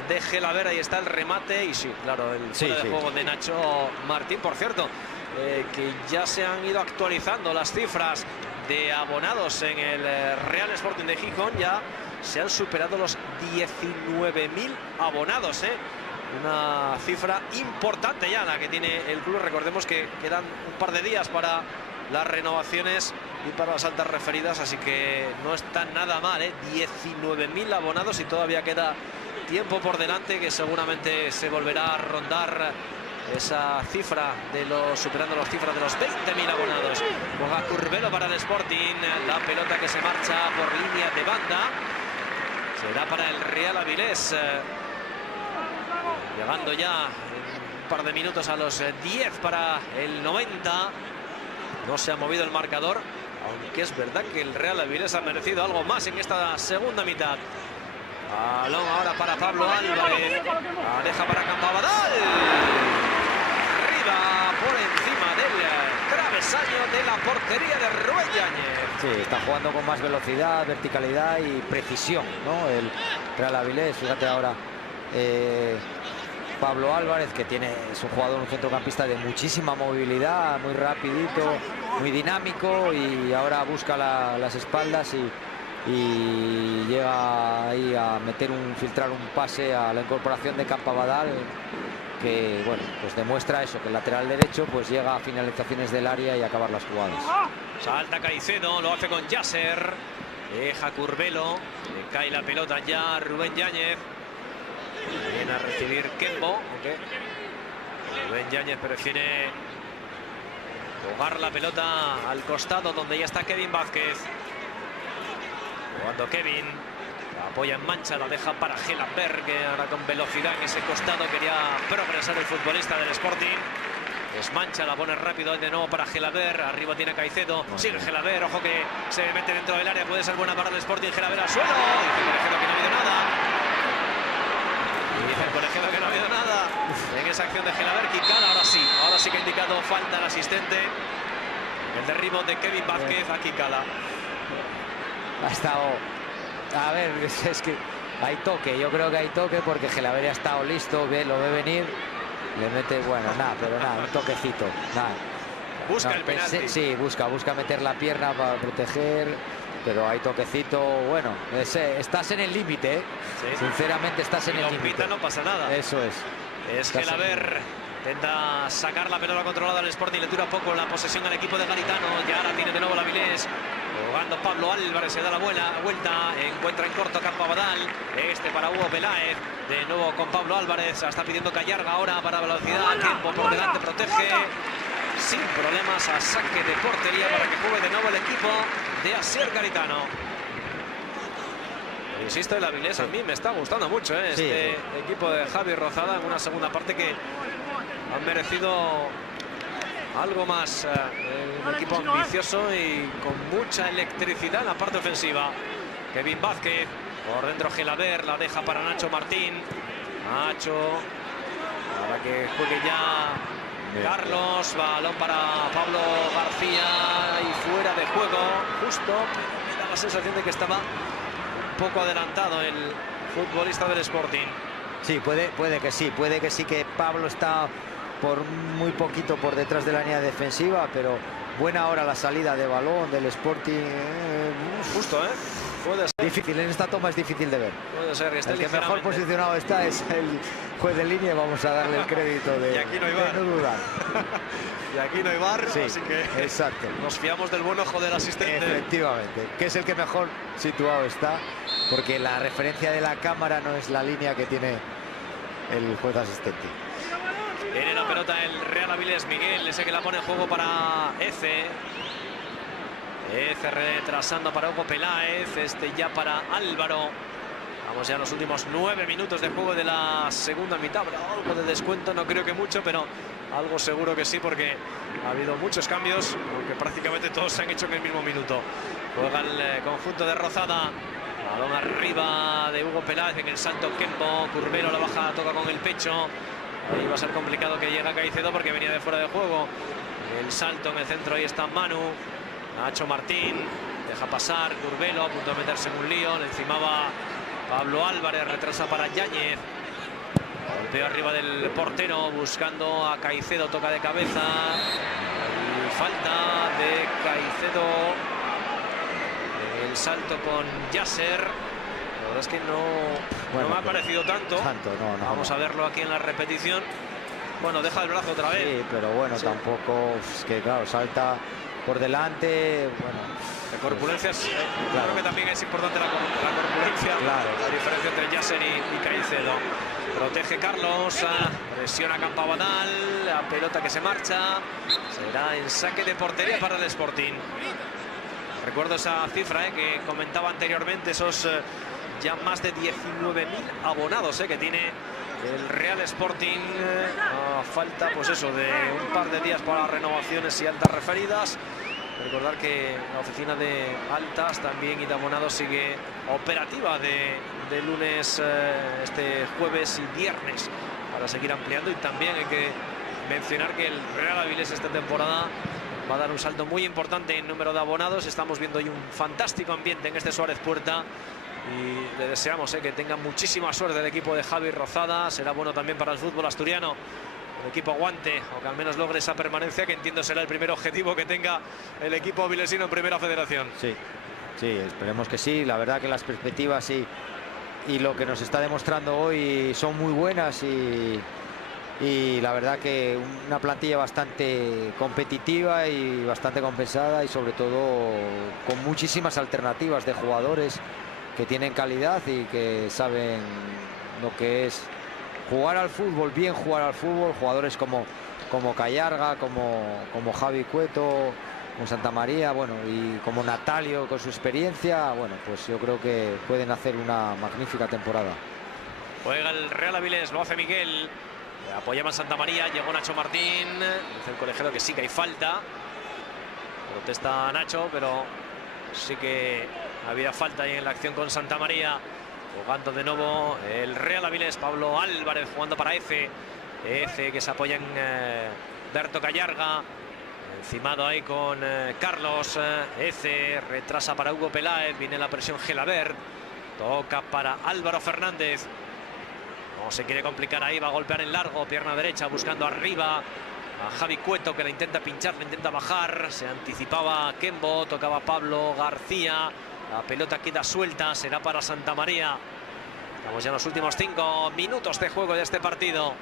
de Gelabert. Ahí está el remate y sí, claro, el fuera de juego de Nacho Martín. Por cierto, que ya se han ido actualizando las cifras de abonados en el Real Sporting de Gijón. Ya se han superado los 19.000 abonados, una cifra importante ya la que tiene el club. Recordemos que quedan un par de días para las renovaciones y para las altas referidas, así que no está nada mal, 19.000 abonados, y todavía queda tiempo por delante, que seguramente se volverá a rondar esa cifra superando las cifras de los 20.000 abonados. Juega Curbelo para el Sporting, la pelota que se marcha por línea de banda será para el Real Avilés, llegando ya un par de minutos a los 10 para el 90. No se ha movido el marcador, aunque es verdad que el Real Avilés ha merecido algo más en esta segunda mitad. Balón ahora para Pablo Álvarez. Aleja para Campabadal. Arriba, por encima del travesaño de la portería de Rubén Yáñez. Sí, está jugando con más velocidad, verticalidad y precisión, ¿no? El Real Avilés, fíjate ahora. Pablo Álvarez, que es un jugador, un centrocampista de muchísima movilidad, muy rapidito, muy dinámico, y ahora busca las espaldas y llega ahí a filtrar un pase a la incorporación de Campabadal, que bueno, pues demuestra eso, que el lateral derecho pues llega a finalizaciones del área y acabar las jugadas. Salta Caicedo, lo hace con Yasser, deja Curbelo, le cae la pelota ya Rubén Yáñez. Viene a recibir Kembo, aunque Rubén Yáñez prefiere jugar la pelota al costado, donde ya está Kevin Vázquez. Jugando Kevin, la apoya en mancha, la deja para Gelabert, que ahora con velocidad en ese costado quería progresar el futbolista del Sporting. Desmancha, la pone rápido de nuevo para Gelabert. Arriba tiene Caicedo, sigue Gelabert, ojo que se mete dentro del área, puede ser buena para el Sporting. Gelabert al suelo, dice el colegiado que no ha habido nada. Dice el colegiado que no ha habido nada en esa acción de Gelabert. Kikala, ahora sí que ha indicado falta el asistente. El derribo de Kevin Vázquez a Kikala. Ha estado, a ver, es que hay toque, yo creo que hay toque, porque Gelabert ha estado listo, lo ve venir, le mete, bueno, nada, pero nada, un toquecito, nada. Busca el penalti. Sí, busca meter la pierna para proteger, pero hay toquecito. Bueno, estás en el límite, ¿eh? Sí. Sinceramente estás en el límite. No pasa nada. Eso es. Es que Gelaber intenta sacar la pelota controlada al Sporting, le dura poco la posesión al equipo de Garitano. Ya ahora tiene de nuevo la Avilés. Jugando Pablo Álvarez, se da la vuelta, encuentra en corto Campo Abadal. Para Hugo Peláez. De nuevo con Pablo Álvarez. Está pidiendo Callarga ahora para velocidad. Tiempo por delante, protege. Sin problemas a saque de portería para que juegue de nuevo el equipo de Asier Garitano. Insisto, el Avilés a mí me está gustando mucho, ¿eh? Este equipo de Javi Rozada en una segunda parte que han merecido algo más. Un equipo ambicioso y con mucha electricidad en la parte ofensiva. Kevin Vázquez, por dentro Gelaber, la deja para Nacho Martín. Nacho, para que juegue ya Carlos, balón para Pablo García y fuera de juego. Justo, me da la sensación de que estaba un poco adelantado el futbolista del Sporting. Sí, puede que sí, que Pablo está por muy poquito por detrás de la línea defensiva, pero buena hora la salida de balón del Sporting. Justo, ¿eh? Puede ser. Difícil, en esta toma es difícil de ver. Puede ser. El que mejor posicionado está es el juez de línea, vamos a darle el crédito de, y aquí no hay VAR. No dudar. Y aquí no hay VAR, sí, así que exacto. Nos fiamos del buen ojo del asistente. Efectivamente, que es el que mejor situado está, porque la referencia de la cámara no es la línea que tiene el juez asistente. Viene la pelota el Real Avilés, Miguel, ese que la pone en juego para Eze. Eze retrasando para Hugo Peláez, ya para Álvaro. Vamos ya a los últimos 9 minutos de juego de la segunda mitad. Algo de descuento, no creo que mucho, pero algo seguro que sí, porque ha habido muchos cambios, aunque prácticamente todos se han hecho en el mismo minuto. Juega el conjunto de Rozada. Balón arriba de Hugo Peláez en el salto Kempo. Curbelo la baja, toca con el pecho. Ahí va a ser complicado que llegue a Caicedo porque venía de fuera de juego. El salto en el centro, ahí está Manu. Nacho Martín deja pasar. Curbelo a punto de meterse en un lío. Le encimaba Pablo Álvarez, retrasa para Yáñez. Golpeo arriba del portero buscando a Caicedo, toca de cabeza. Y falta de Caicedo. El salto con Yasser. La verdad es que no me ha parecido tanto. Vamos a verlo aquí en la repetición. Bueno, deja el brazo otra vez. Sí, pero bueno, tampoco es que, claro, salta por delante. Bueno, de corpulencias, claro. Creo que también es importante la corpulencia. Claro. La diferencia entre Yasser y Caicedo. Protege Carlos, presiona Campo Abadal, la pelota que se marcha. Será en saque de portería para el Sporting. Recuerdo esa cifra que comentaba anteriormente, esos ya más de 19.000 abonados que tiene el Real Sporting. A falta, pues eso, de un par de días para renovaciones y altas referidas. Recordar que la oficina de altas también y de abonados sigue operativa de lunes, este jueves y viernes, para seguir ampliando. Y también hay que mencionar que el Real Avilés esta temporada va a dar un salto muy importante en número de abonados. Estamos viendo hoy un fantástico ambiente en este Suárez Puerta y le deseamos que tenga muchísima suerte el equipo de Javi Rozada. Será bueno también para el fútbol asturiano. El equipo aguante o que al menos logre esa permanencia, que entiendo será el primer objetivo que tenga el equipo avilesino en Primera Federación. Sí, esperemos que sí. La verdad que las perspectivas y lo que nos está demostrando hoy son muy buenas y la verdad que una plantilla bastante competitiva y bastante compensada, y sobre todo con muchísimas alternativas de jugadores que tienen calidad y que saben lo que es jugar al fútbol, bien jugar al fútbol. Jugadores como Callarga, como Javi Cueto, con Santa María, bueno, y como Natalio con su experiencia. Bueno, pues yo creo que pueden hacer una magnífica temporada. Juega el Real Avilés, lo hace Miguel. Apoyaba a Santa María, llegó Nacho Martín. Dice el colegiado que sí que hay falta. Protesta Nacho, pero sí que había falta ahí en la acción con Santa María. Jugando de nuevo el Real Avilés, Pablo Álvarez jugando para Eze. Eze que se apoya en Berto Callarga. Encimado ahí con Carlos. Eze retrasa para Hugo Peláez. Viene la presión Gelaber. Toca para Álvaro Fernández. No se quiere complicar ahí, va a golpear en largo, pierna derecha buscando arriba a Javi Cueto, que la intenta pinchar, la intenta bajar. Se anticipaba Kembo, tocaba Pablo García. La pelota queda suelta, será para Santamaría. Estamos ya en los últimos 5 minutos de juego de este partido.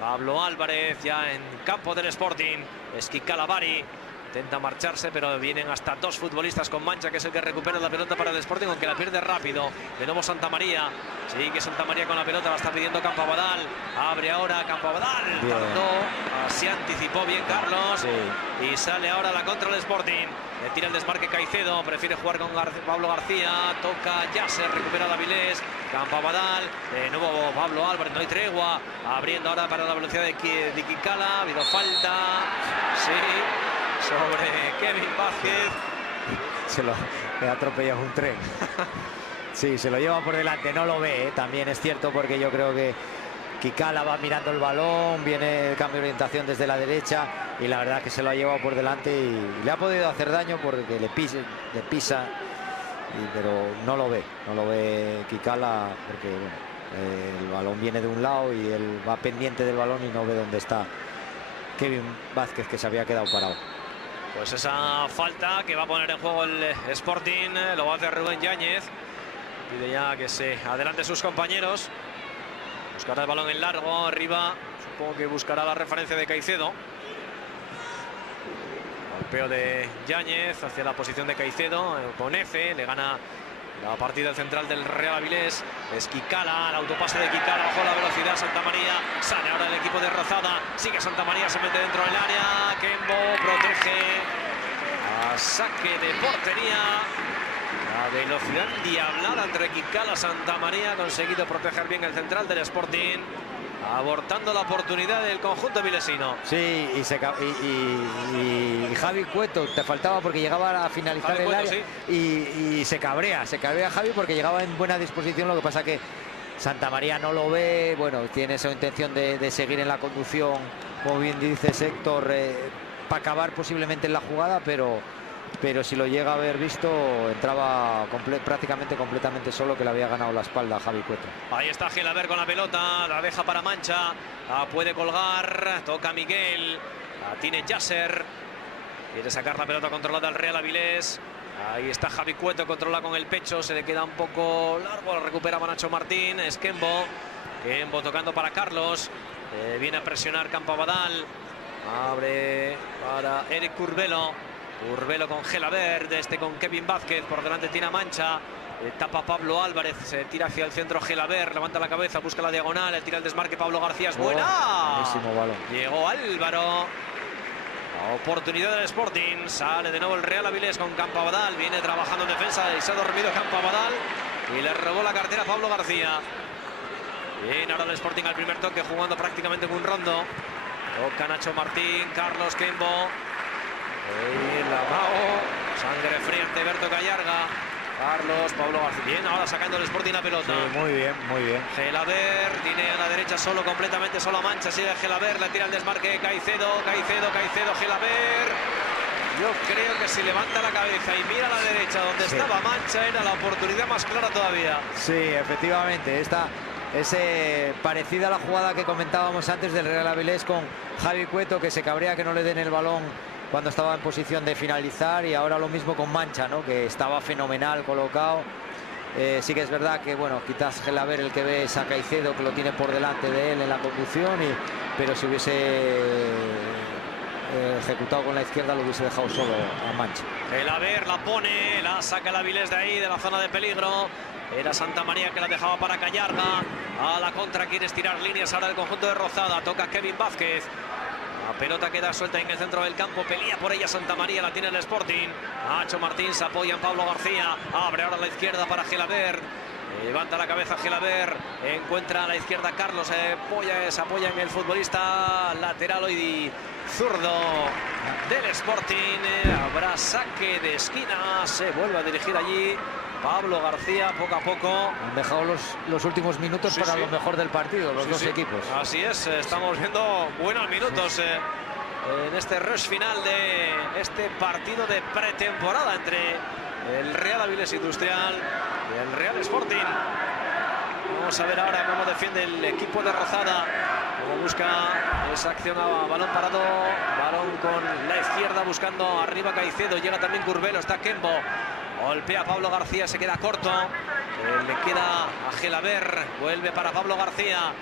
Pablo Álvarez ya en campo del Sporting. Esquicala Bari. Intenta marcharse, pero vienen hasta 2 futbolistas con Mancha, que es el que recupera la pelota para el Sporting, aunque la pierde rápido. De nuevo Santamaría. Sigue Santamaría con la pelota, la está pidiendo Campabadal. Abre ahora Campabadal. Tardó, se anticipó bien Carlos. Sí. Y sale ahora la contra del Sporting. Le tira el desmarque Caicedo, prefiere jugar con Pablo García. Toca Yasser, recupera Avilés. Campabadal, de nuevo Pablo Álvarez, no hay tregua. Abriendo ahora para la velocidad de Kikala. Ha habido falta. Sí. Sobre Kevin Vázquez. Le ha atropellado un tren. Sí, se lo lleva por delante, no lo ve, también es cierto, porque yo creo que Kikala va mirando el balón, viene el cambio de orientación desde la derecha y la verdad que se lo ha llevado por delante y le ha podido hacer daño porque le pisa, pero no lo ve Kikala, porque bueno, el balón viene de un lado y él va pendiente del balón y no ve dónde está Kevin Vázquez, que se había quedado parado. Pues esa falta que va a poner en juego el Sporting, lo va a hacer Rubén Yáñez. Pide ya que se adelante sus compañeros. Buscará el balón en largo, arriba. Supongo que buscará la referencia de Caicedo. Golpeo de Yáñez hacia la posición de Caicedo. Con F, le gana la partida central del Real Avilés. Es Kikala, el autopase de Kikala, bajo la velocidad Santamaría. Sale ahora el equipo de Rozada. Sigue Santamaría, se mete dentro del área. Kembo protege. A saque de portería. La velocidad diablada entre Kikala y Santamaría. Ha conseguido proteger bien el central del Sporting, abortando la oportunidad del conjunto vilesino. Sí, y Javi Cueto te faltaba porque llegaba a finalizar el área, sí. y se cabrea Javi porque llegaba en buena disposición. Lo que pasa que Santamaría no lo ve, bueno, tiene esa intención de seguir en la conducción, como bien dice Héctor, para acabar posiblemente en la jugada, pero si lo llega a haber visto, entraba prácticamente completamente solo, que le había ganado la espalda a Javi Cueto. Ahí está Gelabert con la pelota, la deja para Mancha, puede colgar, toca Miguel, la tiene Yasser, quiere sacar la pelota controlada al Real Avilés. Ahí está Javi Cueto, controla con el pecho, se le queda un poco largo, lo recupera Nacho Martín. Es Kembo tocando para Carlos, viene a presionar Campabadal, abre para Eric Curbelo con Gelabert, con Kevin Vázquez, por delante tira Mancha, tapa Pablo Álvarez, se tira hacia el centro Gelabert, levanta la cabeza, busca la diagonal, le tira el desmarque Pablo García, es buena. Buenísimo balón. Llegó Álvaro. Oportunidad del Sporting, sale de nuevo el Real Avilés con Campabadal, viene trabajando en defensa y se ha dormido Campabadal y le robó la cartera a Pablo García. Bien, ahora el Sporting al primer toque, jugando prácticamente en un rondo. Toca Nacho Martín, Carlos Kembo. La Mao, sangre fría ante Berto Gallarga. Carlos, Pablo García. Bien, ahora sacando el Sporting la pelota. Sí, muy bien. Gelabert tiene a la derecha solo, completamente solo a Mancha. Sigue Gelabert, le tira el desmarque Caicedo, Gelabert. Yo creo que si levanta la cabeza y mira a la derecha donde estaba Mancha, era la oportunidad más clara todavía. Sí, efectivamente. Esta es parecida a la jugada que comentábamos antes del Real Avilés con Javi Cueto, que se cabrea que no le den el balón cuando estaba en posición de finalizar, y ahora lo mismo con Mancha, ¿no? Que estaba fenomenal colocado. Sí que es verdad que, bueno, quizás Gelabert el que ve es a Caicedo, que lo tiene por delante de él en la conducción, pero si hubiese ejecutado con la izquierda lo hubiese dejado solo a Mancha. Gelabert la pone, la saca el Avilés de ahí, de la zona de peligro. Era Santamaría que la dejaba para Gallarga. A la contra quiere estirar líneas ahora el conjunto de Rozada. Toca Kevin Vázquez. La pelota queda suelta en el centro del campo, pelea por ella Santamaría, la tiene el Sporting. Nacho Martín se apoya en Pablo García, abre ahora a la izquierda para Gelabert. Levanta la cabeza Gelabert, encuentra a la izquierda Carlos, se apoya en el futbolista lateral hoy zurdo del Sporting. Habrá saque de esquina, se vuelve a dirigir allí Pablo García poco a poco. Han dejado los últimos minutos para lo mejor del partido, los dos equipos. Así es, estamos viendo buenos minutos en este rush final de este partido de pretemporada entre el Real Avilés Industrial y el Real Sporting. Vamos a ver ahora cómo defiende el equipo de Rozada. Cómo busca esa acción a balón parado. Balón con la izquierda buscando arriba Caicedo. Llega también Curbelo. Está Kembo. Golpea a Pablo García. Se queda corto. Le queda a Gelaber. Vuelve para Pablo García.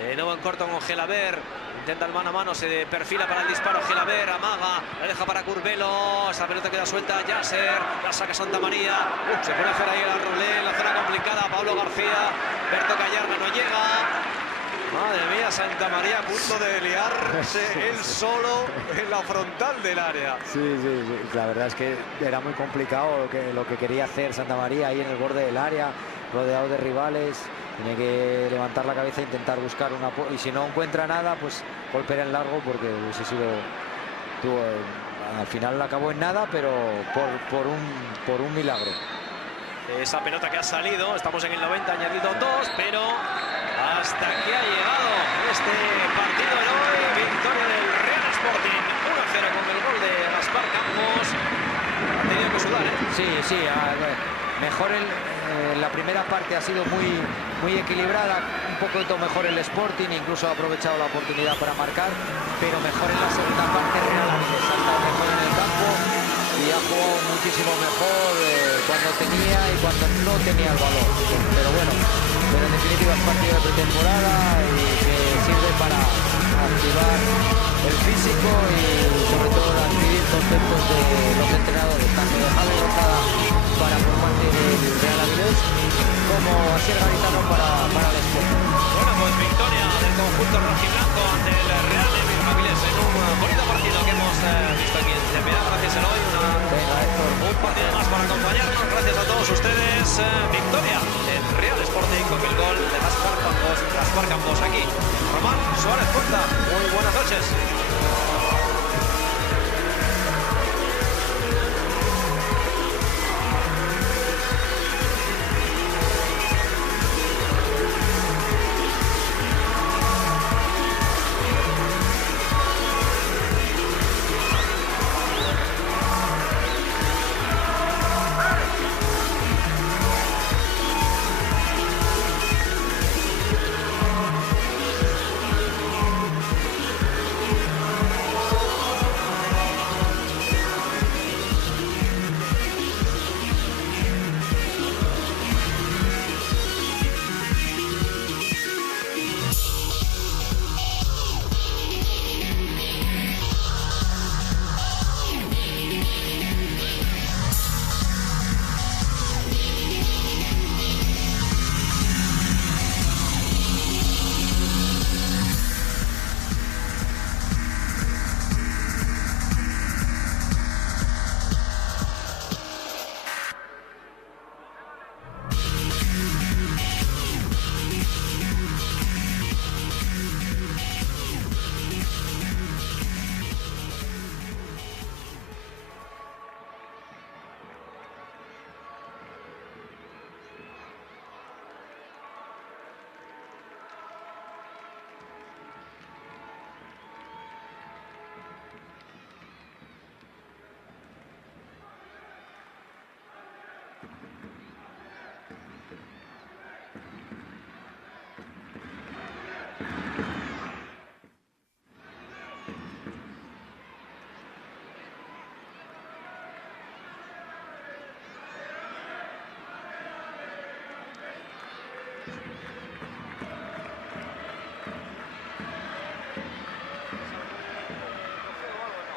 De nuevo en corto con Gelaber. Intenta el mano a mano, se perfila para el disparo. Gelaber amaga, la deja para Curbelo. Esa pelota queda suelta. Yasser, la saca Santa María. Se pone a hacer ahí la Rulé en la zona complicada. Pablo García, Berto Callarga no llega. Madre mía, Santa María a punto de liarse él solo en la frontal del área. Sí. La verdad es que era muy complicado lo que quería hacer Santa María ahí en el borde del área, rodeado de rivales. Tiene que levantar la cabeza e intentar buscar una... Y si no encuentra nada, pues golpear en largo, porque hubiese sido... al final acabó en nada, pero por un milagro. Esa pelota que ha salido, estamos en el 90, añadido 2, pero hasta aquí ha llegado este partido de hoy. Victoria del Real Sporting, 1-0 con el gol de Gaspar Campos. Ha tenido que sudar, ¿eh? Sí, mejor la primera parte ha sido muy equilibrada, un poquito mejor el Sporting, incluso ha aprovechado la oportunidad para marcar, pero mejor en la segunda parte Real Avilés. Ha estado mejor en el campo y ha jugado muchísimo mejor cuando tenía y cuando no tenía el balón. Pero bueno, en definitiva es partido de pretemporada y que sirve para activar el físico y sobre todo adquirir conceptos de los entrenadores, tanto de Javi Rozada para por parte del Real Avilés como Asier Garitano para el Sporting. Bueno, pues victoria del conjunto rojiblanco ante el Real Avilés en un bonito partido que hemos visto aquí en CPA. Gracias, Eloy. Un partido más para acompañarnos. Gracias a todos ustedes. Victoria del Real Sporting con el gol de Gaspar Campos aquí. Román Suárez Puerta. Muy buenas noches.